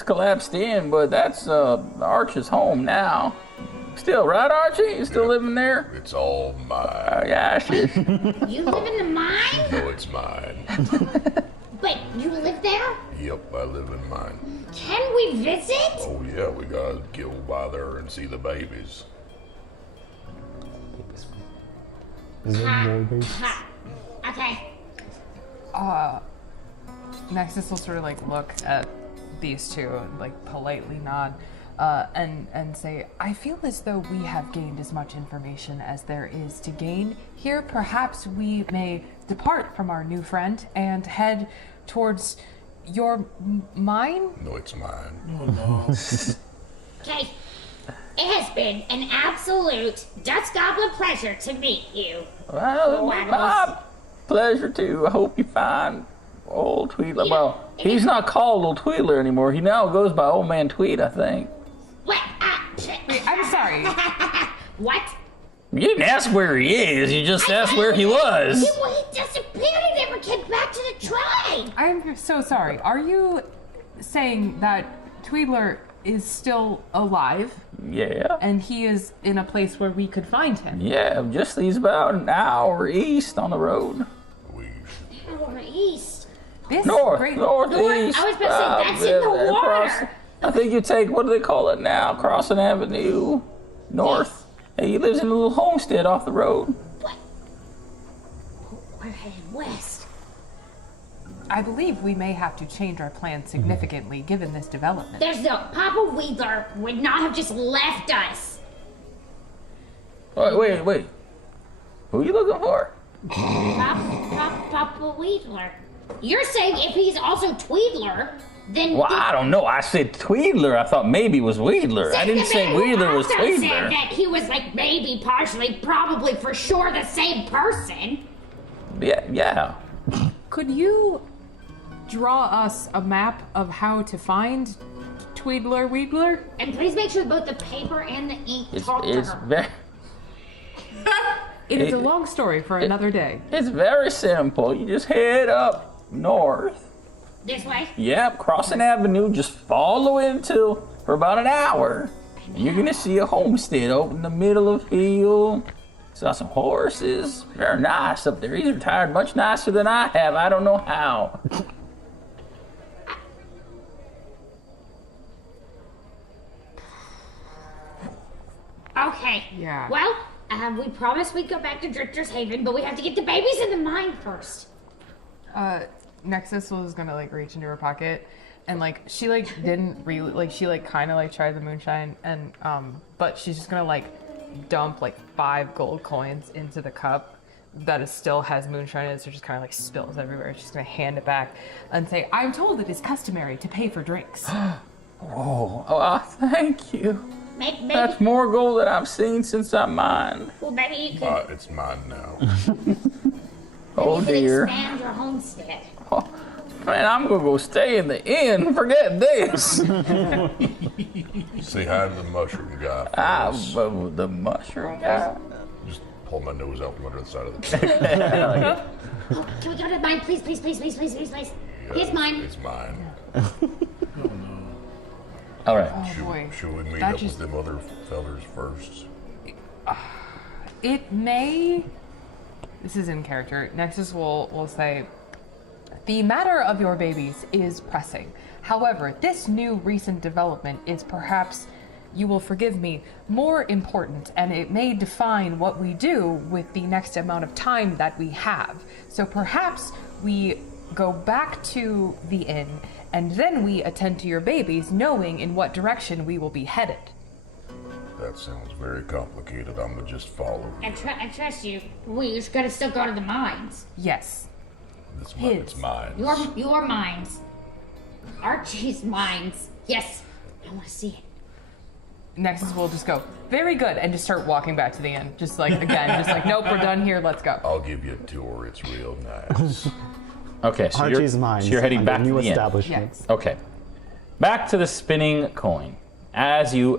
collapsed in, but that's Archie's home now. Still, right, Archie? You still living there? It's all mine. Yeah, shit. You live in the mine? No, it's mine. But you live there? Yep, I live in mine. Can we visit? Oh yeah, we gotta go by there and see the babies. Is there more babies? Okay. Nexus will sort of like look at these two and like politely nod and say, I feel as though we have gained as much information as there is to gain here. Perhaps we may depart from our new friend and head towards your mine? No, it's mine. Oh no. Okay. It has been an absolute Dust Goblin pleasure to meet you. Well, my pleasure too. I hope you find old Tweedler. Well, he's not called Old Tweedler anymore. He now goes by Old Man Tweed, I think. What? Wait, I'm sorry. What? You didn't ask where he is. You just asked where he was. He disappeared. He never came back to the tribe. I'm so sorry. Are you saying that Tweedler is still alive? Yeah. And he is in a place where we could find him? Yeah, just he's about an hour east on the road. Hour east. This Northeast. I was about to say, that's in the water. I think you take, what do they call it now? Crossing Avenue North. Hey, he lives in a little homestead off the road. We're heading west. I believe we may have to change our plans significantly given this development. There's no Papa Wedler would not have just left us. Wait. Who are you looking for? Papa Wedler. You're saying if he's also Tweedler, then... Well, I don't know. I said Tweedler. I thought maybe it was Wedler. I didn't say Wedler was said Tweedler. that he was like maybe, partially, probably, for sure the same person. Yeah. Could you draw us a map of how to find Tweedler? And please make sure both the paper and the ink talk to It's her. very... It is a long story for another day. It's very simple. You just head up north. This way? Yep, crossing Avenue, just follow it for about an hour. You're gonna see a homestead out in the middle of the field. Saw some horses. Very nice up there. He's retired much nicer than I have. I don't know how. Okay. Yeah. Well, we promised we'd go back to Drifter's Haven, but we have to get the babies in the mine first. Nexus was gonna like reach into her pocket and like she like didn't really like she like kind of like tried the moonshine and but she's just gonna like dump like 5 gold coins into the cup that is still has moonshine in it, so it just kind of like spills everywhere. She's gonna hand it back and say, I'm told it is customary to pay for drinks. Thank you. Maybe, That's more gold than I've seen since I mined. well, maybe you could, It's mine now. Oh you could dear. expand your homestead. Man, I'm gonna go stay in the inn. Forget this. Say hi to the mushroom guy. The mushroom guy? Just pull my nose out from under the side of the chair. Oh, can we go to mine, please? Here's mine. It's mine. All right. Oh boy. Should we meet That up just- with them other fellers first? It may. This is in character. Nexus will say, the matter of your babies is pressing. However, this new recent development is perhaps, you will forgive me, more important, and it may define what we do with the next amount of time that we have. So perhaps we go back to the inn, and then we attend to your babies, knowing in what direction we will be headed. That sounds very complicated. I'm gonna just follow you. I trust you. We just gotta still go to the mines. Yes. It's mine. Your mines. Archie's mines. Yes. I want to see it. Nexus will just go, very good, and just start walking back to the inn. Just like, again, just like, nope, we're done here, let's go. I'll give you a tour. It's real nice. Okay, so Archie's mines. you're heading under back to new the inn. establishment. Okay, back to the spinning coin. As you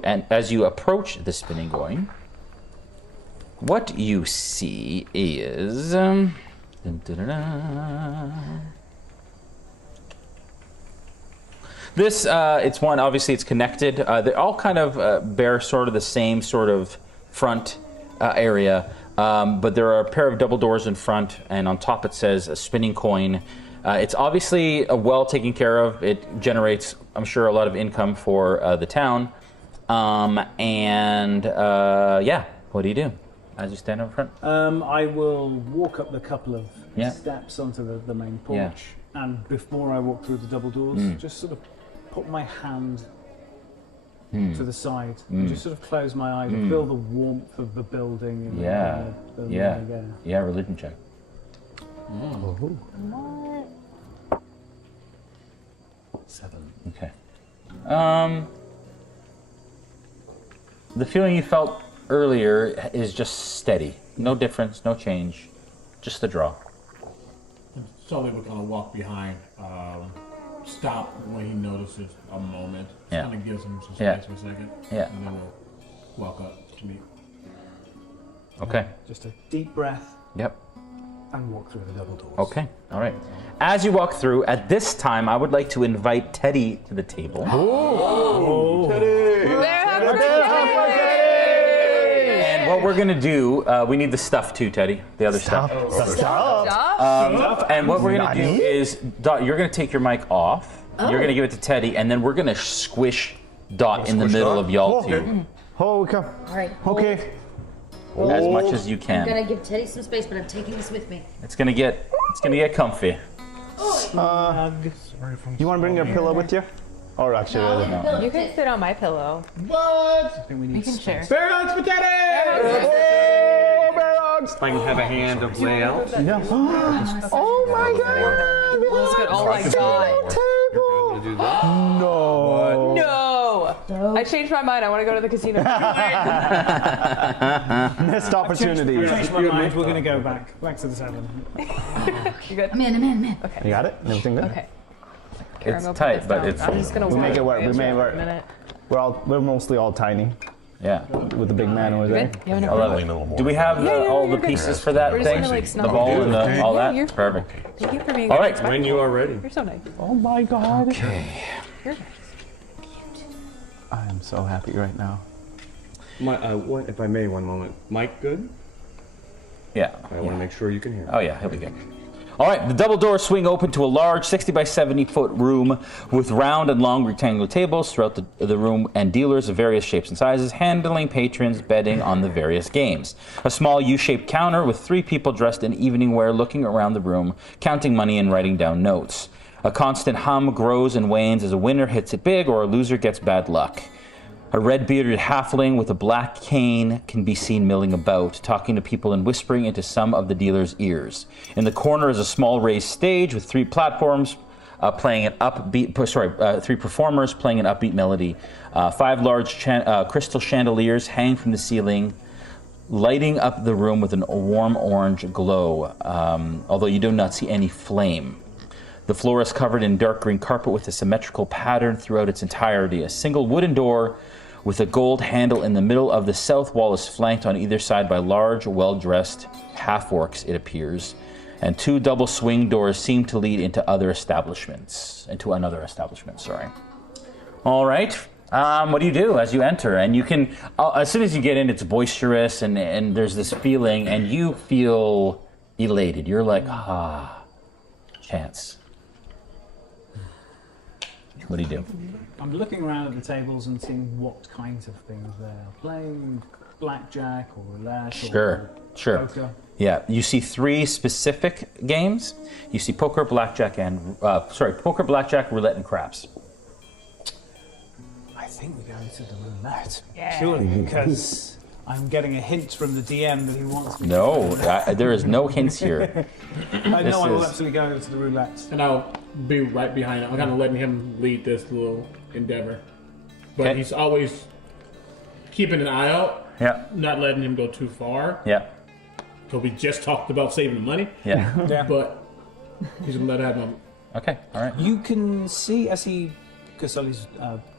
approach the spinning coin, what you see is this. It's one. Obviously, it's connected. They all kind of bear sort of the same sort of front area, but there are a pair of double doors in front, and on top it says a spinning coin. It's obviously well taken care of. It generates, I'm sure, a lot of income for the town. Yeah, what do you do as you stand up front? I will walk up the couple of steps onto the main porch, and before I walk through the double doors, just sort of put my hand to the side and just sort of close my eyes and feel the warmth of the building. And Yeah, religion check. Oh. 7. Okay. The feeling you felt earlier is just steady. No difference, no change. Just the draw. Sully would kind of walk behind, stop when he notices a moment. Yeah. Kind of gives him some space for a second. Yeah. And then we'll walk up to me. Okay. Just a deep breath. Yep. And walk through the double doors. Okay, all right. As you walk through, at this time, I would like to invite Teddy to the table. Oh, Teddy! And what we're gonna do, we need the stuff too, Teddy. The other stuff. And what we're gonna do is, Dot, you're gonna take your mic off. You're gonna give it to Teddy, and then we're gonna squish Dot in the middle of y'all two. Okay. All right. Okay. As much as you I'm can. gonna give Teddy some space, but I'm taking this with me. It's gonna get comfy. You want to bring your pillow with you? Or actually, no. You can sit on my pillow. What? We can share. Bear hugs for Teddy! If I can have a hand of layout. Yeah. Oh my god! Oh my god. No. No. I changed my mind. I want to go to the casino. Missed opportunity. I've changed my mind. We're going to go back to the 7. You good? I'm in. Okay. You got it? Everything good? Okay. It's tight, but it's. I'm just gonna we make it work. We make it work. a minute. We're mostly all tiny. Yeah. With the big man over there. You I love it. Do we have all the pieces for that We're just thing? gonna, like, The snuggle. ball and Okay. all Yeah, that? you're- Perfect. Thank you for being All right. respectful. When you are ready. You're so nice. Oh my god. Okay. You're I am so happy right now. What, if I may, one moment. Mike, good? Yeah. I want to make sure you can hear. Oh yeah, he'll be good. All right, the double doors swing open to a large 60 by 70 foot room with round and long rectangular tables throughout the room and dealers of various shapes and sizes handling patrons betting on the various games. A small U-shaped counter with 3 people dressed in evening wear looking around the room, counting money and writing down notes. A constant hum grows and wanes as a winner hits it big or a loser gets bad luck. A red-bearded halfling with a black cane can be seen milling about, talking to people and whispering into some of the dealer's ears. In the corner is a small raised stage with 3 platforms playing an upbeat. 3 performers playing an upbeat melody. 5 large crystal chandeliers hang from the ceiling, lighting up the room with a warm orange glow. Although you do not see any flame. The floor is covered in dark green carpet with a symmetrical pattern throughout its entirety. A single wooden door with a gold handle in the middle of the south wall is flanked on either side by large, well-dressed half-orcs, it appears. And 2 double swing doors seem to lead into another establishment, sorry. All right. What do you do as you enter? And you can, as soon as you get in, it's boisterous and there's this feeling, and you feel elated. You're like, chance. What do you do? I'm looking around at the tables and seeing what kinds of things they're playing. Blackjack or roulette. Sure. Poker. Yeah, you see 3 specific games. You see poker, blackjack, roulette, and craps. I think we go into the roulette. Yeah. Surely, because I'm getting a hint from the DM that he wants me No, there is no hints here. I know I will absolutely go into the roulette. And I'll be right behind him. I'm kind of letting him lead this little endeavor. But he's always keeping an eye out. Yeah. Not letting him go too far. Yeah. So we just talked about saving the money. Yeah. Yeah. But he's going to let it happen. Okay, all right. You can see as because Sully's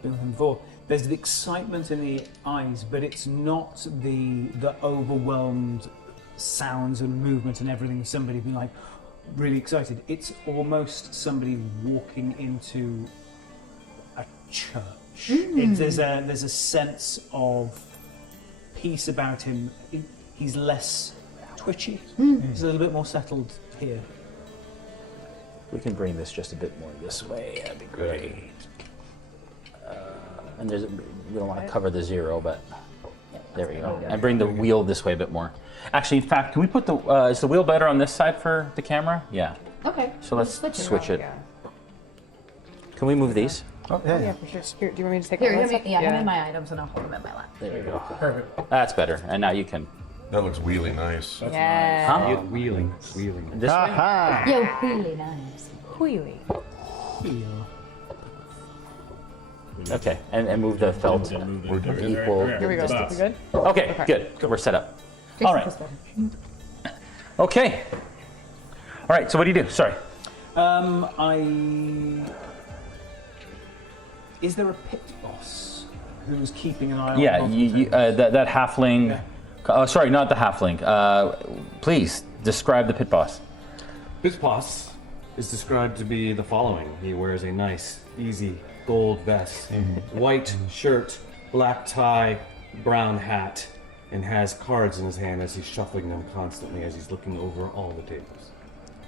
been with him before, there's the excitement in the eyes, but it's not the overwhelmed sounds and movement and everything. Somebody being like really excited. It's almost somebody walking into a church. There's a sense of peace about him. He's less twitchy. He's a little bit more settled here. We can bring this just a bit more this way. That'd be great. And we don't want to cover the 0, but there we go. And bring the wheel this way a bit more. Actually, in fact, can we put the is the wheel better on this side for the camera? Yeah. Okay. So let's switch it. Can we move these? Oh, yeah, for sure. Here, do you want me to take Here, all hand this me, stuff? hand me my items and I'll hold them in my lap. There we go. Perfect. That's better. And now you can. That looks really nice. Yeah. Huh? Wheeling. This way? Yo, really nice. Wheelie. Okay, and move the felt equal. Here we go. distance. We good? Okay, good. We're set up. All right. Okay. All right. So what do you do? Sorry. Is there a pit boss who's keeping an eye on? Yeah, that halfling. Sorry, not the halfling. Please describe the pit boss. Pit boss is described to be the following. He wears a nice, easy gold vest, white shirt, black tie, brown hat, and has cards in his hand as he's shuffling them constantly as he's looking over all the tables.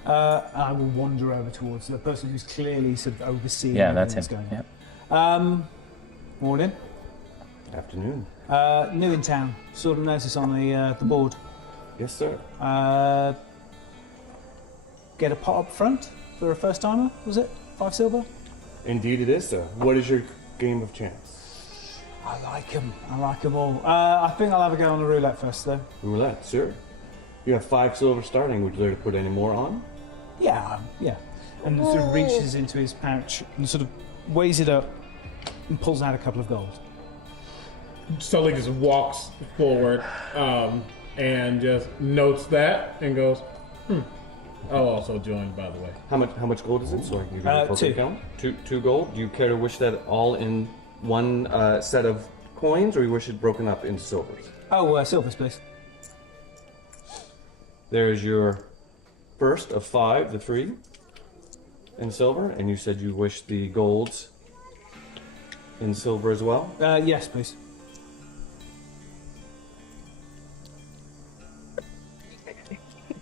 I will wander over towards the person who's clearly sort of overseeing. Yeah, that's him. Going Yep. on. Morning. Afternoon. New in town. Saw the notice on the board. Yes, sir. Get a pot up front for a first timer. Was it 5 silver? Indeed, it is, sir. What is your game of chance? I like them. I like them all. I think I'll have a go on the roulette first, though. Roulette, sure. You have 5 silver starting. Would you like to put any more on? Yeah, yeah. And sort of reaches into his pouch and sort of weighs it up and pulls out a couple of gold. Sully just walks forward and just notes that and goes, I'll also join, by the way. How much gold is it? So I can give you the appropriate count. Two gold. Do you care to wish that all in one set of coins, or you wish it broken up into silvers? Oh, silvers, please. There's your first of 5, the 3 in silver, and you said you wish the golds in silver as well? Yes, please.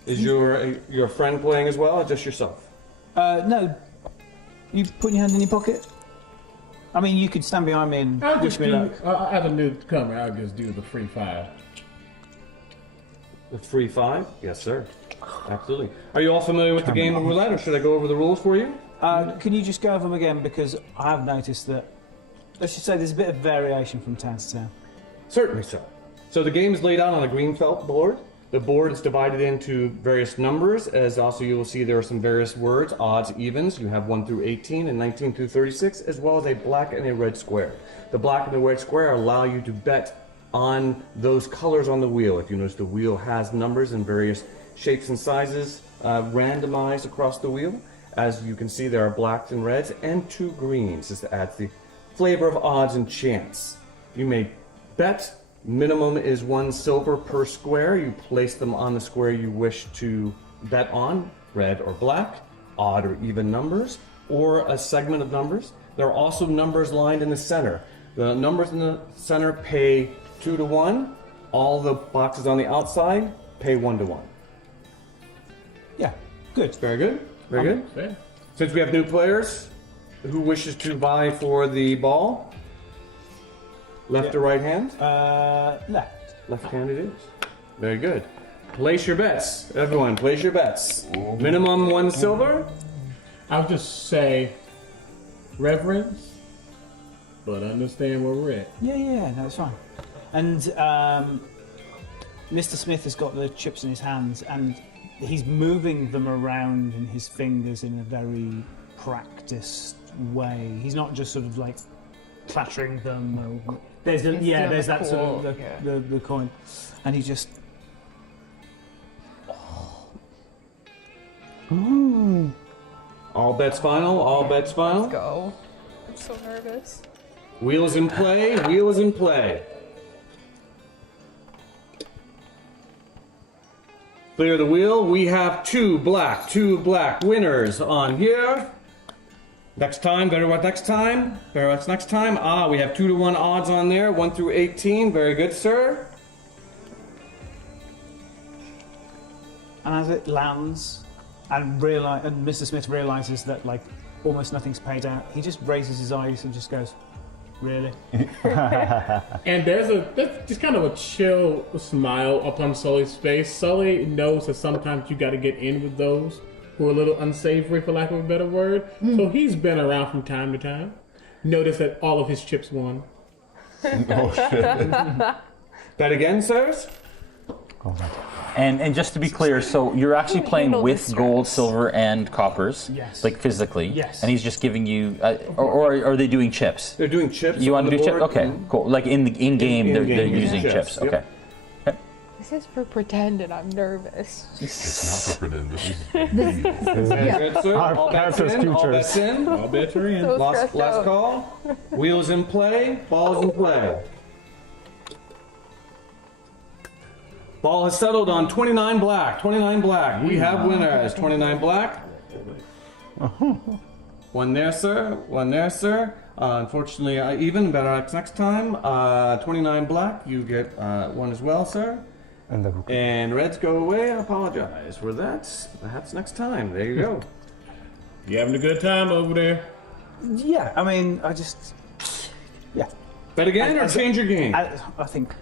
Is your friend playing as well, or just yourself? No. You put your hand in your pocket? I mean, you could stand behind me and I'll wish just me do, luck. as a newcomer, I'll just do the free 5. The free 5? Yes, sir. Absolutely. Are you all familiar with the game of roulette, or should I go over the rules for you? Can you just go over them again, because I have noticed that, let's just say there's a bit of variation from town to town. Certainly, sir. So the game is laid out on a green felt board. The board is divided into various numbers, as also you will see there are some various words, odds, evens. You have 1 through 18 and 19 through 36, as well as a black and a red square. The black and the red square allow you to bet on those colors on the wheel. If you notice, the wheel has numbers in various shapes and sizes randomized across the wheel. As you can see, there are blacks and reds and 2 greens. This adds the flavor of odds and chance. You may bet. Minimum is 1 silver per square. You place them on the square you wish to bet on, red or black, odd or even numbers, or a segment of numbers. There are also numbers lined in the center. The numbers in the center pay 2 to 1. All the boxes on the outside pay 1 to 1. Yeah, good. Very good. Very good. Fair. Since we have new players, who wishes to vie for the ball? Left or right hand? Left. Left hand it is. Very good. Place your bets. Everyone, place your bets. Minimum 1 silver. I'll just say reverence, but understand where we're at. Yeah, no, it's fine. And Mr. Smith has got the chips in his hands, and he's moving them around in his fingers in a very practiced way. He's not just sort of like clattering them. There's that sort of the coin, and he just. All bets final. All bets final. Let's go. I'm so nervous. Wheel is in play. Wheel is in play. Clear the wheel. We have 2 black winners on here. Next time, better what next time? Better what's next time? We have 2 to 1 odds on there, 1 through 18. Very good, sir. And as it lands, and Mr. Smith realizes that like almost nothing's paid out. He just raises his eyes and just goes, "Really?" And there's just kind of a chill smile upon Sully's face. Sully knows that sometimes you got to get in with those who are a little unsavory, for lack of a better word. So he's been around from time to time. Notice that all of his chips won. Oh shit! Bet again, sirs. And just to be clear, so you're actually playing with gold, silver, and coppers, like physically. Yes. And he's just giving you, or are they doing chips? They're doing chips. You want on to the do chips? board. Okay, cool. Like in game, they're using chips, chips. yep. Okay. This is for pretend, and I'm nervous. It's not for pretend. This is. Good, sir. All bets in. All bets in. All bets are in. So Last stressed out. call. Wheels in play. Ball is in play. Ball has settled on 29 black. 29 black. We have winners. 29 black. One there, sir. One there, sir. Unfortunately, even. Better next time. 29 black. You get one as well, sir. And reds go away. I apologize for that. Perhaps next time. There you go. You having a good time over there? Yeah, I mean, yeah. Bet again or change your game? I think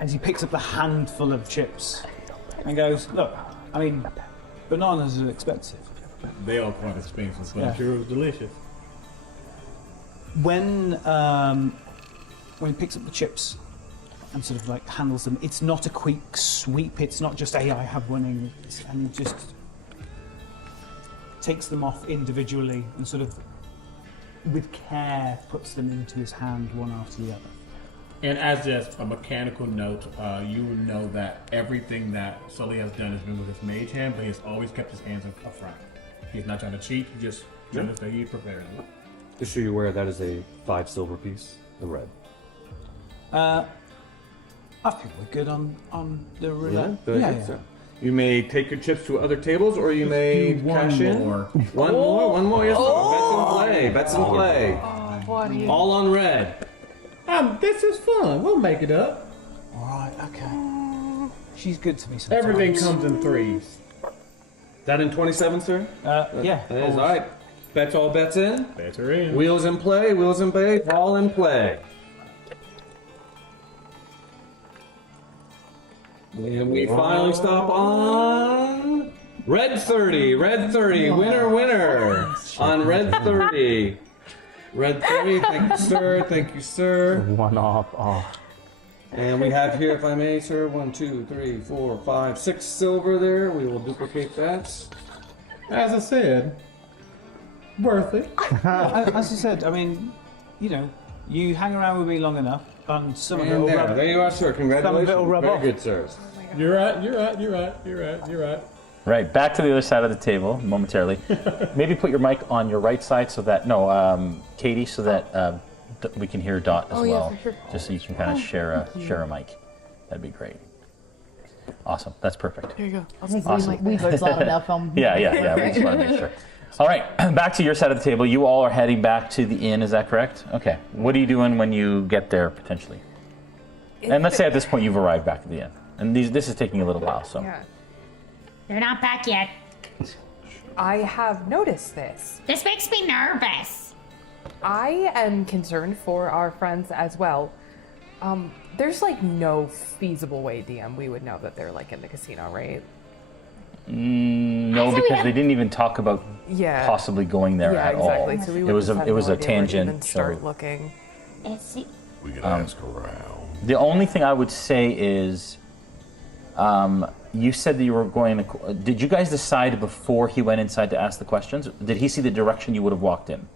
as he picks up the handful of chips and goes, "Look, I mean, bananas are expensive." They are quite expensive, but Yeah. I'm sure it was delicious. When he picks up the chips and sort of like handles them, it's not a quick sweep. It's not just I have winning, and he just takes them off individually and sort of with care puts them into his hand one after the other. And as just a mechanical note, you know that everything that Sully has done has been with his mage hand, but he has always kept his hands up front. He's not trying to cheat, he's just trying to stay prepared. Just so you're aware, that is a 5 silver piece, the red. I think we're good on the roulette. Yeah. So you may take your chips to other tables, or you may cash in. One more. Yes, bets in play. All on red. This is fun. We'll make it up. All right. Okay. She's good to me sometimes. Everything comes in threes. That in 27, sir? Yeah. That is all right. Bets all bets in. Bets are in. Wheels in play. Wheels in play. All in play. And we finally stop on red 30. Red 30. Winner. On red 30. Red 30. Thank you, sir. Thank you, sir. One off. Oh. And we have here, if I may, sir, 1, 2, 3, 4, 5, 6 silver there. We will duplicate that. As I said, worth it. As I said, I mean, you know, you hang around with me long enough, and some of it And will there, rub. there you are, sir. Congratulations. Some of it will rub Very off. good, sir. You're right. Right, back to the other side of the table momentarily. Maybe put your mic on your right side so that, Catie, so that we can hear Dot as well. For sure. Just so you can kind of share a mic. That'd be great. Awesome, that's perfect. There you go. Awesome. Weaver's loud enough. Yeah, we just want to make sure. All right, back to your side of the table. You all are heading back to the inn, is that correct? Okay. What are you doing when you get there, potentially? And let's say at this point you've arrived back at the inn. And this is taking a little while, so. Yeah. They're not back yet. I have noticed this. This makes me nervous. I am concerned for our friends as well. There's like no feasible way, DM, we would know that they're like in the casino, right? No, because they didn't even talk about possibly going there at exactly. all. So we it was just have it was no a idea where to even tangent. start So looking. We can ask around. the only thing I would say is, you said that you were going to. Did you guys decide before he went inside to ask the questions? Did he see the direction you would have walked in?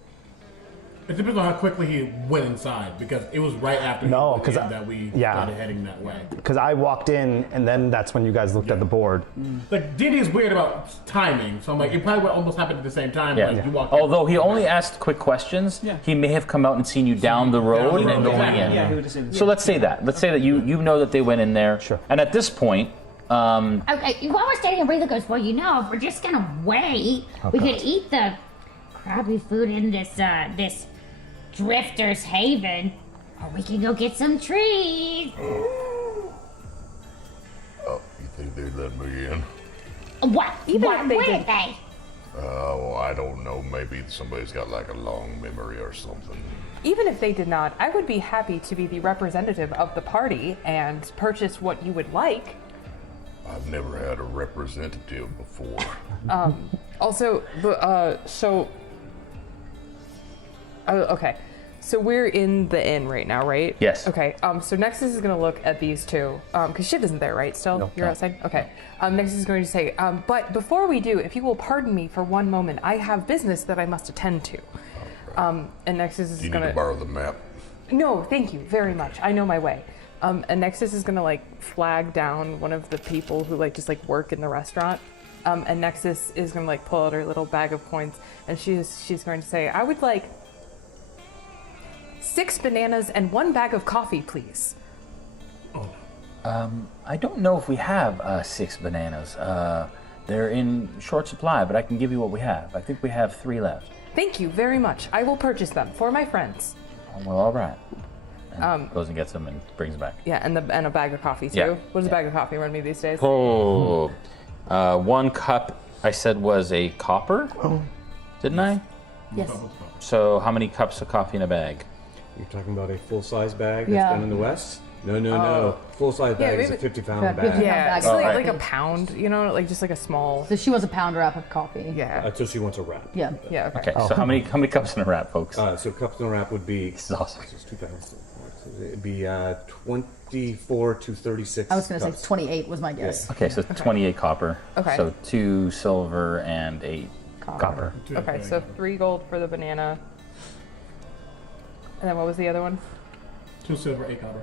It depends on how quickly he went inside, because it was right after that we started heading that way. Because I walked in, and then that's when you guys looked at the board. Like, Diddy is weird about timing, so I'm like, it probably would almost happened at the same time. Yeah. Like, you walked in. Although he only asked quick questions, he may have come out and seen you down the road and going in. Yeah, he would have seen. So let's say that. Let's say that you know that they went in there. Sure. And at this point, Okay, while we're standing, Rayla goes, well, you know, if we're just gonna wait, we could eat the crappy food in this this Drifter's Haven, or we can go get some trees. Oh, you think they'd let me in? What? Even What if they were did- they? Oh, I don't know. Maybe somebody's got like a long memory or something. Even if they did not, I would be happy to be the representative of the party and purchase what you would like. I've never had a representative before. Also, okay. So we're in the inn right now, right? Yes. Okay. So Nexus is going to look at these two, because Shiv isn't there, right? Still, you're outside. Okay. Nexus is going to say, but before we do, if you will pardon me for one moment, I have business that I must attend to. And Nexus is Do you going need to to borrow the map? No, thank you very much. I know my way. And Nexus is gonna flag down one of the people who just work in the restaurant. And Nexus is gonna pull out her little bag of coins, and she's going to say, I would like 6 bananas and 1 bag of coffee, please. I don't know if we have 6 bananas. They're in short supply, but I can give you what we have. I think we have 3 left. Thank you very much. I will purchase them for my friends. Well, all right. And goes and gets them and brings them back. Yeah, and a bag of coffee too. Yeah. What does a bag of coffee run me these days? Oh, 1 cup I said was a copper, didn't I? Yes. So how many cups of coffee in a bag? You're talking about a full-size bag that's Yeah. done in the West? No. Full-size bag is a 50-pound bag. Yeah, it's bag. like a pound, just like a small. So she wants a pound wrap of coffee. Yeah. Until she wants a wrap. Yeah. Yeah. Okay, so how many cups in a wrap, folks? So cups in a wrap would be. This is awesome. It's 2,000. It'd be 24 to 36. I was going to cups. say 28 was my guess. Okay, so 28 copper. Okay. So 2 silver and 8 copper. Okay, so 3 gold for the banana. And then what was the other one? 2 silver, 8 copper.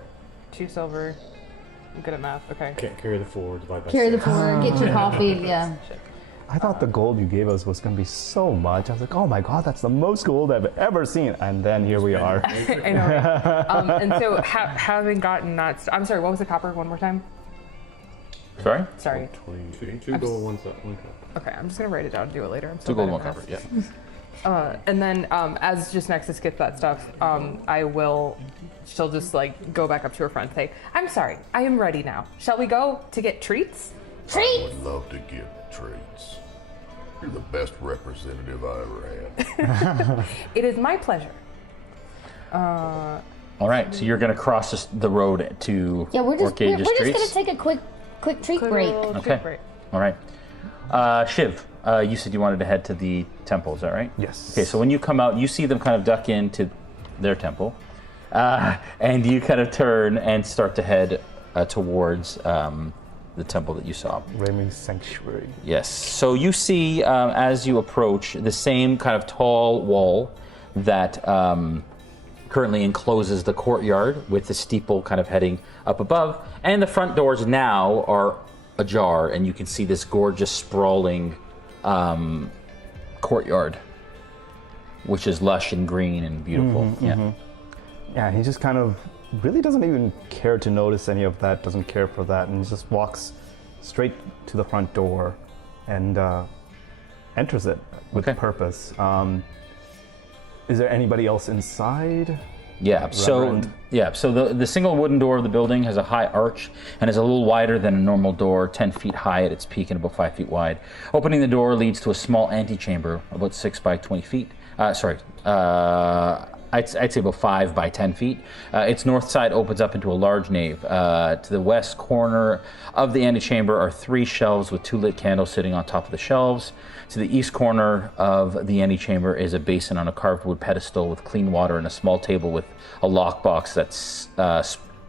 2 silver. I'm good at math. Okay. Can't carry the 4, divide by Carry the 6. 4, get your coffee, yeah. I thought the gold you gave us was going to be so much. I was like, oh my god, that's the most gold I've ever seen. And then here we are. I know. Right? And so having gotten that, I'm sorry. What was the copper? One more time. Sorry? Sorry. 2 gold, 1 cup. Okay, I'm just gonna write it down and do it later. I'm so 2 gold, bad 1 at copper. math. Yeah. And then as just Nexus gets that stuff, she'll just go back up to her friend and say, I'm sorry, I am ready now. Shall we go to get treats? I would love to get treats. You're the best representative I ever had. It is my pleasure. All right, so you're going to cross the road to Yeah, we're just Orcage's gonna Streets? take a quick treat break. Okay. All right. Shiv, you said you wanted to head to the temple, is that right? Yes. Okay, so when you come out, you see them kind of duck into their temple, and you kind of turn and start to head towards the temple that you saw. Raymond's Sanctuary. Yes. So you see, as you approach, the same kind of tall wall that currently encloses the courtyard with the steeple kind of heading up above, and the front doors now are ajar, and you can see this gorgeous sprawling courtyard, which is lush and green and beautiful. Yeah, he just kind of really doesn't even care to notice any of that, doesn't care for that, and just walks straight to the front door and enters it with purpose. Is there anybody else inside? Yeah, so the single wooden door of the building has a high arch and is a little wider than a normal door, 10 feet high at its peak and about 5 feet wide. Opening the door leads to a small antechamber, about 6 by 20 feet. I'd say about 5 by 10 feet. Its north side opens up into a large nave. To the west corner of the antechamber are 3 shelves with 2 lit candles sitting on top of the shelves. To the east corner of the antechamber is a basin on a carved wood pedestal with clean water and a small table with a lockbox that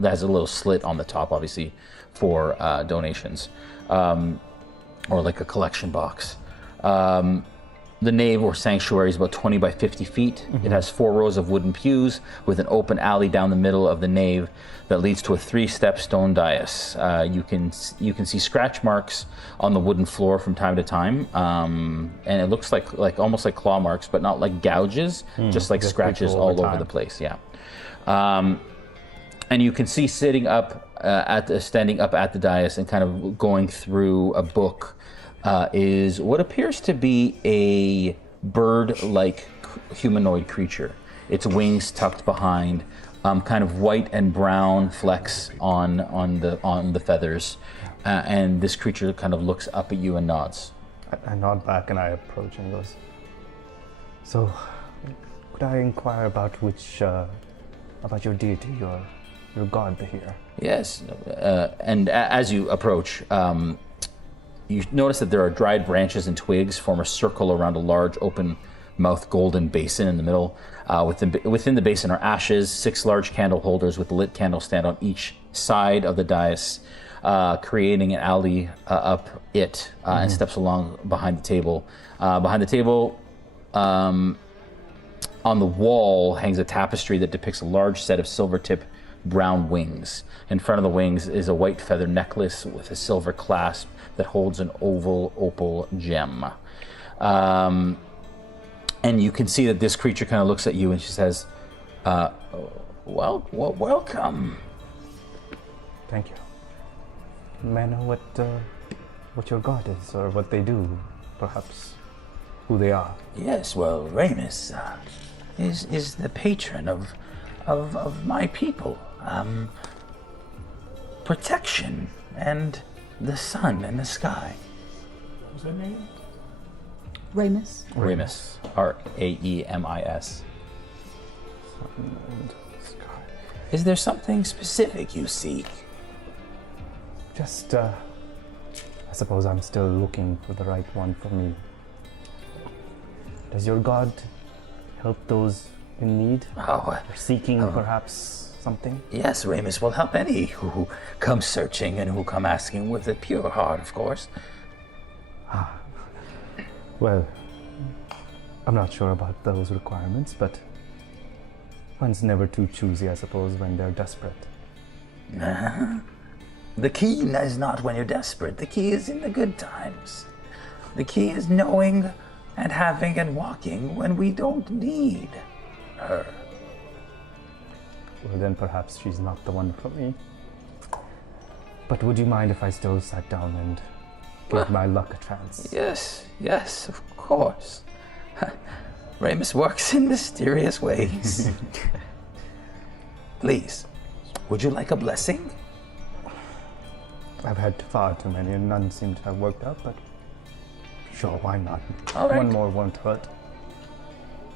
has a little slit on the top, obviously, for donations, or like a collection box. The nave or sanctuary is about 20 by 50 feet. It has 4 rows of wooden pews with an open alley down the middle of the nave that leads to a 3-step stone dais. You can see scratch marks on the wooden floor from time to time, and it looks like almost like claw marks, but not like gouges, just like scratches all over the place. Yeah, and you can see standing up at the dais and kind of going through a book. Is what appears to be a bird-like humanoid creature. Its wings tucked behind, kind of white and brown flecks on the feathers. and this creature kind of looks up at you and nods. I nod back and I approach and goes, so, could I inquire about about your deity, your god here? Yes, and as you approach, you notice that there are dried branches and twigs form a circle around a large open-mouthed golden basin in the middle. Within the basin are ashes, 6 large candle holders with a lit candle stand on each side of the dais, creating an alley up it, and steps along behind the table. Behind the table, on the wall hangs a tapestry that depicts a large set of silver-tip brown wings. In front of the wings is a white feather necklace with a silver clasp that holds an oval opal gem. And you can see that this creature kind of looks at you and she says, welcome. Thank you. May I know what your god is, or what they do, perhaps who they are? Yes, well, Ramus is the patron of my people. Protection and the sun and the sky. What was that name? Ramus. Ramus. R-A-E-M-I-S. Is there something specific you seek? Just, I suppose I'm still looking for the right one for me. Does your god help those in need? Or seeking perhaps something? Yes, Ramus will help any who come searching and who come asking with a pure heart, of course. Well, I'm not sure about those requirements, but one's never too choosy, I suppose, when they're desperate. The key is not when you're desperate. The key is in the good times. The key is knowing and having and walking when we don't need her. Well, then perhaps she's not the one for me. But would you mind if I still sat down and gave my luck a chance? Yes, of course. Ramus works in mysterious ways. Please, would you like a blessing? I've had far too many and none seem to have worked out, but sure, why not? All right. One more won't hurt.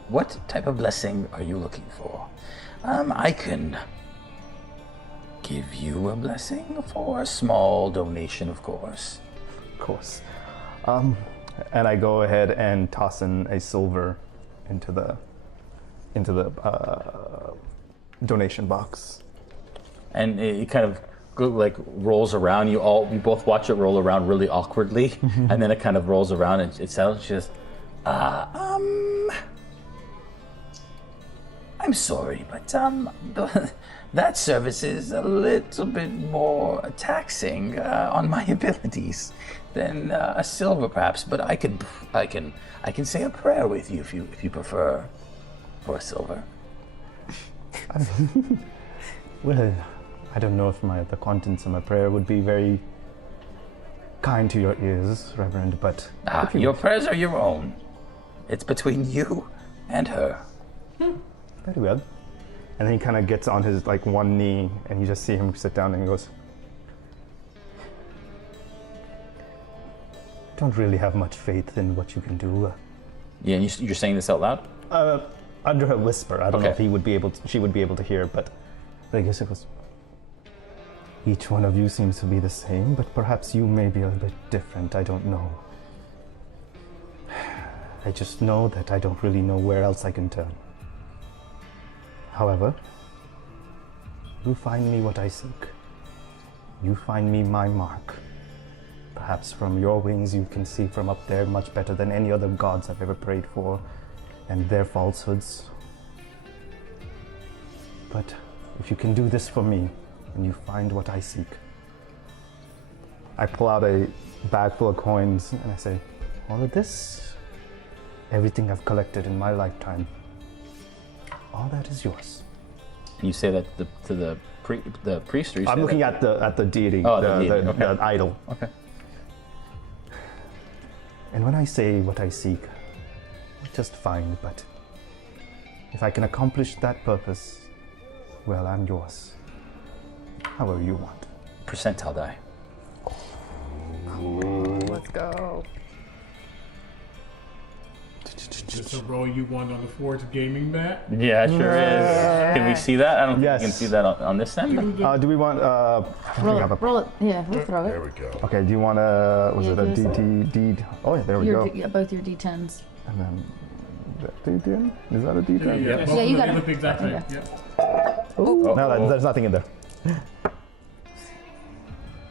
What type of blessing are you looking for? I can give you a blessing for a small donation, of course. Of course. And I go ahead and toss in a silver into the donation box. And it kind of rolls around. You both watch it roll around really awkwardly, and then it kind of rolls around and it sounds just, I'm sorry, but that service is a little bit more taxing on my abilities than a silver, perhaps. But I can say a prayer with you if you prefer for a silver. Well, I don't know if the contents of my prayer would be very kind to your ears, Reverend, but your prayers are your own. It's between you and her. Very well. And then he kind of gets on his one knee, and you just see him sit down, and he goes, "Don't really have much faith in what you can do." Yeah, and you're saying this out loud? Under a whisper. I don't know if she would be able to hear, but I guess it was. Each one of you seems to be the same, but perhaps you may be a bit different. I don't know. I just know that I don't really know where else I can turn. However, you find me what I seek. You find me my mark. Perhaps from your wings you can see from up there much better than any other gods I've ever prayed for, and their falsehoods. But if you can do this for me, and you find what I seek, I pull out a bag full of coins and I say, all of this, everything I've collected in my lifetime, all that is yours. And you say that to the priest, or you say I'm looking that? at the deity, the idol. Okay. And when I say what I seek, not just fine, but if I can accomplish that purpose, well, I'm yours. However you want. Percentile die. go. Is this a roll you want on the Forge gaming mat? Yeah, it sure is. Can we see that? I don't think we can see that on this end. Do we want? Roll it. Yeah, we'll throw it. There we go. Okay. Do you want to? Was it a use D? Oh yeah, there we go. Yeah, both your D10s. And then D10. Is that a D10? Yeah, you got it. Exactly. Okay. Yeah. Oh, no, there's nothing in there.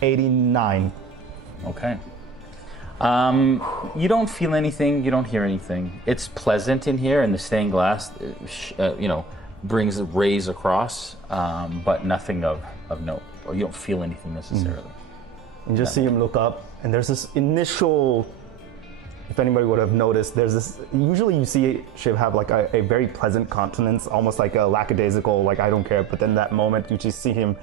89. Okay. You don't feel anything. You don't hear anything. It's pleasant in here, and the stained glass, brings rays across, but nothing of note. Or you don't feel anything necessarily. You just see him look up, and there's this initial. If anybody would have noticed, there's this. Usually, you see Shiv have like a very pleasant countenance, almost like a lackadaisical, like I don't care. But then that moment, you just see him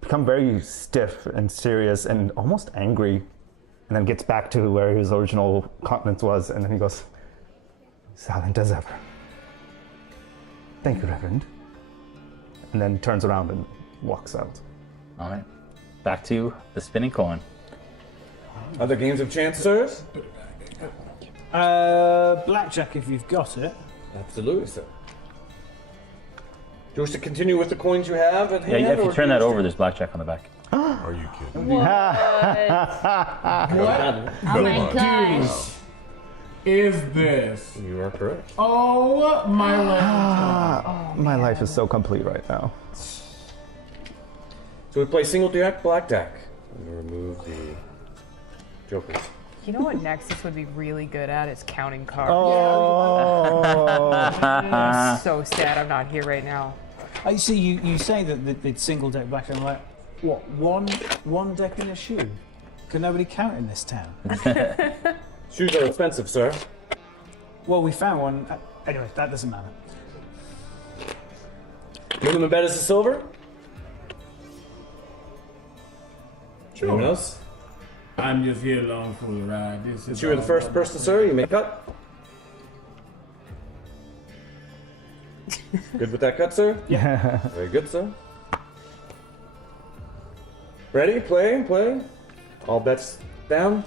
become very stiff and serious and almost angry. And then gets back to where his original countenance was, and then he goes, silent as ever. Thank you, Reverend. And then turns around and walks out. All right. Back to the spinning coin. Other games of chance, sirs? Blackjack, if you've got it. Absolutely, sir. Do you wish to continue with the coins you have at hand? Yeah, if you or turn do that wish over, there's blackjack on the back. Are you kidding? What? Oh my gosh. Is this? You are correct. Oh my life. My life is so complete right now. So we play single deck, blackjack. I'm going to remove the jokers. You know what Nexus would be really good at is counting cards. I'm so sad I'm not here right now. I see you say that it's single deck blackjack. I'm like, what? One deck in a shoe? Can nobody count in this town? Shoes are expensive, sir. Well, we found one. Anyway, that doesn't matter. Minimum bet is a silver. Sure. Anyone else? I'm just here along for the ride. This is You were the first person, sir. You may cut. Good with that cut, sir? Yeah. Very good, sir. Ready? Play. All bets down.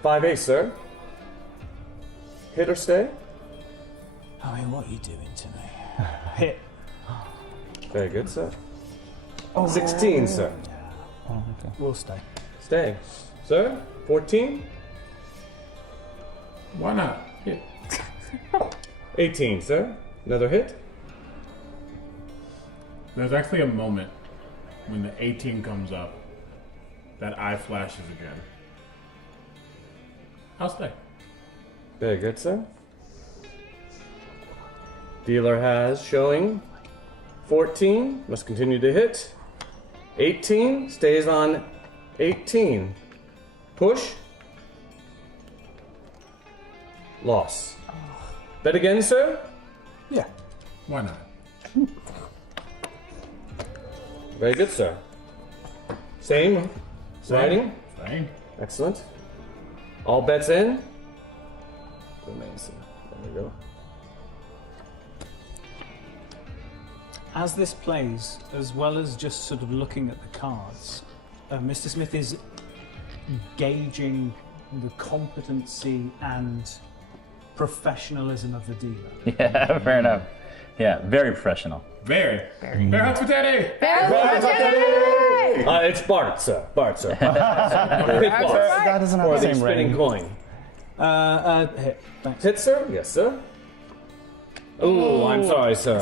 Five ace, sir. Hit or stay? I mean, what are you doing to me? Hit. Very good, sir. 16, sir. Oh, okay. We'll stay. Stay. Sir? 14? Why not? Hit. 18, sir. Another hit? There's actually a moment when the 18 comes up that eye flashes again. I'll stay. Very good, sir. Dealer has showing 14, must continue to hit. 18, stays on 18. Push. Loss. Bet again, sir? Yeah. Why not? Very good, sir. Same. Riding. Same. Excellent. All bets in. Amazing. There we go. As this plays, as well as just sort of looking at the cards, Mr. Smith is gauging the competency and professionalism of the dealer. Yeah, fair enough. Yeah, very professional. Very. Bear hospitality. It's Bart, sir. Bart, sir. That doesn't have Or the the same spinning ring. coin. Hit. Thanks. Hit, sir? Yes, sir. Oh, I'm sorry, sir.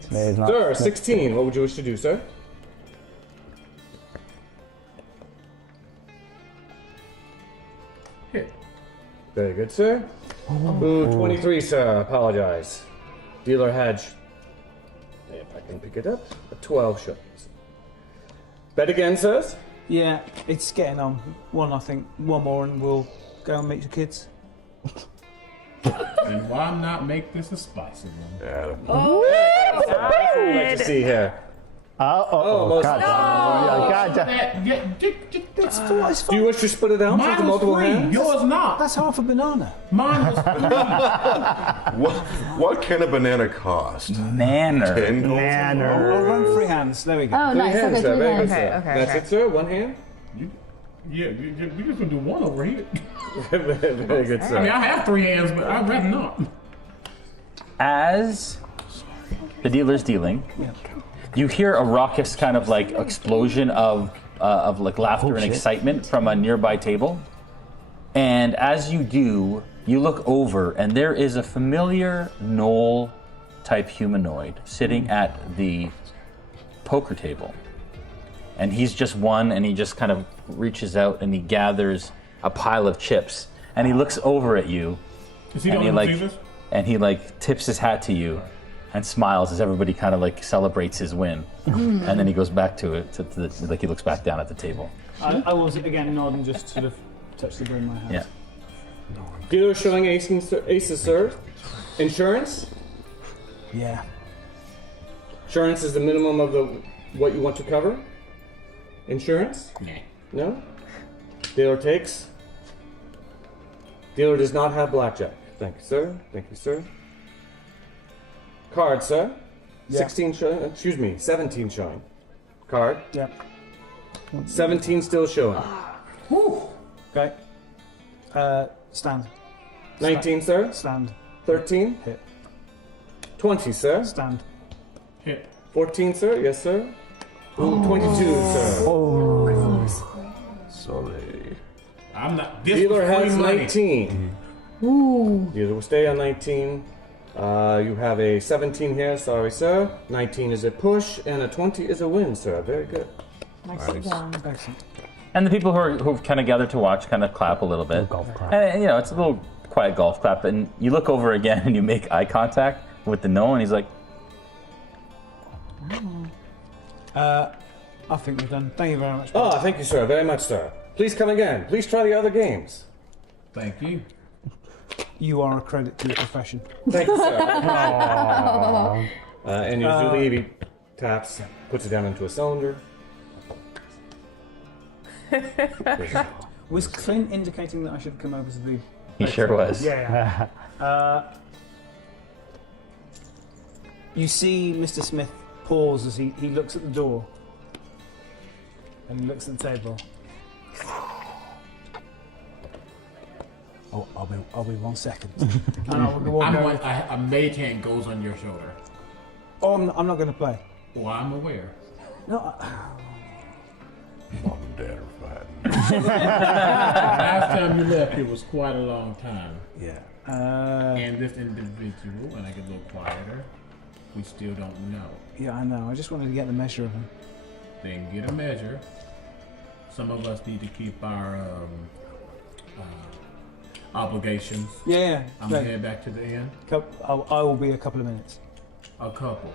Today's not. Sir, 16. What would you wish to do, sir? Hit. Very good, sir. Ooh, 23, sir. Apologize. Dealer had, if I can pick it up, a 12 shows. Bet again, sirs. Yeah, it's getting on. I think. One more and we'll go and meet the kids. And why not make this a spicy one? What would we like to see here? Gotcha. Yeah, gotcha. That's fine. Do you wish to split it out into multiple hands? Yours not. That's half a banana. Mine was 3. What can a banana cost? Manner. 10 gold? I'll run 3 hands. There we go. Oh, nice. hands, Okay, sir. 3 Very hands. good, sir. Okay, That's okay. it, sir. 1 hand. Yeah, we just gonna do one over here. Very good, sir. I mean, I have 3 hands, but I'd rather not. As the dealer's dealing, you hear a raucous kind of like explosion of like laughter and excitement from a nearby table. And as you do, you look over and there is a familiar gnoll type humanoid sitting at the poker table. And he's just won, and he just kind of reaches out and he gathers a pile of chips and he looks over at you. Is he and the he one who like sees us? and he like tips his hat to you and smiles as everybody kind of like celebrates his win. And then he goes back to it, like he looks back down at the table. I was again nod and just sort of touch the brim of my hand. Yeah. Dealer showing aces, sir. Insurance. Yeah. Insurance is the minimum of what you want to cover. Insurance? No. Dealer takes. Dealer does not have blackjack. Thank you, sir. Thank you, sir. Card, sir. Yeah. 16 showing. Excuse me, 17 showing. Card. Yeah. 17 still showing. Okay. Stand. 19, sir. Stand. 13. Hit. 20, sir. Stand. Hit. 14, sir. Yes, sir. Ooh, 22, sir. Sully. I'm not. This Dealer was free has money. 19. Ooh. Dealer will stay on 19. You have a 17 here, sorry, sir. 19 is a push, and a 20 is a win, sir. Very good. Nicely done. Excellent. And the people who've kind of gathered to watch kind of clap a little bit. Golf clap. And, you know, it's a little quiet golf clap. And you look over again and you make eye contact with the gnome, and he's like, I think we're done. Thank you very much. Oh, thank you, sir. Very much, sir. Please come again. Please try the other games. Thank you. You are a credit to your profession. Thank you, sir. And usually he taps, puts it down into a cylinder. Was Clint indicating that I should come over to the... he sure was. Yeah. You see Mr. Smith pause as he looks at the door. And he looks at the table. Oh, I'll be 1 second. A mage hand goes on your shoulder. Oh, I'm not going to play. Well, I'm aware. No. Mom and Dad are fighting. Last time you left, it was quite a long time. Yeah. And this individual, and I get a little quieter, we still don't know. Yeah, I know. I just wanted to get the measure of him. Then get a measure. Some of us need to keep our obligations. Yeah. I'm gonna head back to the inn. I will be a couple of minutes. A couple.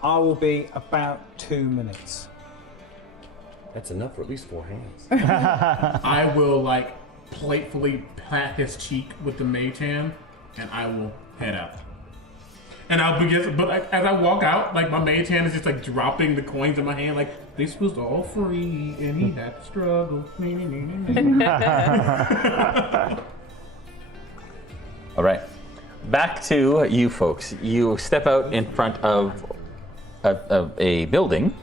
I will be about 2 minutes. That's enough for at least 4 hands. I will like playfully pat his cheek with the mage hand, and I will head out. And I'll begin, but as I walk out, like my mage hand is just like dropping the coins in my hand, like this was all free, and he had to struggle. All right. Back to you folks. You step out in front of a building,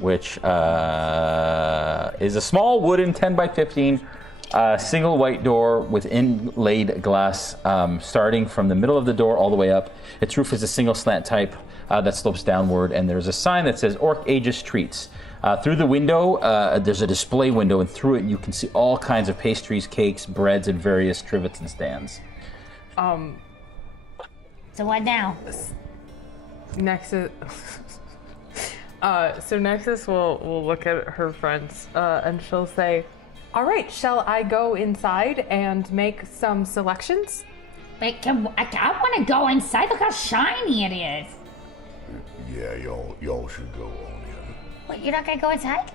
which is a small wooden 10 by 15 single white door with inlaid glass starting from the middle of the door all the way up. Its roof is a single slant type that slopes downward, and there's a sign that says Orc Aegis Treats. Through the window, there's a display window, and through it you can see all kinds of pastries, cakes, breads, and various trivets and stands. So what now? Nexus. So Nexus will look at her friends and she'll say, "All right, shall I go inside and make some selections?" Wait, I want to go inside. Look how shiny it is. Yeah, y'all should go on in. What, you're not going to go inside?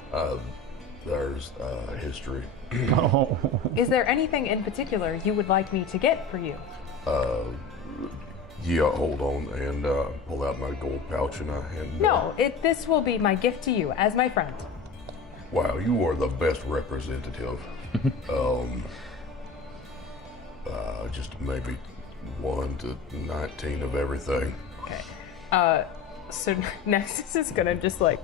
There's history. Is there anything in particular you would like me to get for you? Yeah, hold on, and pull out my gold pouch and I hand. No, this will be my gift to you as my friend. Wow, you are the best representative. Just maybe 1 to 19 of everything. Okay. So Nexus is gonna just like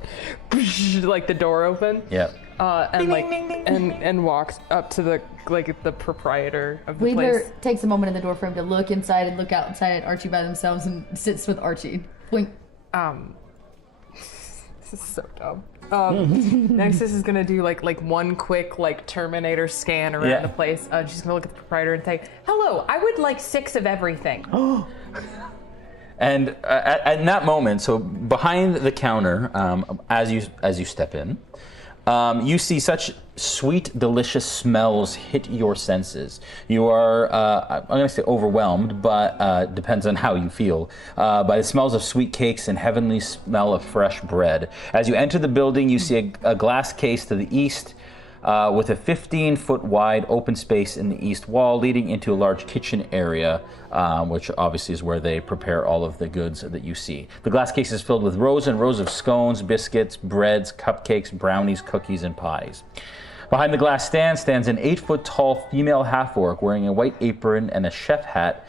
the door open. Yep. And like and walks up to the proprietor of the Wedler place. takes a moment in the door frame to look inside and look outside at Archie by themselves and sits with Archie. Blink. This is so dumb. Nexus is gonna do like one quick like Terminator scan around the place. She's gonna look at the proprietor and say, "Hello, I would like 6 of everything." And at that moment, so behind the counter, as you step in, you see such sweet, delicious smells hit your senses. You are, I'm going to say overwhelmed, but depends on how you feel, by the smells of sweet cakes and heavenly smell of fresh bread. As you enter the building, you see a glass case to the east, with a 15-foot wide open space in the east wall leading into a large kitchen area, which obviously is where they prepare all of the goods that you see. The glass case is filled with rows and rows of scones, biscuits, breads, cupcakes, brownies, cookies, and pies. Behind the glass stand stands an 8-foot tall female half-orc wearing a white apron and a chef hat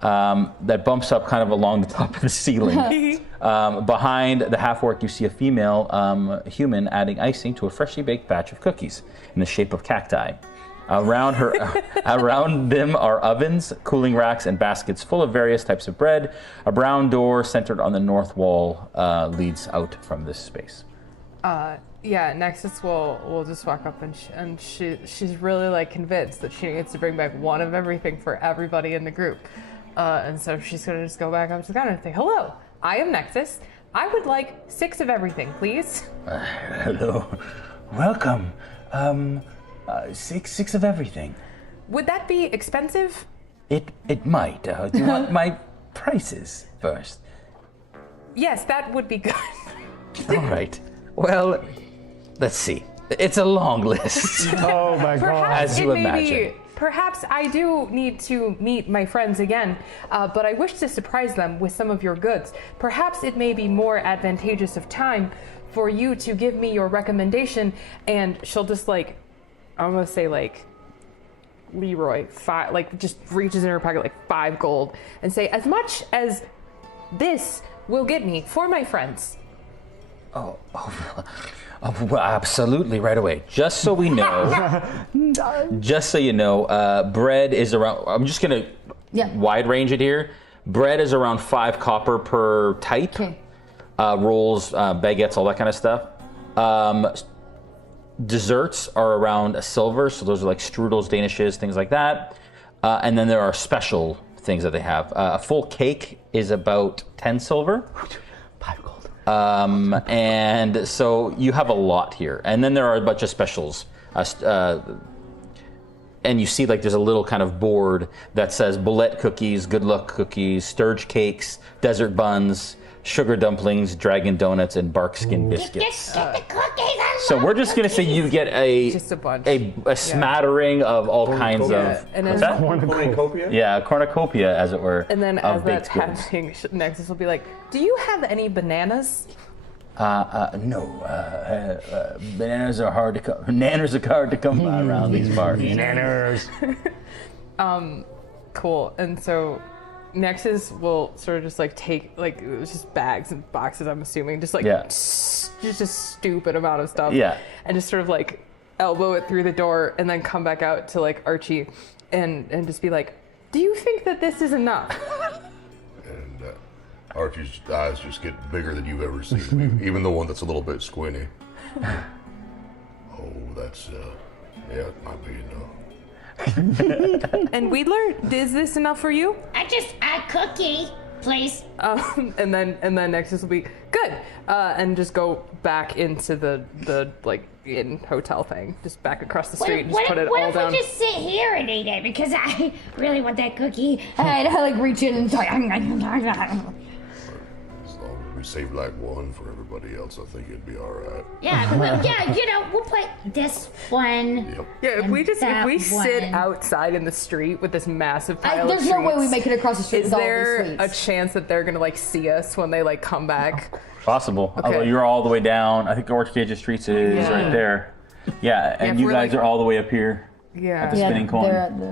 that bumps up kind of along the top of the ceiling. Behind the half-orc, you see a female human adding icing to a freshly baked batch of cookies in the shape of cacti. Around them are ovens, cooling racks, and baskets full of various types of bread. A brown door centered on the north wall leads out from this space. Yeah, Nexus will just walk up and she's really like convinced that she needs to bring back 1 of everything for everybody in the group. And so she's gonna just go back up to the counter and say, "Hello, I am Nexus. I would like 6 of everything, please." Hello. Welcome. 6 of everything. Would that be expensive? It might. Do you want my prices first? Yes, that would be good. All right. Well, let's see. It's a long list. Oh my God. As you imagine. Perhaps I do need to meet my friends again, but I wish to surprise them with some of your goods. Perhaps it may be more advantageous of time for you to give me your recommendation, and she'll just like, I'm gonna say like, Leroy, 5, like just reaches in her pocket like 5 gold and say, as much as this will get me for my friends. Oh, well, absolutely, right away. Just so we know, just so you know, bread is around, I'm just going to wide range it here. Bread is around 5 copper per type. Okay. Rolls, baguettes, all that kind of stuff. Desserts are around a silver, so those are like strudels, danishes, things like that. And then there are special things that they have. A full cake is about 10 silver. 5 gold. And so you have a lot here. And then there are a bunch of specials. And you see like there's a little kind of board that says bullet cookies, good luck cookies, sturge cakes, desert buns, sugar dumplings, dragon donuts, and bark skin biscuits. Get the cookies. So we're just gonna say you get just a bunch, a smattering of all kinds of. And then cornucopia. Yeah, a cornucopia, as it were. And then as that's baked goods. happening, Nexus will be like, "Do you have any bananas?" No. Bananas are hard to come. Bananas are hard to come by around these parts. Bananas. Cool. And so Nexus will sort of just like take like just bags and boxes, I'm assuming, just like just a stupid amount of stuff. Yeah. And just sort of like elbow it through the door and then come back out to like Archie and just be like, "Do you think that this is enough?" And Archie's eyes just get bigger than you've ever seen, even the one that's a little bit squinty. Oh, that's yeah, it might be enough. And Wedler, is this enough for you? I just a cookie, please. And then Nexus will be good, and just go back into the like inn hotel thing, just back across the street, and just put it all down. What if we just sit here and eat it? Because I really want that cookie. And I like reach in and start. As long as we save like one for everybody else, I think it'd be all right. Yeah, we'll put this one. Yeah, if and we that sit one. outside in the street with this massive pile There's of no way we sweets, make it across the street is with all there these a sweets. chance that they're gonna see us when they come back? Possible. Okay. Although you're all the way down. I think the Orchard Edge of Streets is right there. Yeah, and if you we're, guys are all the way up here Yeah. at the spinning coin.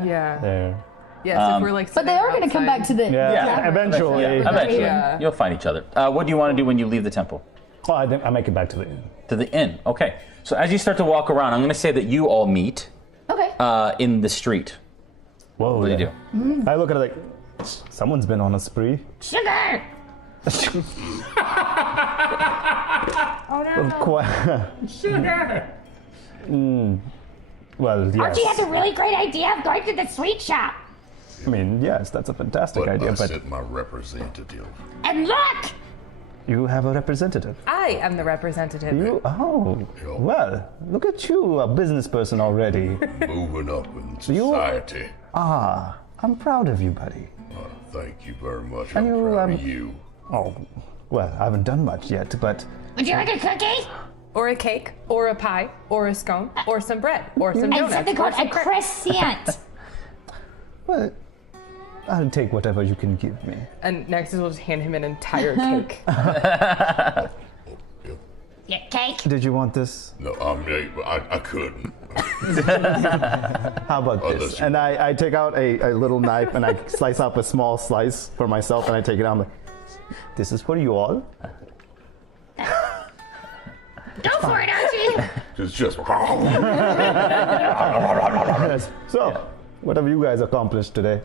Yeah. There. Yes, if we're But they are going to come back to the. Eventually. Eventually. Yeah. You'll find each other. What do you want to do when you leave the temple? Oh, I think I make it back to the inn. To the inn. Okay. So as you start to walk around, I'm going to say that you all meet Okay. in the street. Whoa, What do you do? I look at it like, someone's been on a spree. Sugar! Oh Sugar! Well, yes. Archie has a really great idea of going to the sweet shop. I mean, yes, that's a fantastic idea, I but sent my representative. And look! you have a representative. I am the representative. You? Oh, well, look at you, a business person already. Moving up in society. I'm proud of you, buddy. Thank you very much. And I'm you, proud of you. Oh, well, I haven't done much yet, but Would you like a cookie? Or a cake, or a pie, or a scone, or some bread, or some donuts. And something called or a croissant. well, I'll take whatever you can give me. And Nexus will just hand him an entire cake. Yeah, cake? Did you want this? No, I couldn't. How about this? And I take out a little knife and I slice up a small slice for myself and I take it out. I'm like, this is for you all. Go for it, Archie! It's just. So, what have you guys accomplished today?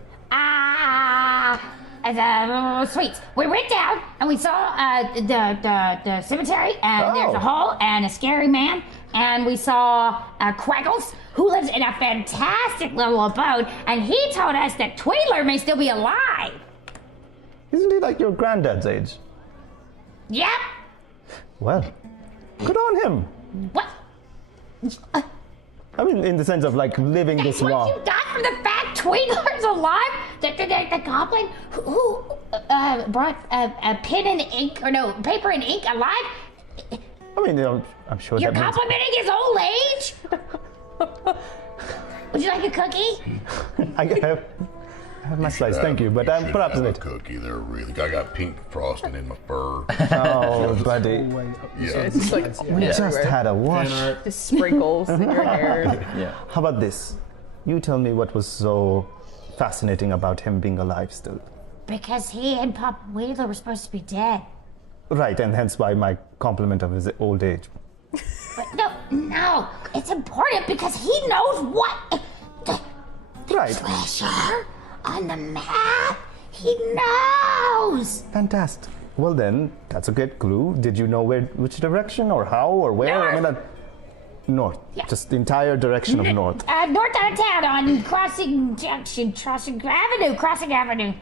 Sweets. We went down and we saw the cemetery, and there's a hole and a scary man, and we saw Quaggles, who lives in a fantastic little abode, and he told us that Tweedler may still be alive. Isn't he like your granddad's age? Yep. Well, good on him. What? I mean, in the sense of like living this What long. you got from the fact Tweedler's alive? The goblin who brought a pen and ink, or no, paper and ink alive? I mean, I'm sure You're that means... complimenting his old age? Would you like a cookie? I have my slice, thank you, but I'm perhaps have a late. cookie there, really. I got pink frosting in my fur. Oh, buddy. Yeah. It's just like We just everywhere. had a wash. Just sprinkles in your hair. Yeah. How about this? You tell me what was so fascinating about him being alive still. Because he and Papa Wedler were supposed to be dead. Right, and hence why my compliment of his old age. But no, it's important because he knows what. Right. Treasure on the map. He knows. Fantastic. Well then, that's a good clue. Did you know which direction or how or where? North. I mean, north. Yeah. Just the entire direction of north. North out of town on Crossing Junction, Crossing Avenue.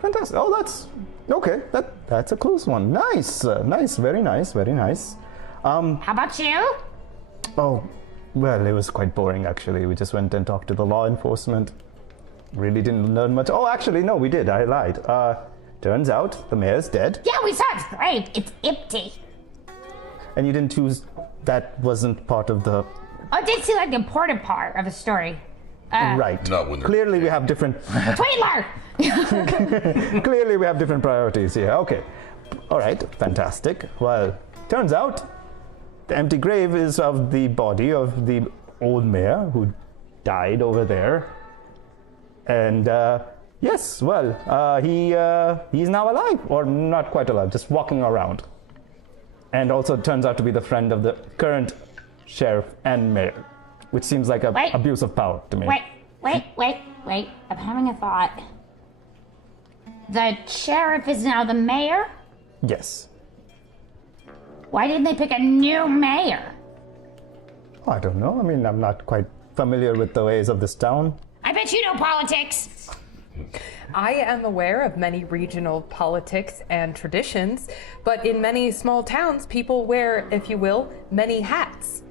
Fantastic. Oh, that's okay. That's a close one. Nice, nice, very nice, very nice. How about you? Oh, well, it was quite boring actually. We just went and talked to the law enforcement. Really didn't learn much. Oh, actually, no, we did. I lied. Turns out the mayor's dead. Yeah, we saw his grave. It's empty. And you didn't choose. That wasn't part of the. I did see like the important part of the story. Right. Not when they're Clearly, we have different. Tweedler. Clearly, we have different priorities here. Okay. All right. Fantastic. Well, turns out the empty grave is of the body of the old mayor who died over there. And yes, well, he's now alive, or not quite alive, just walking around. And also turns out to be the friend of the current sheriff and mayor, which seems like an abuse of power to me. Wait. I'm having a thought. The sheriff is now the mayor? Yes. Why didn't they pick a new mayor? Oh, I don't know. I mean, I'm not quite familiar with the ways of this town. I bet you know politics. I am aware of many regional politics and traditions, but in many small towns, people wear, if you will, many hats.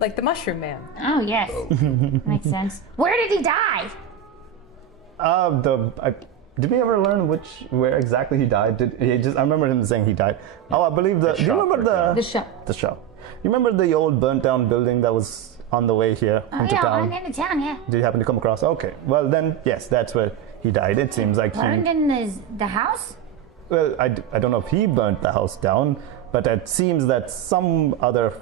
Like the Mushroom Man. Oh, yes. Makes sense. Where did he die? Did we ever learn where exactly he died? I remember him saying he died. Oh, I believe do you remember the shop? The shop. You remember the old burnt down building that was on the way here into town? I'm into town, yeah. Did you happen to come across? Okay, well then, yes, that's where he died. It seems like Burned in the house? Well, I don't know if he burnt the house down, but it seems that some other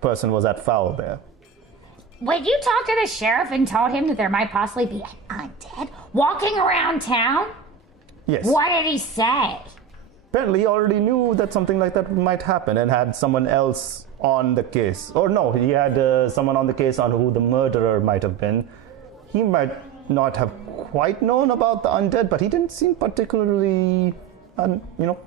person was at foul there. Wait, you talked to the sheriff and told him that there might possibly be an undead walking around town? Yes. What did he say? Apparently he already knew that something like that might happen and had someone else on the case. Or no, he had someone on the case on who the murderer might have been. He might not have quite known about the undead, but he didn't seem particularly,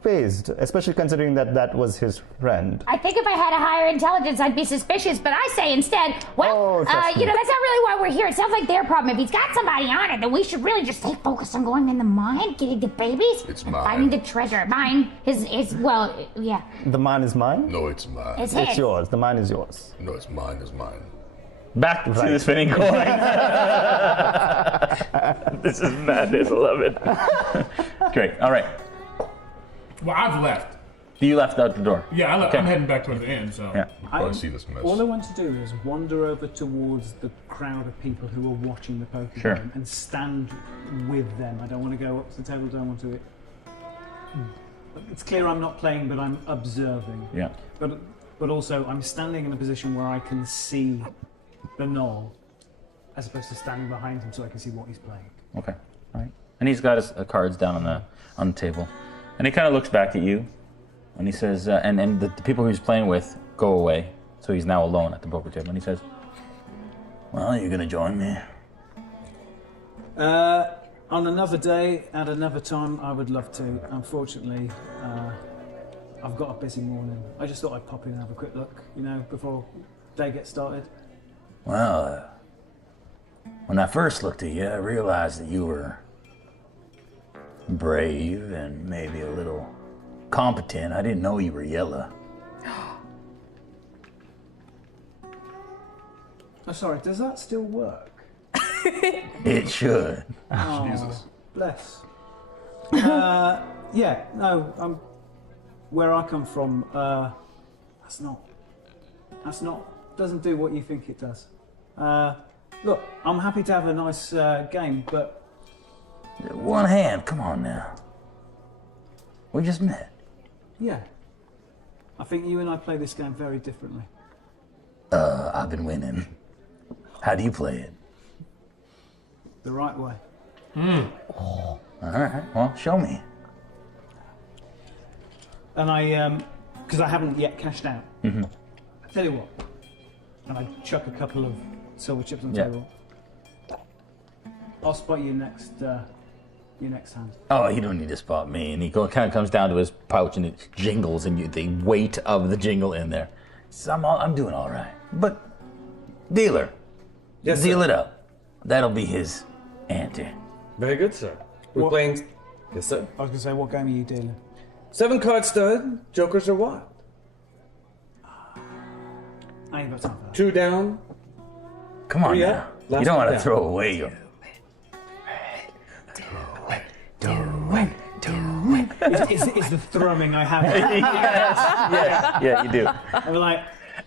phased, especially considering that was his friend. I think if I had a higher intelligence, I'd be suspicious, but I say instead, that's not really why we're here. It sounds like their problem. If he's got somebody on it, then we should really just stay focused on going in the mine, getting the babies, It's mine. finding the treasure. Mine yeah. The mine is mine? No, it's mine. It's his. It's yours. The mine is yours. No, it's mine. It's mine. Back to the spinning coin. This is madness. I love it. Great. All right. Well, I've left. You left out the door. Yeah, I left. Okay. I'm heading back towards the end, so. Yeah. See this mess. All I want to do is wander over towards the crowd of people who are watching the poker Sure. game and stand with them. I don't want to go up to the table, don't want to... It's clear I'm not playing, but I'm observing. Yeah. But also, I'm standing in a position where I can see the knoll, as opposed to standing behind him so I can see what he's playing. Okay. All right. And he's got his cards down on the table, and he kind of looks back at you, and he says, and the people who he's playing with go away, so he's now alone at the poker table, and he says, "Well, you're gonna join me." On another day, at another time, I would love to. Unfortunately, I've got a busy morning. I just thought I'd pop in and have a quick look, before day gets started. Well, when I first looked at you, I realized that you were brave and maybe a little competent. I didn't know you were yellow. Oh, sorry, does that still work? It should. Oh, Jesus. Bless. Where I come from, doesn't do what you think it does. Look, I'm happy to have a nice game, but... One hand, come on now. We just met. Yeah. I think you and I play this game very differently. I've been winning. How do you play it? The right way. All right, well, show me. And because I haven't yet cashed out. Mm-hmm. I tell you what, and I chuck a couple of silver chips on the Yeah. table. I'll spot you next hand. Oh, you don't need to spot me. And he kind of comes down to his pouch and it jingles, and the weight of the jingle in there. So I'm doing all right. But dealer, Yes, deal sir. it up. That'll be his ante. Very good, sir. We're playing. Yes, sir. I was going to say, what game are you dealing? 7 card stud. Jokers are what? I ain't got time for that. 2 down. Come on 3 now. up. Last You don't one want to down. throw away your... It's the thrumming I have. Yeah, you do. I'm like...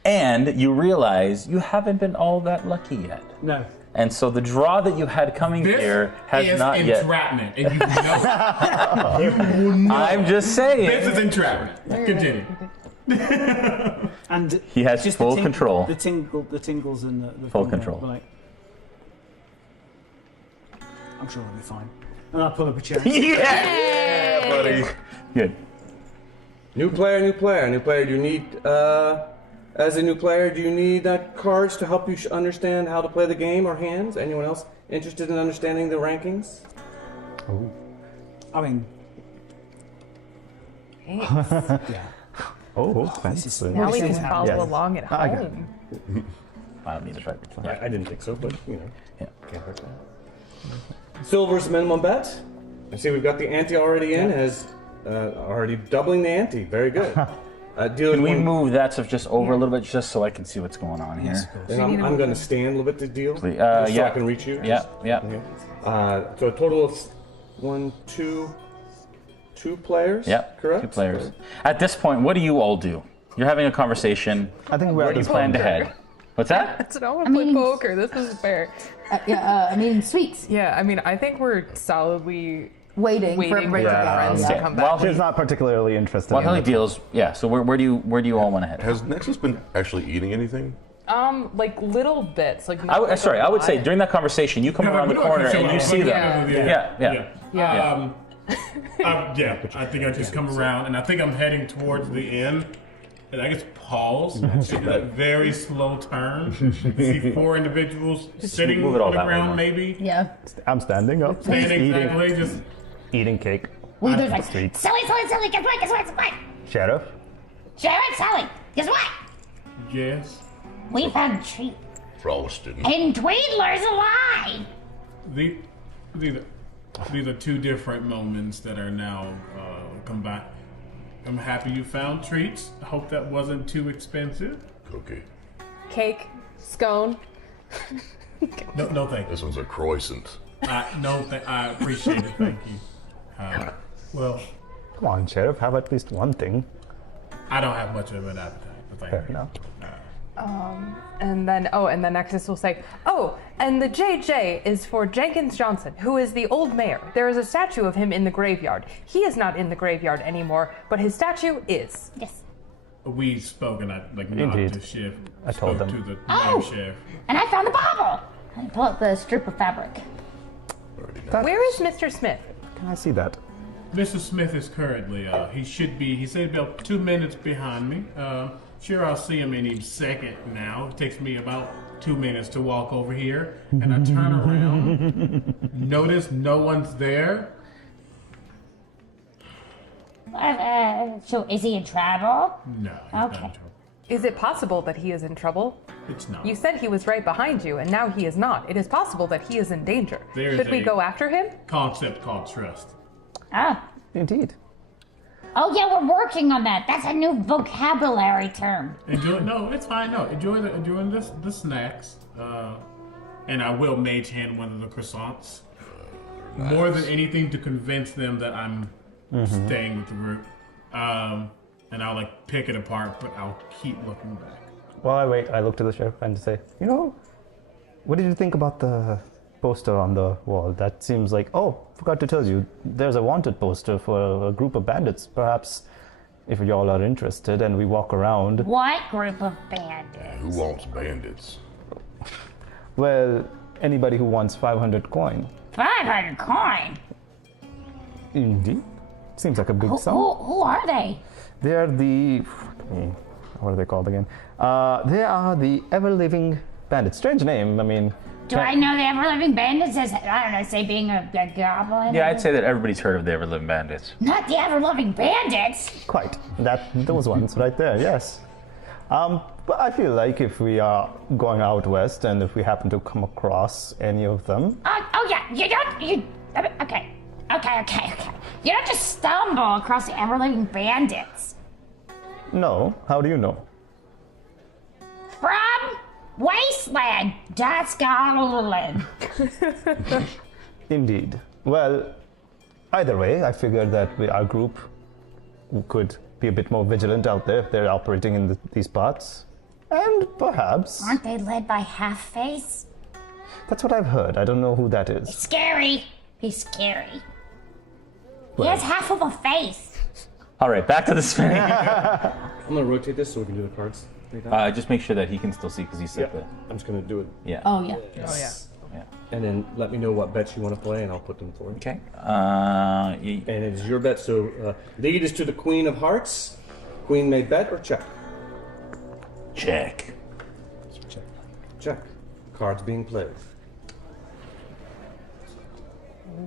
And you realize you haven't been all that lucky yet. No. And so the draw that you had coming here has not yet. Entrapment, and you know. You know. I'm just saying. This is entrapment. Continue. And He has just full the control. The tingles and the Full thing there, control. Like, I'm sure I'll be fine. And I'll pull up a chair. Yeah, buddy. Good. New player, new player, new player. Do you need, as a new player, do you need cards to help you understand how to play the game or hands? Anyone else interested in understanding the rankings? Oh. I mean, Thanks. Oh, fancy. Now we can follow Yes. along at I got home. I don't need to try. I didn't think so, but Yeah. can't hurt that. Silver's minimum bet. I see we've got the ante already in, as already doubling the ante. Very good. Can we move that stuff just over a little bit, just so I can see what's going on here? And I'm going to stand a little bit to deal, Please. just so Yeah. I can reach you. Yeah, yeah. So a total of two players. Yep. Correct. 2 players. At this point, what do you all do? You're having a conversation. I think where do you plan to head? What's that? That's what I want to play poker. This is fair. I mean, sweets. Yeah, I mean, I think we're solidly waiting for for yeah. friends to come back. She's not particularly interested. Well, in Hilly it. deals. Yeah. So where do you all want to head? Has Nexus been actually eating anything? Like little bits, like. I would say during that conversation, you come around the corner and you see them. Yeah. Yeah. I think I just come around, and I think I'm heading towards the end, and I just pause, take that very slow turn, see 4 individuals sitting on the ground, maybe. Yeah. I'm standing up. Standing eating, exactly, just eating cake. Well, there's on like, the streets. Sully, guess what? Sheriff. Sheriff, Sully, guess what? Yes. We found a treat. Frosted. And Tweedler's alive! These are 2 different moments that are now combined. I'm happy you found treats. I hope that wasn't too expensive. Cookie. Cake, scone. No, thank you. This one's a croissant. I appreciate it. Thank you. Well, Come on, Sheriff. Have at least one thing. I don't have much of an appetite. But thank Fair you. enough. And then Nexus will say, and the JJ is for Jenkins Johnson, who is the old mayor. There is a statue of him in the graveyard. He is not in the graveyard anymore, but his statue is. Yes. We spoke and I nodded Indeed. to Shiv. I told spoke them. to the Oh! Shiv. And I found the bauble! I pull out the strip of fabric. Where is Mr. Smith? Can I see that? Mr. Smith is currently, he said about 2 minutes behind me. Sure, I'll see him any second now. It takes me about 2 minutes to walk over here, and I turn around, notice no one's there. So is he in trouble? No, he's not in Okay. trouble. Is it possible that he is in trouble? It's not. You said he was right behind you, and now he is not. It is possible that he is in danger. There is Should we a- go after him? Concept called trust. Ah. Indeed. Oh yeah, we're working on that. That's a new vocabulary term. No, it's fine. No, enjoy the snacks, and I will mage hand one of the croissants. More than anything, to convince them that I'm staying with the group, and I'll pick it apart, but I'll keep looking back. While I wait, I look to the sheriff and say, what did you think about the poster on the wall? That seems like, forgot to tell you, there's a wanted poster for a group of bandits. Perhaps if y'all are interested and we walk around. What group of bandits? Who wants bandits? Well, anybody who wants 500 coin. 500 coin? Indeed. Seems like a big sum. Who are they? They are the... What are they called again? They are the ever-living bandits. Strange name, I mean... Do I know the ever-living bandits as, I don't know, say being a goblin? Yeah, I'd say that everybody's heard of the Ever-Living Bandits. Not the ever-living bandits! Quite. Those ones right there, yes. But I feel like if we are going out west and if we happen to come across any of them... Okay. You don't just stumble across the ever-living bandits. No, how do you know? From Wasteland, Scotland. Indeed. Well, either way, I figured that our group could be a bit more vigilant out there if they're operating in these parts. And perhaps... Aren't they led by Half-Face? That's what I've heard. I don't know who that is. Scary. He's scary. Well. He has half of a face. All right, back to the spinning. I'm gonna rotate this so we can do the cards. Just make sure that he can still see because he said that. I'm just gonna do it. Yeah. Oh, yeah. Yeah. And then let me know what bets you want to play, and I'll put them for you. Okay. And it's your bet. So lead is to the Queen of Hearts. Queen may bet or check. Check. Check. Cards being played.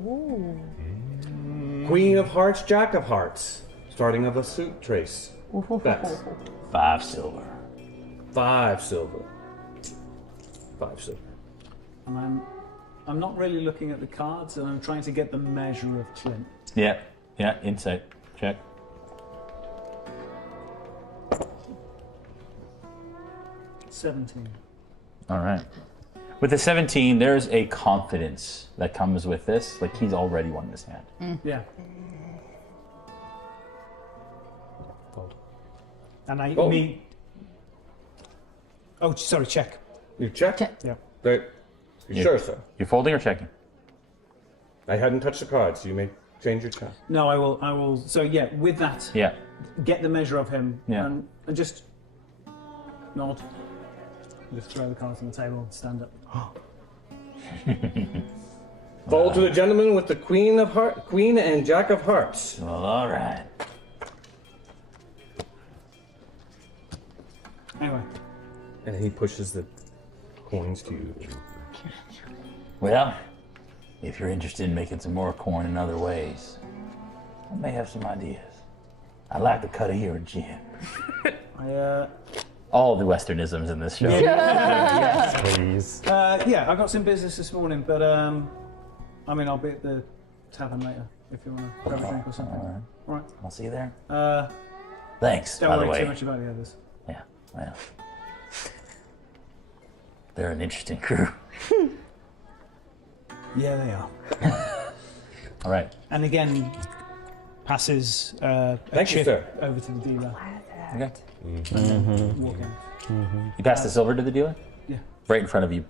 Ooh. Queen of Hearts, Jack of Hearts. Starting of a suit trace. Bets. 5 silver. 5 silver. 5 silver. And I'm not really looking at the cards, and I'm trying to get the measure of Clint. Yeah. Insight. Check. $17. All right. With the 17, there's a confidence that comes with this. Like he's already won this hand. Yeah. And I Oh. me. Oh, sorry. Check. You check? Yeah. Right. You sure, sir? You're folding or checking? I hadn't touched the cards. So you may change your check. No, I will. I will. So yeah, with that, Yeah. get the measure of him. Yeah. And just nod. Just throw the cards on the table. Stand up. Fold to the gentleman with the Queen and Jack of Hearts. Well, all right. Anyway. And he pushes the coins to you. Well, if you're interested in making some more coin in other ways, I may have some ideas. I'd like to cut a ear, Jim. All the Westernisms in this show. Yes, please. Yeah, I got some business this morning, but I mean, I'll be at the tavern later if you want to grab a drink or something. All right. I'll see you there. Thanks, Don't by the worry way. too much about the others. Yeah, well. They're an interesting crew. Yeah, they are. All right. And again, passes a Thank you, chip sir. over to the dealer. Okay. Walk out. You pass the silver to the dealer? Yeah. Right in front of you,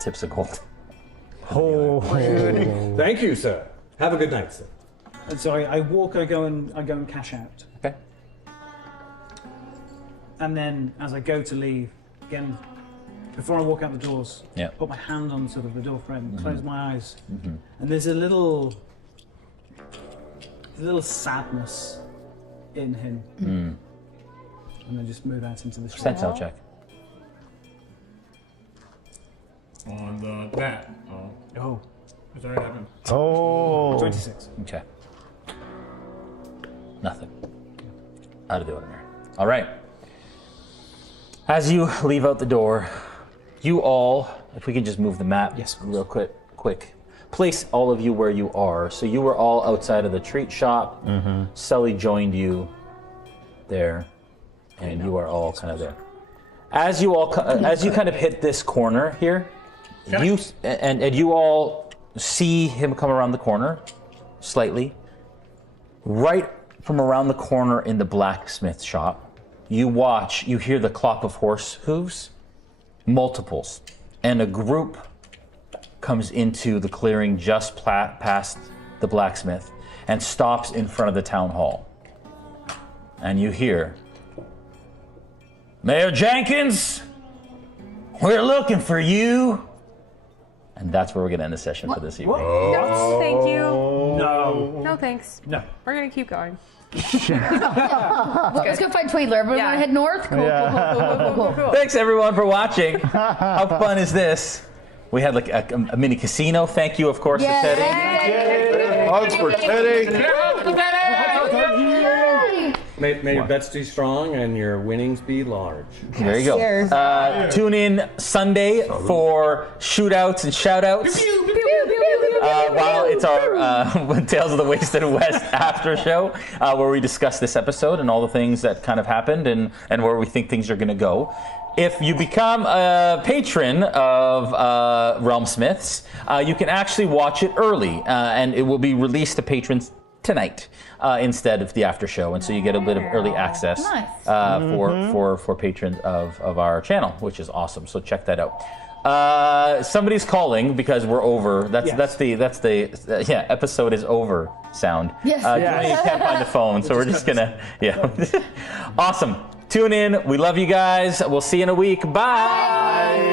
tips of gold. Oh, thank you, sir. Have a good night, sir. And so I walk. I go and cash out. Okay. And then as I go to leave, again, before I walk out the doors, Yeah. put my hand on sort of the door frame, close my eyes, Mhm. and there's a little sadness in him. Mm. And then just move out into the street. Percentile check. On the that. Oh. It's already happened. Oh. 26. Okay. Nothing. Out of the ordinary. All right. As you leave out the door, you all, if we can just move the map real quick. Place all of you where you are. So you were all outside of the treat shop. Mm-hmm. Sully joined you there, and you are all kind of there. As you all, as you kind of hit this corner here, you and you all see him come around the corner, slightly. Right from around the corner in the blacksmith shop, you hear the clop of horse hooves, multiples, and a group comes into the clearing just past the blacksmith and stops in front of the town hall. And you hear, Mayor Jenkins, we're looking for you. And that's where we're gonna end the session for this evening. No, thank you. No. No, thanks. No. We're gonna keep going. Let's go find Tweedler. Everyone want to head north? Cool. Thanks everyone for watching. How fun is this? We had like a mini casino. Thank you, of course, to Teddy. Hugs for Teddy. May your bets be strong and your winnings be large. There you go. Tune in Sunday for shootouts and shoutouts. While it's our Tales of the Wasted West after show, where we discuss this episode and all the things that kind of happened and where we think things are going to go. If you become a patron of RealmSmiths, you can actually watch it early, and it will be released to patrons tonight instead of the after show, and so you get a bit of early access for patrons of our channel, which is awesome. So check that out. Somebody's calling because we're over. That's the episode is over sound. Yes. You can't find the phone, so we're just gonna awesome. Tune in. We love you guys. We'll see you in a week. Bye.